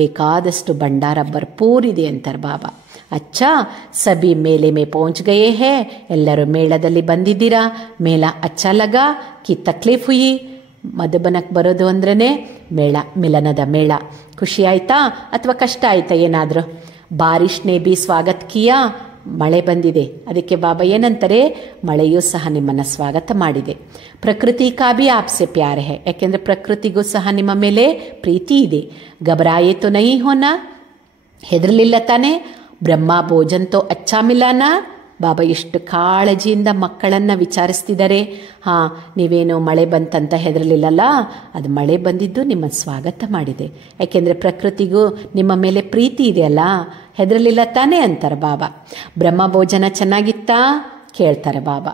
ಬೇಕಾದಷ್ಟು ಭಂಡಾರ ಭರ್ಪೂರ್ ಇದೆ ಅಂತಾರೆ ಬಾಬಾ. ಅಚ್ಚಾ ಸಭಿ ಮೇಲೆ ಮೇ ಪਹੁಂಚ್ ಗಯೇ ಹೇ. ಎಲ್ಲರೂ ಮೇಳದಲ್ಲಿ ಬಂದಿದ್ದೀರಾ. ಮೇಳ ಅಚ್ಚಾ ಲಗಾ ಕಿ ತಕ್ಲೀಫ್ ಹುಯಿ. ಮಧುಬನಕ್ಕೆ ಬರೋದು ಅಂದ್ರೇ ಮೇಳ, ಮಿಲನದ ಮೇಳ. ಖುಷಿ ಆಯ್ತಾ ಅಥವಾ ಕಷ್ಟ ಆಯ್ತಾ ಏನಾದರೂ? ಬಾರಿಷ್ನೇ ಬಿ ಸ್ವಾಗತ ಕಿಯಾ. ಮಳೆ ಬಂದಿದೆ, ಅದಕ್ಕೆ ಬಾಬಾ ಏನಂತಾರೆ, ಮಳೆಯೂ ಸಹ ನಿಮ್ಮನ್ನು ಸ್ವಾಗತ ಮಾಡಿದೆ. ಪ್ರಕೃತಿ ಕಾ ಬಿ ಆಪ್ಸೆ ಪ್ಯಾರ್ ಹೈ. ಯಾಕೆಂದರೆ ಪ್ರಕೃತಿಗೂ ಸಹ ನಿಮ್ಮ ಮೇಲೆ ಪ್ರೀತಿ ಇದೆ. ಗಬರಾಯೇ ತೋ ನಹೀ ಹೋನಾ. ಹೆದರಲಿಲ್ಲ ತಾನೆ. ಬ್ರಹ್ಮ ಭೋಜನ್ ತೋ ಅಚ್ಚಾ ಮಿಲಾನಾ. ಬಾಬಾ ಎಷ್ಟು ಕಾಳಜಿಯಿಂದ ಮಕ್ಕಳನ್ನು ವಿಚಾರಿಸ್ತಿದ್ದಾರೆ. ಹಾಂ, ನೀವೇನು ಮಳೆ ಬಂತಂತ ಹೆದರಲಿಲ್ಲಲ್ಲ, ಅದು ಮಳೆ ಬಂದಿದ್ದು ನಿಮ್ಮನ್ನು ಸ್ವಾಗತ ಮಾಡಿದೆ. ಯಾಕೆಂದರೆ ಪ್ರಕೃತಿಗೂ ನಿಮ್ಮ ಮೇಲೆ ಪ್ರೀತಿ ಇದೆಯಲ್ಲ, ಹೆದರಲಿಲ್ಲ ತಾನೇ ಅಂತಾರೆ ಬಾಬಾ. ಬ್ರಹ್ಮ ಭೋಜನ ಚೆನ್ನಾಗಿತ್ತಾ ಕೇಳ್ತಾರೆ ಬಾಬಾ.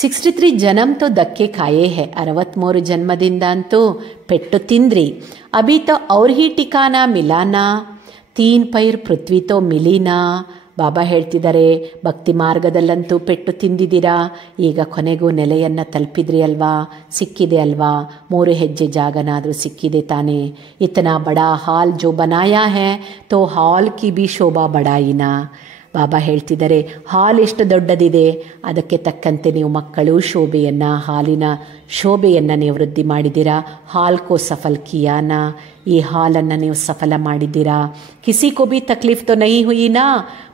63 ಜನ್ಮ ತೋ ಧಕ್ಕೆ ಖಾಯೇ ಹೇ. 63 ಜನ್ಮದಿಂದ ಅಂತೂ ಪೆಟ್ಟು ತಿಂದ್ರಿ. ಅಭಿ ತೋ ಔರ್ ಹಿ ಟಿಕಾನಾ ಮಿಲಾನಾ. 3 ಪೈರ್ ಪೃಥ್ವಿ ತೋ ಮಿಲಿನಾ. ಬಾಬಾ ಹೇಳ್ತಿದ್ದಾರೆ ಭಕ್ತಿ ಮಾರ್ಗದಲ್ಲಂತೂ ಪೆಟ್ಟು ತಿಂದಿದ್ದೀರಾ, ಈಗ ಕೊನೆಗೂ ನೆಲೆಯನ್ನು ತಲುಪಿದ್ರಿ ಅಲ್ವಾ, ಸಿಕ್ಕಿದೆ ಅಲ್ವಾ. 3 ಹೆಜ್ಜೆ ಜಾಗನಾದರೂ ಸಿಕ್ಕಿದೆ ತಾನೇ. ಇತನಾ ಬಡಾ ಹಾಲ್ ಜೋ ಬನಾಯಾ ಹೈ ತೋ ಹಾಲ್ ಕಿ ಬಿ ಶೋಭಾ ಬಡಾಯಿನಾ. ಬಾಬಾ ಹೇಳ್ತಿದ್ದಾರೆ ಹಾಲ್ ಎಷ್ಟು ದೊಡ್ಡದಿದೆ, ಅದಕ್ಕೆ ತಕ್ಕಂತೆ ನೀವು ಮಕ್ಕಳು ಶೋಭೆಯನ್ನು, ಹಾಲಿನ ಶೋಭೆಯನ್ನು ನೀವು ವೃದ್ಧಿ ಮಾಡಿದ್ದೀರಾ. ಹಾಲ್ ಕೋ ಸಫಲ್ ಕಿಯಾನಾ. ಈ ಹಾಲನ್ನು ನೀವು ಸಫಲ ಮಾಡಿದ್ದೀರಾ. ಕಿಸಿ ಕೋ ಬಿ ತಕ್ಲೀಫ್ ತೋ ನಹೀ ಹುಯಿನಾ.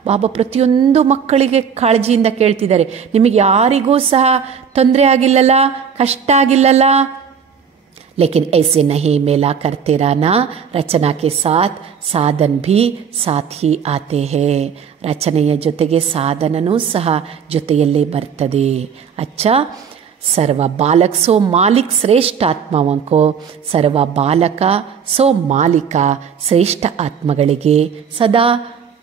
ಬಾಬಾ ಪ್ರತಿಯೊಂದು ಮಕ್ಕಳಿಗೆ ಕಾಳಜಿಯಿಂದ ಕೇಳ್ತಿದ್ದಾರೆ, ನಿಮಗೆ ಯಾರಿಗೂ ಸಹ ತೊಂದರೆ ಆಗಿಲ್ಲಲ್ಲ, ಕಷ್ಟ ಆಗಿಲ್ಲಲ್ಲ. लेकिन ऐसे नहीं मेला करते रहना. रचना के साथ साधन भी साथ ही आते हैं. ರಚನೆಯ ಜೊತೆಗೆ ಸಾಧನನೂ ಸಹ ಜೊತೆಯಲ್ಲೇ ಬರ್ತದೆ. ಅಚ್ಚಾ ಸರ್ವ ಬಾಲಕ್ ಸೋ ಮಾಲಿಕ್ ಶ್ರೇಷ್ಠ ಆತ್ಮವಂಕೋ. ಸರ್ವ ಬಾಲಕ ಸೋ ಮಾಲಿಕ ಶ್ರೇಷ್ಠ ಆತ್ಮಗಳಿಗೆ ಸದಾ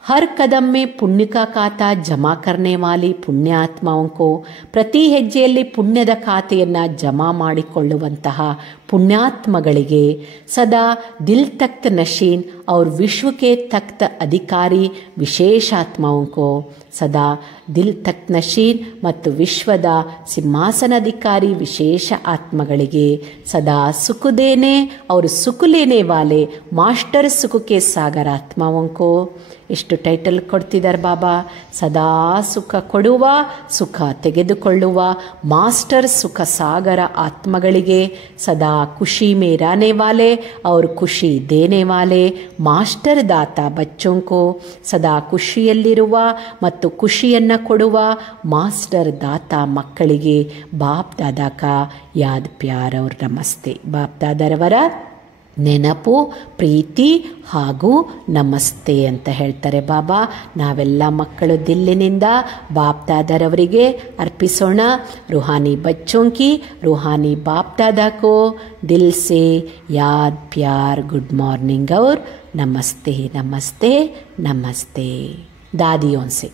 हर कदम में पुण्य का खाता जमा करने वाली ಪುಣ್ಯಾತ್ಮಾओं को ಪ್ರತಿ ಹೆಜ್ಜೆಯಲ್ಲಿ ಪುಣ್ಯದ ಖಾತೆಯನ್ನು ಜಮಾ ಮಾಡಿಕೊಳ್ಳುವಂತಹ पुण्यात्मಗಳಿಗೆ सदा दिल तख्त नशीन और विश्व के तख्त अधिकारी विशेष आत्माओं को सदा दिल तख्त नशीन ಮತ್ತು ವಿಶ್ವದ ಸಿಂಹಾಸನಾಧಿಕಾರಿ ವಿಶೇಷ ಆತ್ಮಗಳಿಗೆ सदा सुख देने और सुख लेने वाले मास्टर सुख के सागर आत्माओं को ಎಷ್ಟು ಟೈಟಲ್ ಕೊಡ್ತಿದ್ದಾರೆ ಬಾಬಾ. ಸದಾ ಸುಖ ಕೊಡುವ ಸುಖ ತೆಗೆದುಕೊಳ್ಳುವ ಮಾಸ್ಟರ್ ಸುಖ ಸಾಗರ ಆತ್ಮಗಳಿಗೆ ಸದಾ ಖುಷಿ में रहने वाले और ಖುಷಿ देने वाले ಮಾಸ್ಟರ್ ದಾತ बच्चों को ಸದಾ ಖುಷಿಯಲ್ಲಿರುವ ಮತ್ತು ಖುಷಿಯನ್ನು ಕೊಡುವ ಮಾಸ್ಟರ್ ದಾತ ಮಕ್ಕಳಿಗೆ ಬಾಪ್ ದಾದಾ ಕಾ ಯಾದ್ ಪ್ಯಾರ್ और ನಮಸ್ತೆ. ಬಾಪ್ ದಾದಾರವರ ನೆನಪು ಪ್ರೀತಿ ಹಾಗೂ ನಮಸ್ತೆ ಅಂತ ಹೇಳ್ತಾರೆ ಬಾಬಾ. ನಾವೆಲ್ಲ ಮಕ್ಕಳು ದಿಲ್ಲಿನಿಂದ ಬಾಪ್ ದಾದಾರವರಿಗೆ ಅರ್ಪಿಸೋಣ. ರೂಹಾನಿ ಬಚ್ಚೋं की रूहानी बाप दादा को दिल से याद प्यार गुड मॉर्निंग और नमस्ते नमस्ते नमस्ते. दादियों से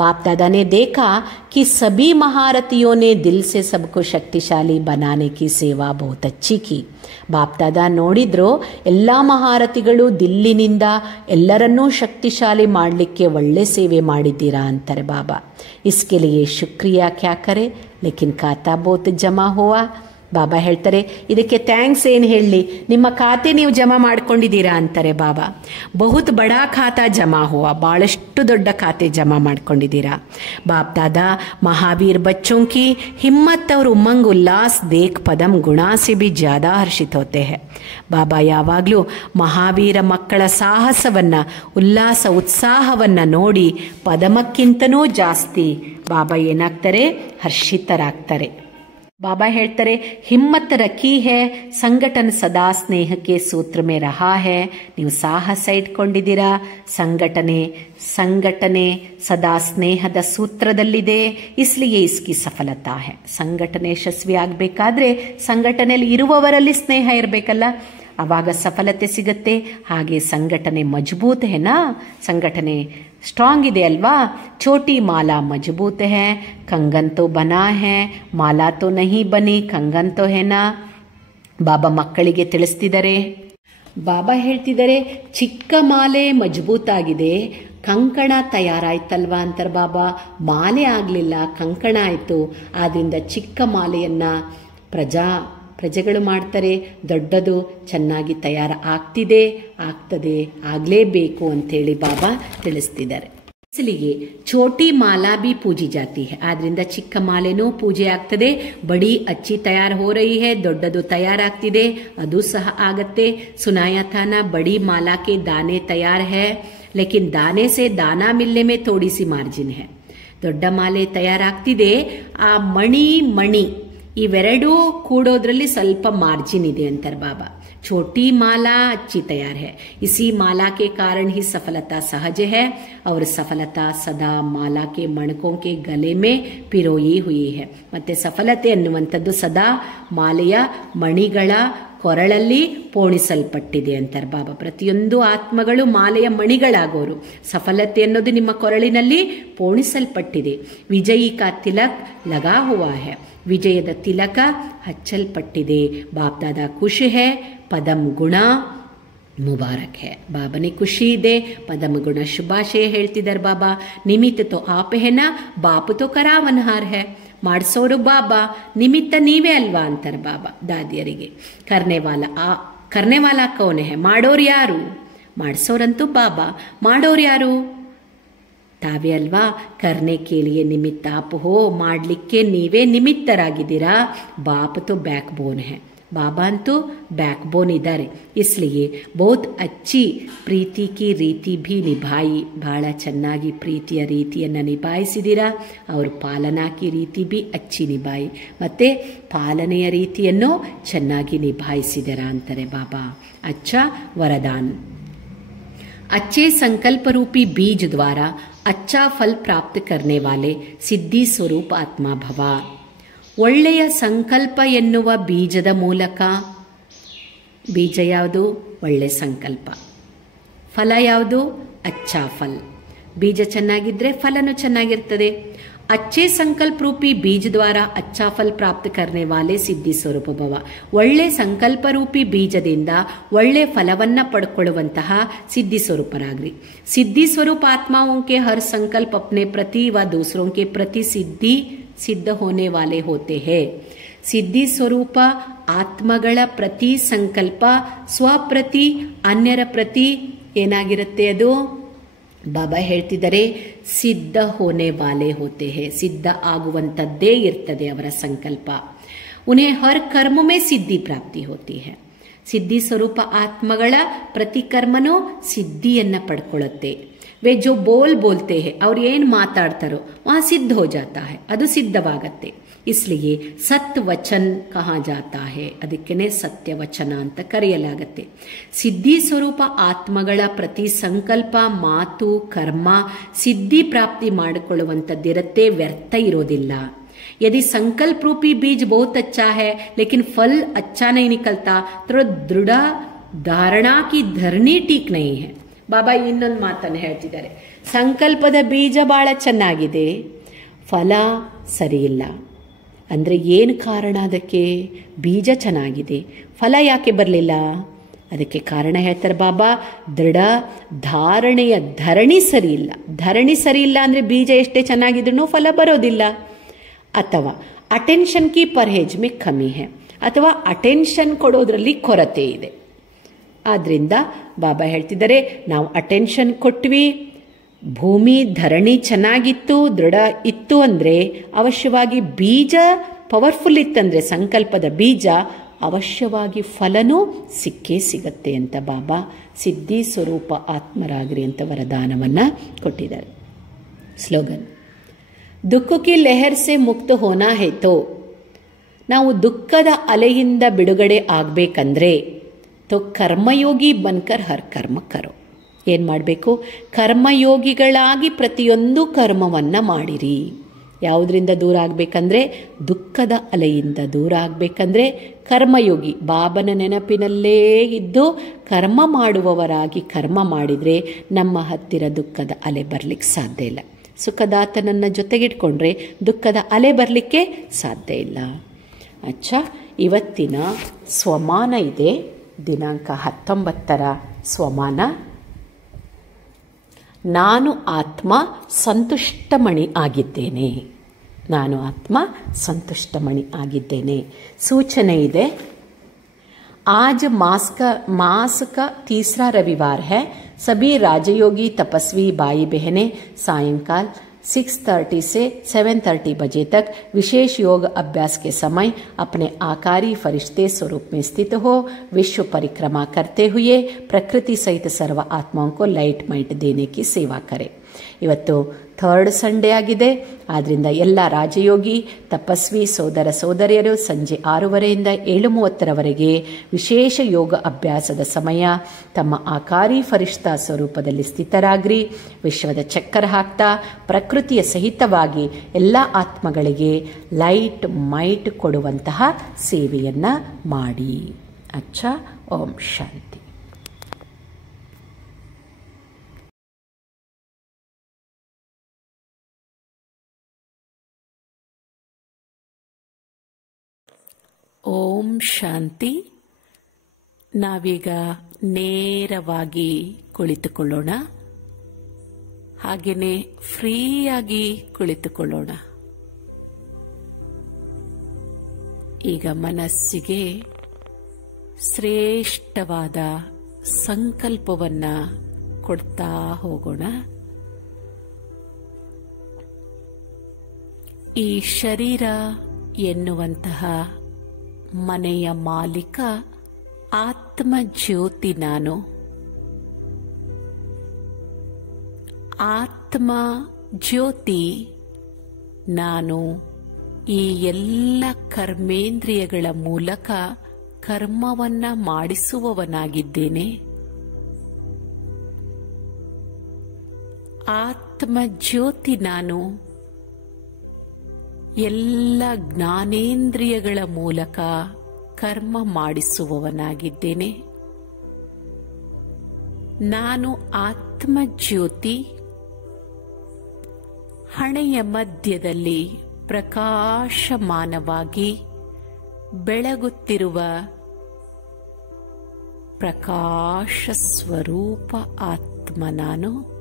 बाप दादा ने देखा कि सभी महारथियों ने दिल से सबको शक्तिशाली बनाने की सेवा बहुत अच्छी की. ಬಾಪ್ ದಾದಾ ನೋಡಿದ್ರು ಎಲ್ಲ ಮಹಾರಥಿಗಳು ದಿಲ್ಲಿನಿಂದ ಎಲ್ಲರನ್ನೂ ಶಕ್ತಿಶಾಲಿ ಮಾಡಲಿಕ್ಕೆ ಒಳ್ಳೆ ಸೇವೆ ಮಾಡಿದ್ದೀರಾ ಅಂತಾರೆ ಬಾಬಾ. इसके लिए शुक्रिया क्या करे लेकिन खाता बहुत जमा हुआ. ಬಾಬಾ ಹೇಳ್ತಾರೆ ಇದಕ್ಕೆ ಥ್ಯಾಂಕ್ಸ್ ಏನು ಹೇಳಲಿ, ನಿಮ್ಮ ಖಾತೆ ನೀವು ಜಮಾ ಮಾಡ್ಕೊಂಡಿದ್ದೀರಾ ಅಂತಾರೆ ಬಾಬಾ. ಬಹುತ್ ಬಡಾ ಖಾತಾ ಜಮಾ ಹುವಾ, ಭಾಳಷ್ಟು ದೊಡ್ಡ ಖಾತೆ ಜಮಾ ಮಾಡ್ಕೊಂಡಿದ್ದೀರಾ. ಬಾಪ್ ದಾದಾ ಮಹಾವೀರ್ ಬಚ್ಚೋं की हिम्मत और उमंग उल्लास देख पदम गुणा से भी ज़्यादा हर्षित होते हैं. ಬಾಬಾ ಯಾವಾಗಲೂ ಮಹಾವೀರ ಮಕ್ಕಳ ಸಾಹಸವನ್ನು ಉಲ್ಲಾಸ ಉತ್ಸಾಹವನ್ನು ನೋಡಿ ಪದಮಕ್ಕಿಂತನೂ ಜಾಸ್ತಿ ಬಾಬಾ ಏನಾಗ್ತಾರೆ, ಹರ್ಷಿತರಾಗ್ತಾರೆ. बाबा ಹೇಳ್ತಾರೆ ಹಿಮ್ಮತ್ ರಖಿ है ಸಂಘಟನ ಸದಾ ಸ್ನೇಹಕ್ಕೆ ಸೂತ್ರ में रहा है. ನೀವು ಸಾಹಸ ಇಟ್ಕೊಂಡಿದ್ದೀರಾ, ಸಂಘಟನೆ ಸದಾ ಸ್ನೇಹದ ಸೂತ್ರದಲ್ಲಿದೆ. इसलिए इसकी सफलता है. ಸಂಘಟನೆ ಯಶಸ್ವಿ ಆಗಬೇಕಾದ್ರೆ ಸಂಘಟನೆಯಲ್ಲಿ ಇರುವವರಲ್ಲಿ ಸ್ನೇಹ ಇರಬೇಕಲ್ಲ, ಆವಾಗ ಸಫಲತೆ ಸಿಗುತ್ತೆ. ಹಾಗೆ ಸಂಘಟನೆ ಮಜಬೂತ್ ಹೆನಾ, ಸಂಘಟನೆ ಸ್ಟ್ರಾಂಗ್ ಇದೆ ಅಲ್ವಾ. छोटी माला मजबूत है, कंगन तो बना है, माला तो नहीं बनी, कंगन तो है ना. ಬಾಬಾ ಮಕ್ಕಳಿಗೆ ತಿಳಿಸ್ತಿದ್ದಾರೆ. ಬಾಬಾ ಹೇಳ್ತಿದ್ದಾರೆ ಚಿಕ್ಕ ಮಾಲೆ ಮಜಬೂತಾಗಿದೆ, ಕಂಕಣ ತಯಾರಾಯ್ತಲ್ವಾ ಅಂತಾರೆ ಬಾಬಾ. ಮಾಲೆ ಆಗಲಿಲ್ಲ, ಕಂಕಣ ಆಯಿತು. ಆದ್ರಿಂದ ಚಿಕ್ಕ ಮಾಲೆಯನ್ನ ಪ್ರಜೆಗಳು ಮಾಡ್ತಾರೆ, ದೊಡ್ಡದು ಚೆನ್ನಾಗಿ ಆಗ್ತದೆ, ಆಗಲೇಬೇಕು ಅಂತೇಳಿ ಬಾಬಾ ತಿಳಿಸ್ತಿದ್ದಾರೆ. इसलिए छोटी माला भी पूजी जाती है. ಆದ್ರಿಂದ ಚಿಕ್ಕ ಮಾಲೆನೂ ಪೂಜೆ ಆಗ್ತದೆ. ಬಡಿ ಅಚ್ಚಿ ತಯಾರ್ ಹೋ ರही है, ದೊಡ್ಡದು ತಯಾರಾಗ್ತಿದೆ, ಅದು ಸಹ ಆಗತ್ತೆ. सुनाया था ना बड़ी माला के दाने तैयार है, लेकिन दाने से दाना मिलने में थोड़ी सी मार्जिन है. ದೊಡ್ಡ ಮಾಲೆ ತಯಾರಾಗ್ತಿದೆ, ಆ ಮಣಿ ಇವೆರಡೂ ಕೂಡೋದ್ರಲ್ಲಿ ಸ್ವಲ್ಪ ಮಾರ್ಜಿನ್ ಇದೆ ಅಂತಾರೆ ಬಾಬಾ. छोटी माला अच्छी तैयार है, इसी माला के कारण ही सफलता सहज है. और सफलता सदा माला के मणकों के गले में पिरोई हुई है. ಮತ್ತೆ ಸಫಲತೆ ಅನ್ನುವಂಥದ್ದು ಸದಾ ಮಾಲೆಯ ಮಣಿಗಳ ಕೊರಳಲ್ಲಿ ಪೋಣಿಸಲ್ಪಟ್ಟಿದೆ ಅಂತಾರೆ ಬಾಬಾ. ಪ್ರತಿಯೊಂದು ಆತ್ಮಗಳು ಮಾಲೆಯ ಮಣಿಗಳಾಗೋರು. ಸಫಲತೆ ಅನ್ನೋದು ನಿಮ್ಮ ಕೊರಳಿನಲ್ಲಿ ಪೋಣಿಸಲ್ಪಟ್ಟಿದೆ. ವಿಜಯಿ ಕಾ ತಿಲಕ್ ಲಗಾ ಹುವಾ ಹೈ, ವಿಜಯದ ತಿಲಕ ಹಚ್ಚಲ್ಪಟ್ಟಿದೆ. ಬಾಪ್ ದಾದಾ ಖುಷಿ ಹೈ, ಪದಂ ಗುಣ ಮುಬಾರಕ್ ಹೈ. ಬಾಬಾನೆ ಖುಷಿ ಇದೆ, ಪದಂ ಗುಣ ಶುಭಾಶಯ ಹೇಳ್ತಿದ್ದಾರೆ ಬಾಬಾ. ನಿಮಿತ್ತ ತೋ ಆಪ್ ಹೈ ನಾ, ಬಾಪ್ ತೋ ಕರಾವನ್ಹಾರ್ ಹೈ. ಮಾಡಿಸೋರು ಬಾಬಾ, ನಿಮಿತ್ತ ನೀವೇ ಅಲ್ವಾ ಅಂತಾರೆ ಬಾಬಾ ದಾದಿಯರಿಗೆ. ಕರ್ನೆವಾಲ ಕೌನ್ ಹೈ, ಮಾಡೋರು ಯಾರು? ಮಾಡಿಸೋರಂತೂ ಬಾಬಾ, ಮಾಡೋರು ಯಾರು? ತಾವೇ ಅಲ್ವಾ. ಕರ್ನೆ ಕೇಳಿಯೇ ನಿಮಿತ್ತ ಆಪ್ ಹೋ, ಮಾಡಲಿಕ್ಕೆ ನೀವೇ ನಿಮಿತ್ತರಾಗಿದ್ದೀರಾ. ಬಾಪ್ ತೋ ಬ್ಯಾಕ್ ಬೋನ್ ಹೈ, ಬಾಬಾ ಅಂತೂ ಬ್ಯಾಕ್ ಬೋನ್ ಇದ್ದಾರೆ. ಇಸ್ಲಿಯೇ ಬಹುತ್ ಅಚ್ಚಿ ಪ್ರೀತಿ ಕಿ ರೀತಿ ಭಿ ನಿಭಾಯಿ, ಬಹಳ ಚೆನ್ನಾಗಿ ಪ್ರೀತಿಯ ರೀತಿಯನ್ನು ನಿಭಾಯಿಸಿದ್ದೀರಾ. ಅವರು ಪಾಲನಾ ಕಿ ರೀತಿ ಭಿ ಅಚ್ಚಿ ನಿಭಾಯಿ, ಮತ್ತೆ ಪಾಲನೆಯ ರೀತಿಯನ್ನು ಚೆನ್ನಾಗಿ ನಿಭಾಯಿಸಿದರಾ ಅಂತಾರೆ ಬಾಬಾ. ಅಚ್ಚಾ ವರದಾನ್. अच्छे संकल्प रूपी बीज द्वारा अच्छा फल प्राप्त करने वाले सिद्धि स्वरूप आत्मा भव. ಒಳ್ಳೆಯ ಸಂಕಲ್ಪ ಎನ್ನುವ ಬೀಜದ ಮೂಲಕ, ಬೀಜ ಯಾವುದು? ಒಳ್ಳೆ ಸಂಕಲ್ಪ. ಫಲ ಯಾವುದು? ಅಚ್ಚಾ ಫಲ್. ಬೀಜ ಚೆನ್ನಾಗಿದ್ರೆ ಫಲನೂ ಚೆನ್ನಾಗಿರ್ತದೆ. अच्छे संकल्प रूपी बीज द्वारा अच्छा फल प्राप्त करने वाले सिद्धि ಸ್ವರೂಪ ಭವ. ಒಳ್ಳೆ ಸಂಕಲ್ಪ ರೂಪಿ ಬೀಜದಿಂದ ಒಳ್ಳೆ ಫಲವನ್ನ ಪಡ್ಕೊಳ್ಳುವಂತಹ सिद्धि स्वरूपराग्री. सिद्धि स्वरूप आत्माओं के हर संकल्प अपने प्रति व दूसरों के प्रति सिद्ध होने वाले होते हैं. सिद्धि स्वरूप ಆತ್ಮಗಳ ಪ್ರತಿ ಸಂಕಲ್ಪ ಸ್ವಪ್ರತಿ ಅನ್ಯರ ಪ್ರತಿ ಏನಾಗಿರುತ್ತೆ? ಅದು ಬಾಬಾ ಹೇಳ್ತಿದ್ದಾರೆ, ಸಿದ್ಧ ಹೋನೆ ವಾಲೆ ಹೋತೆ ಹೇ, ಸಿದ್ಧ ಆಗುವಂತದ್ದೇ ಇರ್ತದೆ ಅವರ ಸಂಕಲ್ಪ. ಉನ್ಹೇ ಹರ್ ಕರ್ಮ ಮೇ ಸಿದ್ಧಿ ಪ್ರಾಪ್ತಿ ಹೋತಿ ಹೇ. ಸಿದ್ಧಿ ಸ್ವರೂಪ ಆತ್ಮಗಳ ಪ್ರತಿ ಕರ್ಮನೂ ಸಿದ್ಧಿಯನ್ನ ಪಡ್ಕೊಳ್ಳುತ್ತೆ. ವೇ ಜೋ ಬೋಲ್ತೆ ಹೇ, ಅವ್ರು ಏನ್ ಮಾತಾಡ್ತಾರೋ ವಹ ಸಿದ್ಧ ಹೋ ಜಾತಾ ಹೇ, ಅದು ಸಿದ್ಧವಾಗತ್ತೆ. इसलिए सत्य वचन कहा जाता है, ಅದಕ್ಕೇನೆ ಸತ್ಯ ವಚನ ಅಂತ ಕರೆಯಲಾಗುತ್ತೆ. ಸಿದ್ಧಿ ಸ್ವರೂಪ ಆತ್ಮಗಳ ಪ್ರತಿ ಸಂಕಲ್ಪ, ಮಾತು, ಕರ್ಮ ಸಿದ್ಧಿ ಪ್ರಾಪ್ತಿ ಮಾಡಿಕೊಳ್ಳುವಂತದ್ದಿರತ್ತೆ, ವ್ಯರ್ಥ ಇರೋದಿಲ್ಲ. यदि संकल्प रूपी बीज बहुत अच्छा है लेकिन फल अच्छा नहीं निकलता तो दृढ़ धारणा की धरनी ठीक नहीं है. ಬಾಬಾ ಇನ್ನೊಂದು ಮಾತನ್ನು ಹೇಳ್ತಿದ್ದಾರೆ, ಸಂಕಲ್ಪದ ಬೀಜ ಬಹಳ ಚೆನ್ನಾಗಿದೆ, ಫಲ ಸರಿಯಿಲ್ಲ. ಅಂದರೆ ಏನು ಕಾರಣ? ಅದಕ್ಕೆ ಬೀಜ ಚೆನ್ನಾಗಿದೆ, ಫಲ ಯಾಕೆ ಬರಲಿಲ್ಲ? ಅದಕ್ಕೆ ಕಾರಣ ಹೇಳ್ತಾರೆ ಬಾಬಾ, ದೃಢ ಧಾರಣೆಯ ಧರಣಿ ಸರಿಯಿಲ್ಲ. ಧರಣಿ ಸರಿಯಿಲ್ಲ ಅಂದರೆ ಬೀಜ ಎಷ್ಟೇ ಚೆನ್ನಾಗಿದ್ರೂ ಫಲ ಬರೋದಿಲ್ಲ. ಅಥವಾ ಅಟೆನ್ಷನ್ ಕಿ ಪರ್ಹೇಜ್ ಮೇ ಕಮ್ಮಿ ಹೇ, ಅಥವಾ ಅಟೆನ್ಷನ್ ಕೊಡೋದ್ರಲ್ಲಿ ಕೊರತೆ ಇದೆ. ಆದ್ದರಿಂದ ಬಾಬಾ ಹೇಳ್ತಿದ್ದಾರೆ, ನಾವು ಅಟೆನ್ಷನ್ ಕೊಟ್ವಿ, ಭೂಮಿ ಧರಣಿ ಚೆನ್ನಾಗಿತ್ತು, ದೃಢ ಇತ್ತು ಅಂದರೆ ಅವಶ್ಯವಾಗಿ ಬೀಜ ಪವರ್ಫುಲ್ ಇತ್ತಂದರೆ ಸಂಕಲ್ಪದ ಬೀಜ ಅವಶ್ಯವಾಗಿ ಫಲನೂ ಸಿಕ್ಕೇ ಸಿಗತ್ತೆ ಅಂತ ಬಾಬಾ ಸಿದ್ಧಿ ಸ್ವರೂಪ ಆತ್ಮರಾಗ್ರಿ ಅಂತ ವರದಾನವನ್ನ ಕೊಟ್ಟಿದ್ದಾರೆ. ಸ್ಲೋಗನ್, ದುಃಖ ಕಿ ಲೆಹರ್ ಸೆ ಮುಕ್ತ ಹೋನಾ ಹೇ ತೋ, ನಾವು ದುಃಖದ ಅಲೆಯಿಂದ ಬಿಡುಗಡೆ ಆಗಬೇಕಂದ್ರೆ ತೋ ಕರ್ಮಯೋಗಿ ಬನ್ಕರ್ ಹರ್ ಕರ್ಮ ಕರೋ. ಏನು ಮಾಡಬೇಕು? ಕರ್ಮಯೋಗಿಗಳಾಗಿ ಪ್ರತಿಯೊಂದು ಕರ್ಮವನ್ನು ಮಾಡಿರಿ. ಯಾವುದರಿಂದ ದೂರ ಆಗಬೇಕಂದ್ರೆ ದುಃಖದ ಅಲೆಯಿಂದ ದೂರ ಆಗಬೇಕಂದ್ರೆ ಕರ್ಮಯೋಗಿ, ಬಾಬನ ನೆನಪಿನಲ್ಲೇ ಇದ್ದು ಕರ್ಮ ಮಾಡುವವರಾಗಿ ಕರ್ಮ ಮಾಡಿದರೆ ನಮ್ಮ ಹತ್ತಿರ ದುಃಖದ ಅಲೆ ಬರಲಿಕ್ಕೆ ಸಾಧ್ಯ ಇಲ್ಲ. ಸುಖದಾತನನ್ನು ಜೊತೆಗಿಟ್ಕೊಂಡ್ರೆ ದುಃಖದ ಅಲೆ ಬರಲಿಕ್ಕೆ ಸಾಧ್ಯ ಇಲ್ಲ. ಅಚ್ಚಾ, ಇವತ್ತಿನ ಸ್ವಮಾನ ಇದೆ, ದಿನಾಂಕ 19ರ ಸ್ವಮಾನ. ನಾನು ಆತ್ಮ ಸಂತುಷ್ಟಮಣಿ ಆಗಿದ್ದೇನೆ. ನಾನು ಆತ್ಮ ಸಂತುಷ್ಟಮಣಿ ಆಗಿದ್ದೇನೆ. ಸೂಚನೆ ಇದೆ, आज मास का तीसरा रविवार है. सभी राजयोगी तपस्वी भाई बहनें सायंकाल 6:30 से 7:30 बजे तक विशेष योग अभ्यास के समय अपने आकारी फरिश्ते स्वरूप में स्थित हो विश्व परिक्रमा करते हुए प्रकृति सहित सर्व आत्माओं को लाइट माइट देने की सेवा करें. ಇವತ್ತು 3rd ಸಂಡೇ ಆಗಿದೆ. ಆದ್ದರಿಂದ ಎಲ್ಲ ರಾಜಯೋಗಿ ತಪಸ್ವಿ ಸೋದರ ಸೋದರಿಯರು ಸಂಜೆ 6:30ರಿಂದ 7:30ರವರೆಗೆ ವಿಶೇಷ ಯೋಗ ಅಭ್ಯಾಸದ ಸಮಯ ತಮ್ಮ ಆಕಾರಿ ಫರಿಷ್ಠಾ ಸ್ವರೂಪದಲ್ಲಿ ಸ್ಥಿತರಾಗ್ರಿ. ವಿಶ್ವದ ಚಕ್ಕರ್ ಹಾಕ್ತಾ ಪ್ರಕೃತಿಯ ಸಹಿತವಾಗಿ ಎಲ್ಲ ಆತ್ಮಗಳಿಗೆ ಲೈಟ್ ಮೈಟ್ ಕೊಡುವಂತಹ ಸೇವೆಯನ್ನ ಮಾಡಿ. ಅಚ್ಚಾ, ಓಂ ಶಾಂತಿ. ಓಂ ಶಾಂತಿ. ನಾವೀಗ ನೇರವಾಗಿ ಕುಳಿತುಕೊಳ್ಳೋಣ, ಹಾಗೆಯೇ ಫ್ರೀಯಾಗಿ ಕುಳಿತುಕೊಳ್ಳೋಣ. ಈಗ ಮನಸ್ಸಿಗೆ ಶ್ರೇಷ್ಠವಾದ ಸಂಕಲ್ಪವನ್ನ ಕೊಡ್ತಾ ಹೋಗೋಣ. ಈ ಶರೀರ ಎನ್ನುವಂತಹ ಮನೆಯ ಮಾಲೀಕ ಆತ್ಮ ಜ್ಯೋತಿ ನಾನು. ಆತ್ಮ ಜ್ಯೋತಿ ನಾನು ಈ ಎಲ್ಲ ಕರ್ಮೇಂದ್ರಿಯಗಳ ಮೂಲಕ ಕರ್ಮವನ್ನ ಮಾಡಿಸುವವನಾಗಿದ್ದೇನೆ. ಆತ್ಮ ಜ್ಯೋತಿ ನಾನು ಎಲ್ಲ ಜ್ಞಾನೇಂದ್ರಿಯಗಳ ಮೂಲಕ ಕರ್ಮ ಮಾಡಿಸುವವನಾಗಿದ್ದೇನೆ. ನಾನು ಆತ್ಮ ಜ್ಯೋತಿ ಹಣೆಯ ಮಧ್ಯದಲ್ಲಿ ಪ್ರಕಾಶಮಾನವಾಗಿ ಬೆಳಗುತ್ತಿರುವ ಪ್ರಕಾಶ ಸ್ವರೂಪ ಆತ್ಮ ನಾನು.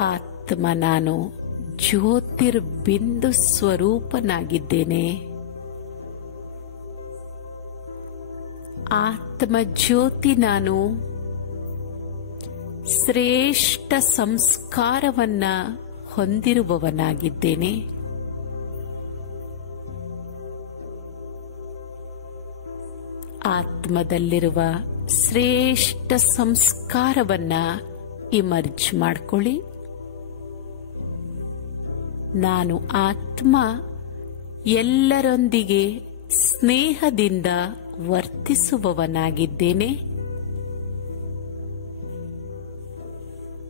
ಆತ್ಮ ನಾನು ಜ್ಯೋತಿರ್ಬಿಂದು ಸ್ವರೂಪನಾಗಿದ್ದೇನೆ. ಆತ್ಮ ಜ್ಯೋತಿ ನಾನು ಶ್ರೇಷ್ಠ ಸಂಸ್ಕಾರವನ್ನ ಹೊಂದಿರುವವನಾಗಿದ್ದೇನೆ. ಆತ್ಮದಲ್ಲಿರುವ ಶ್ರೇಷ್ಠ ಸಂಸ್ಕಾರವನ್ನ ಇಮರ್ಜ್ ಮಾಡಿಕೊಳ್ಳಿ. ನಾನು ಆತ್ಮ ಎಲ್ಲರೊಂದಿಗೆ ಸ್ನೇಹದಿಂದ ವರ್ತಿಸುವವನಾಗಿದ್ದೇನೆ.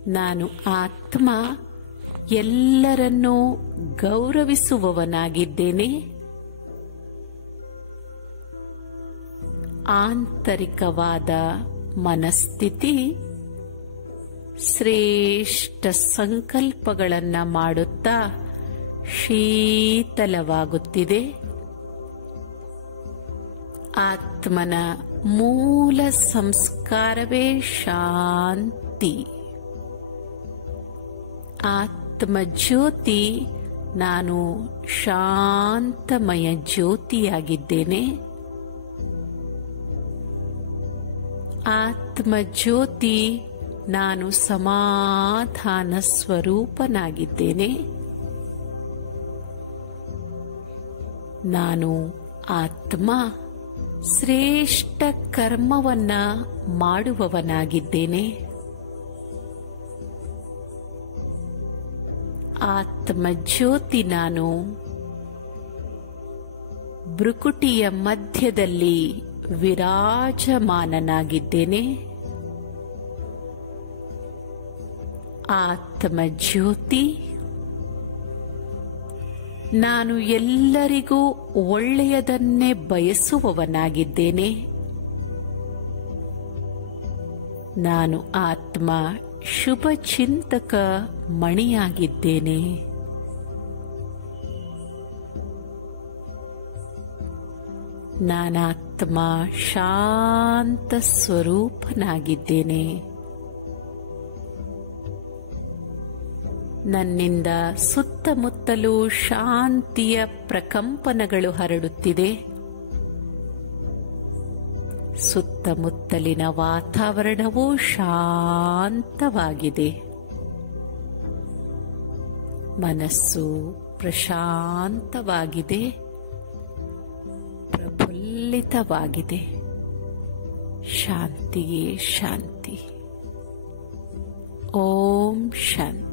ನಾನು ಆತ್ಮ ಎಲ್ಲರನ್ನೂ ಗೌರವಿಸುವವನಾಗಿದ್ದೇನೆ. ಆಂತರಿಕವಾದ ಮನಸ್ಥಿತಿ ಶ್ರೇಷ್ಠ ಸಂಕಲ್ಪಗಳನ್ನು ಮಾಡುತ್ತಾ ಶೀತಲವಾಗುತ್ತಿದೆ. ಆತ್ಮನ ಮೂಲ ಸಂಸ್ಕಾರವೇ ಶಾಂತಿ. ಆತ್ಮ ಜ್ಯೋತಿ ನಾನು ಶಾಂತಮಯ ಜ್ಯೋತಿಯಾಗಿದ್ದೇನೆ. ಆತ್ಮ ಜ್ಯೋತಿ ನಾನು ಸಮಾಧಾನ ಸ್ವರೂಪನಾಗಿದ್ದೇನೆ. ನಾನು ಆತ್ಮ ಶ್ರೇಷ್ಠ ಕರ್ಮವನ್ನ ಮಾಡುವವನಾಗಿದ್ದೇನೆ. ಆತ್ಮ ಜ್ಯೋತಿ ನಾನು ಭ್ರುಕುಟಿಯ ಮಧ್ಯದಲ್ಲಿ ವಿರಾಜಮಾನನಾಗಿದ್ದೇನೆ. ಆತ್ಮ ಜ್ಯೋತಿ ನಾನು ಎಲ್ಲರಿಗೂ ಒಳ್ಳೆಯದನ್ನೇ ಬಯಸುವವನಾಗಿದ್ದೇನೆ. ನಾನು ಆತ್ಮ ಶುಭ ಚಿಂತಕ ಮಣಿಯಾಗಿದ್ದೇನೆ. ನಾನಾತ್ಮ ಶಾಂತ ಸ್ವರೂಪನಾಗಿದ್ದೇನೆ. ನನ್ನಿಂದ ಸುತ್ತಮುತ್ತಲೂ ಶಾಂತಿಯ ಪ್ರಕಂಪನಗಳು ಹರಡುತ್ತಿದೆ. ಸುತ್ತಮುತ್ತಲಿನ ವಾತಾವರಣವೂ ಶಾಂತವಾಗಿದೆ. ಮನಸ್ಸು ಪ್ರಶಾಂತವಾಗಿದೆ, ಪ್ರಫುಲ್ಲಿತವಾಗಿದೆ. ಶಾಂತಿಯೇ ಶಾಂತಿ. ಓಂ ಶಾಂತಿ.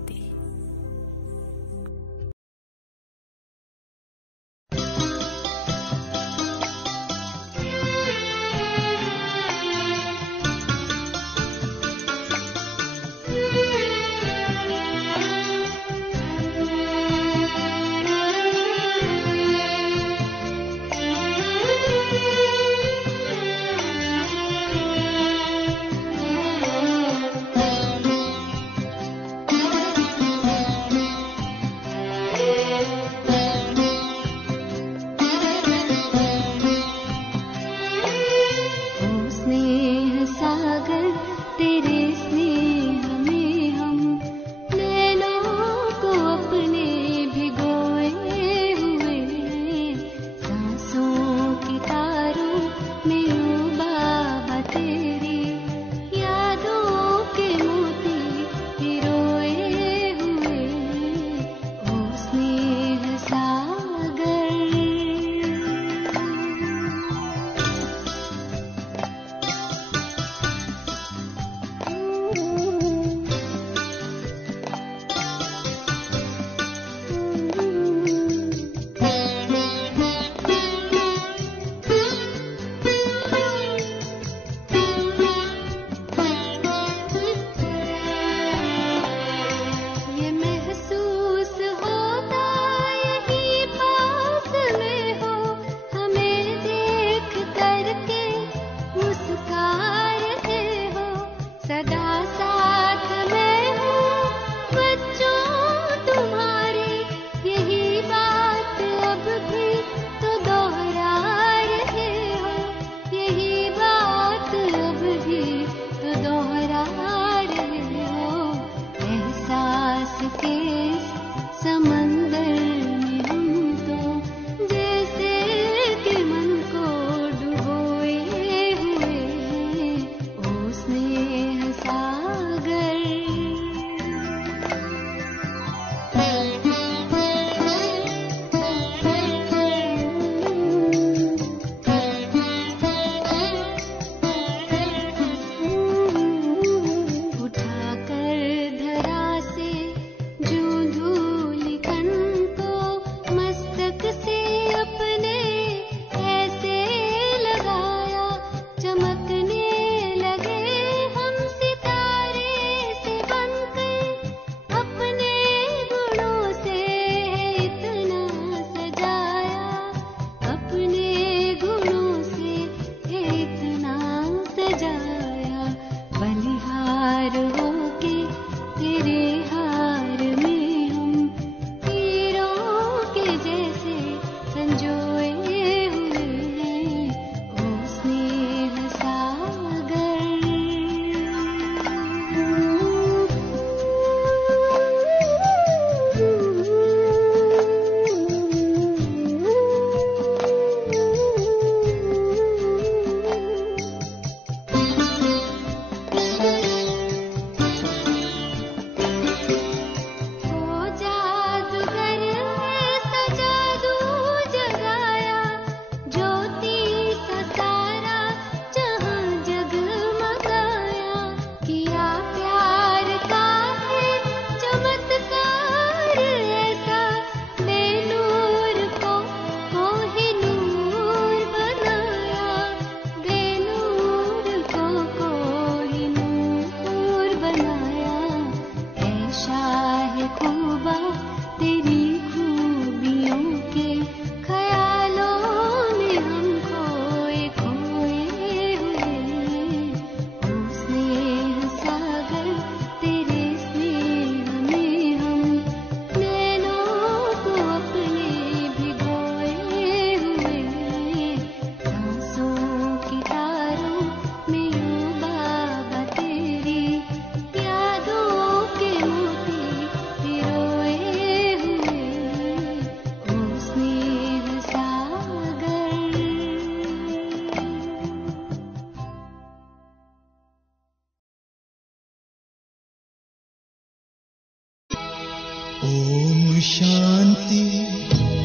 ओम शांति,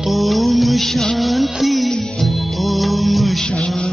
ओम शांति, ओम शांति।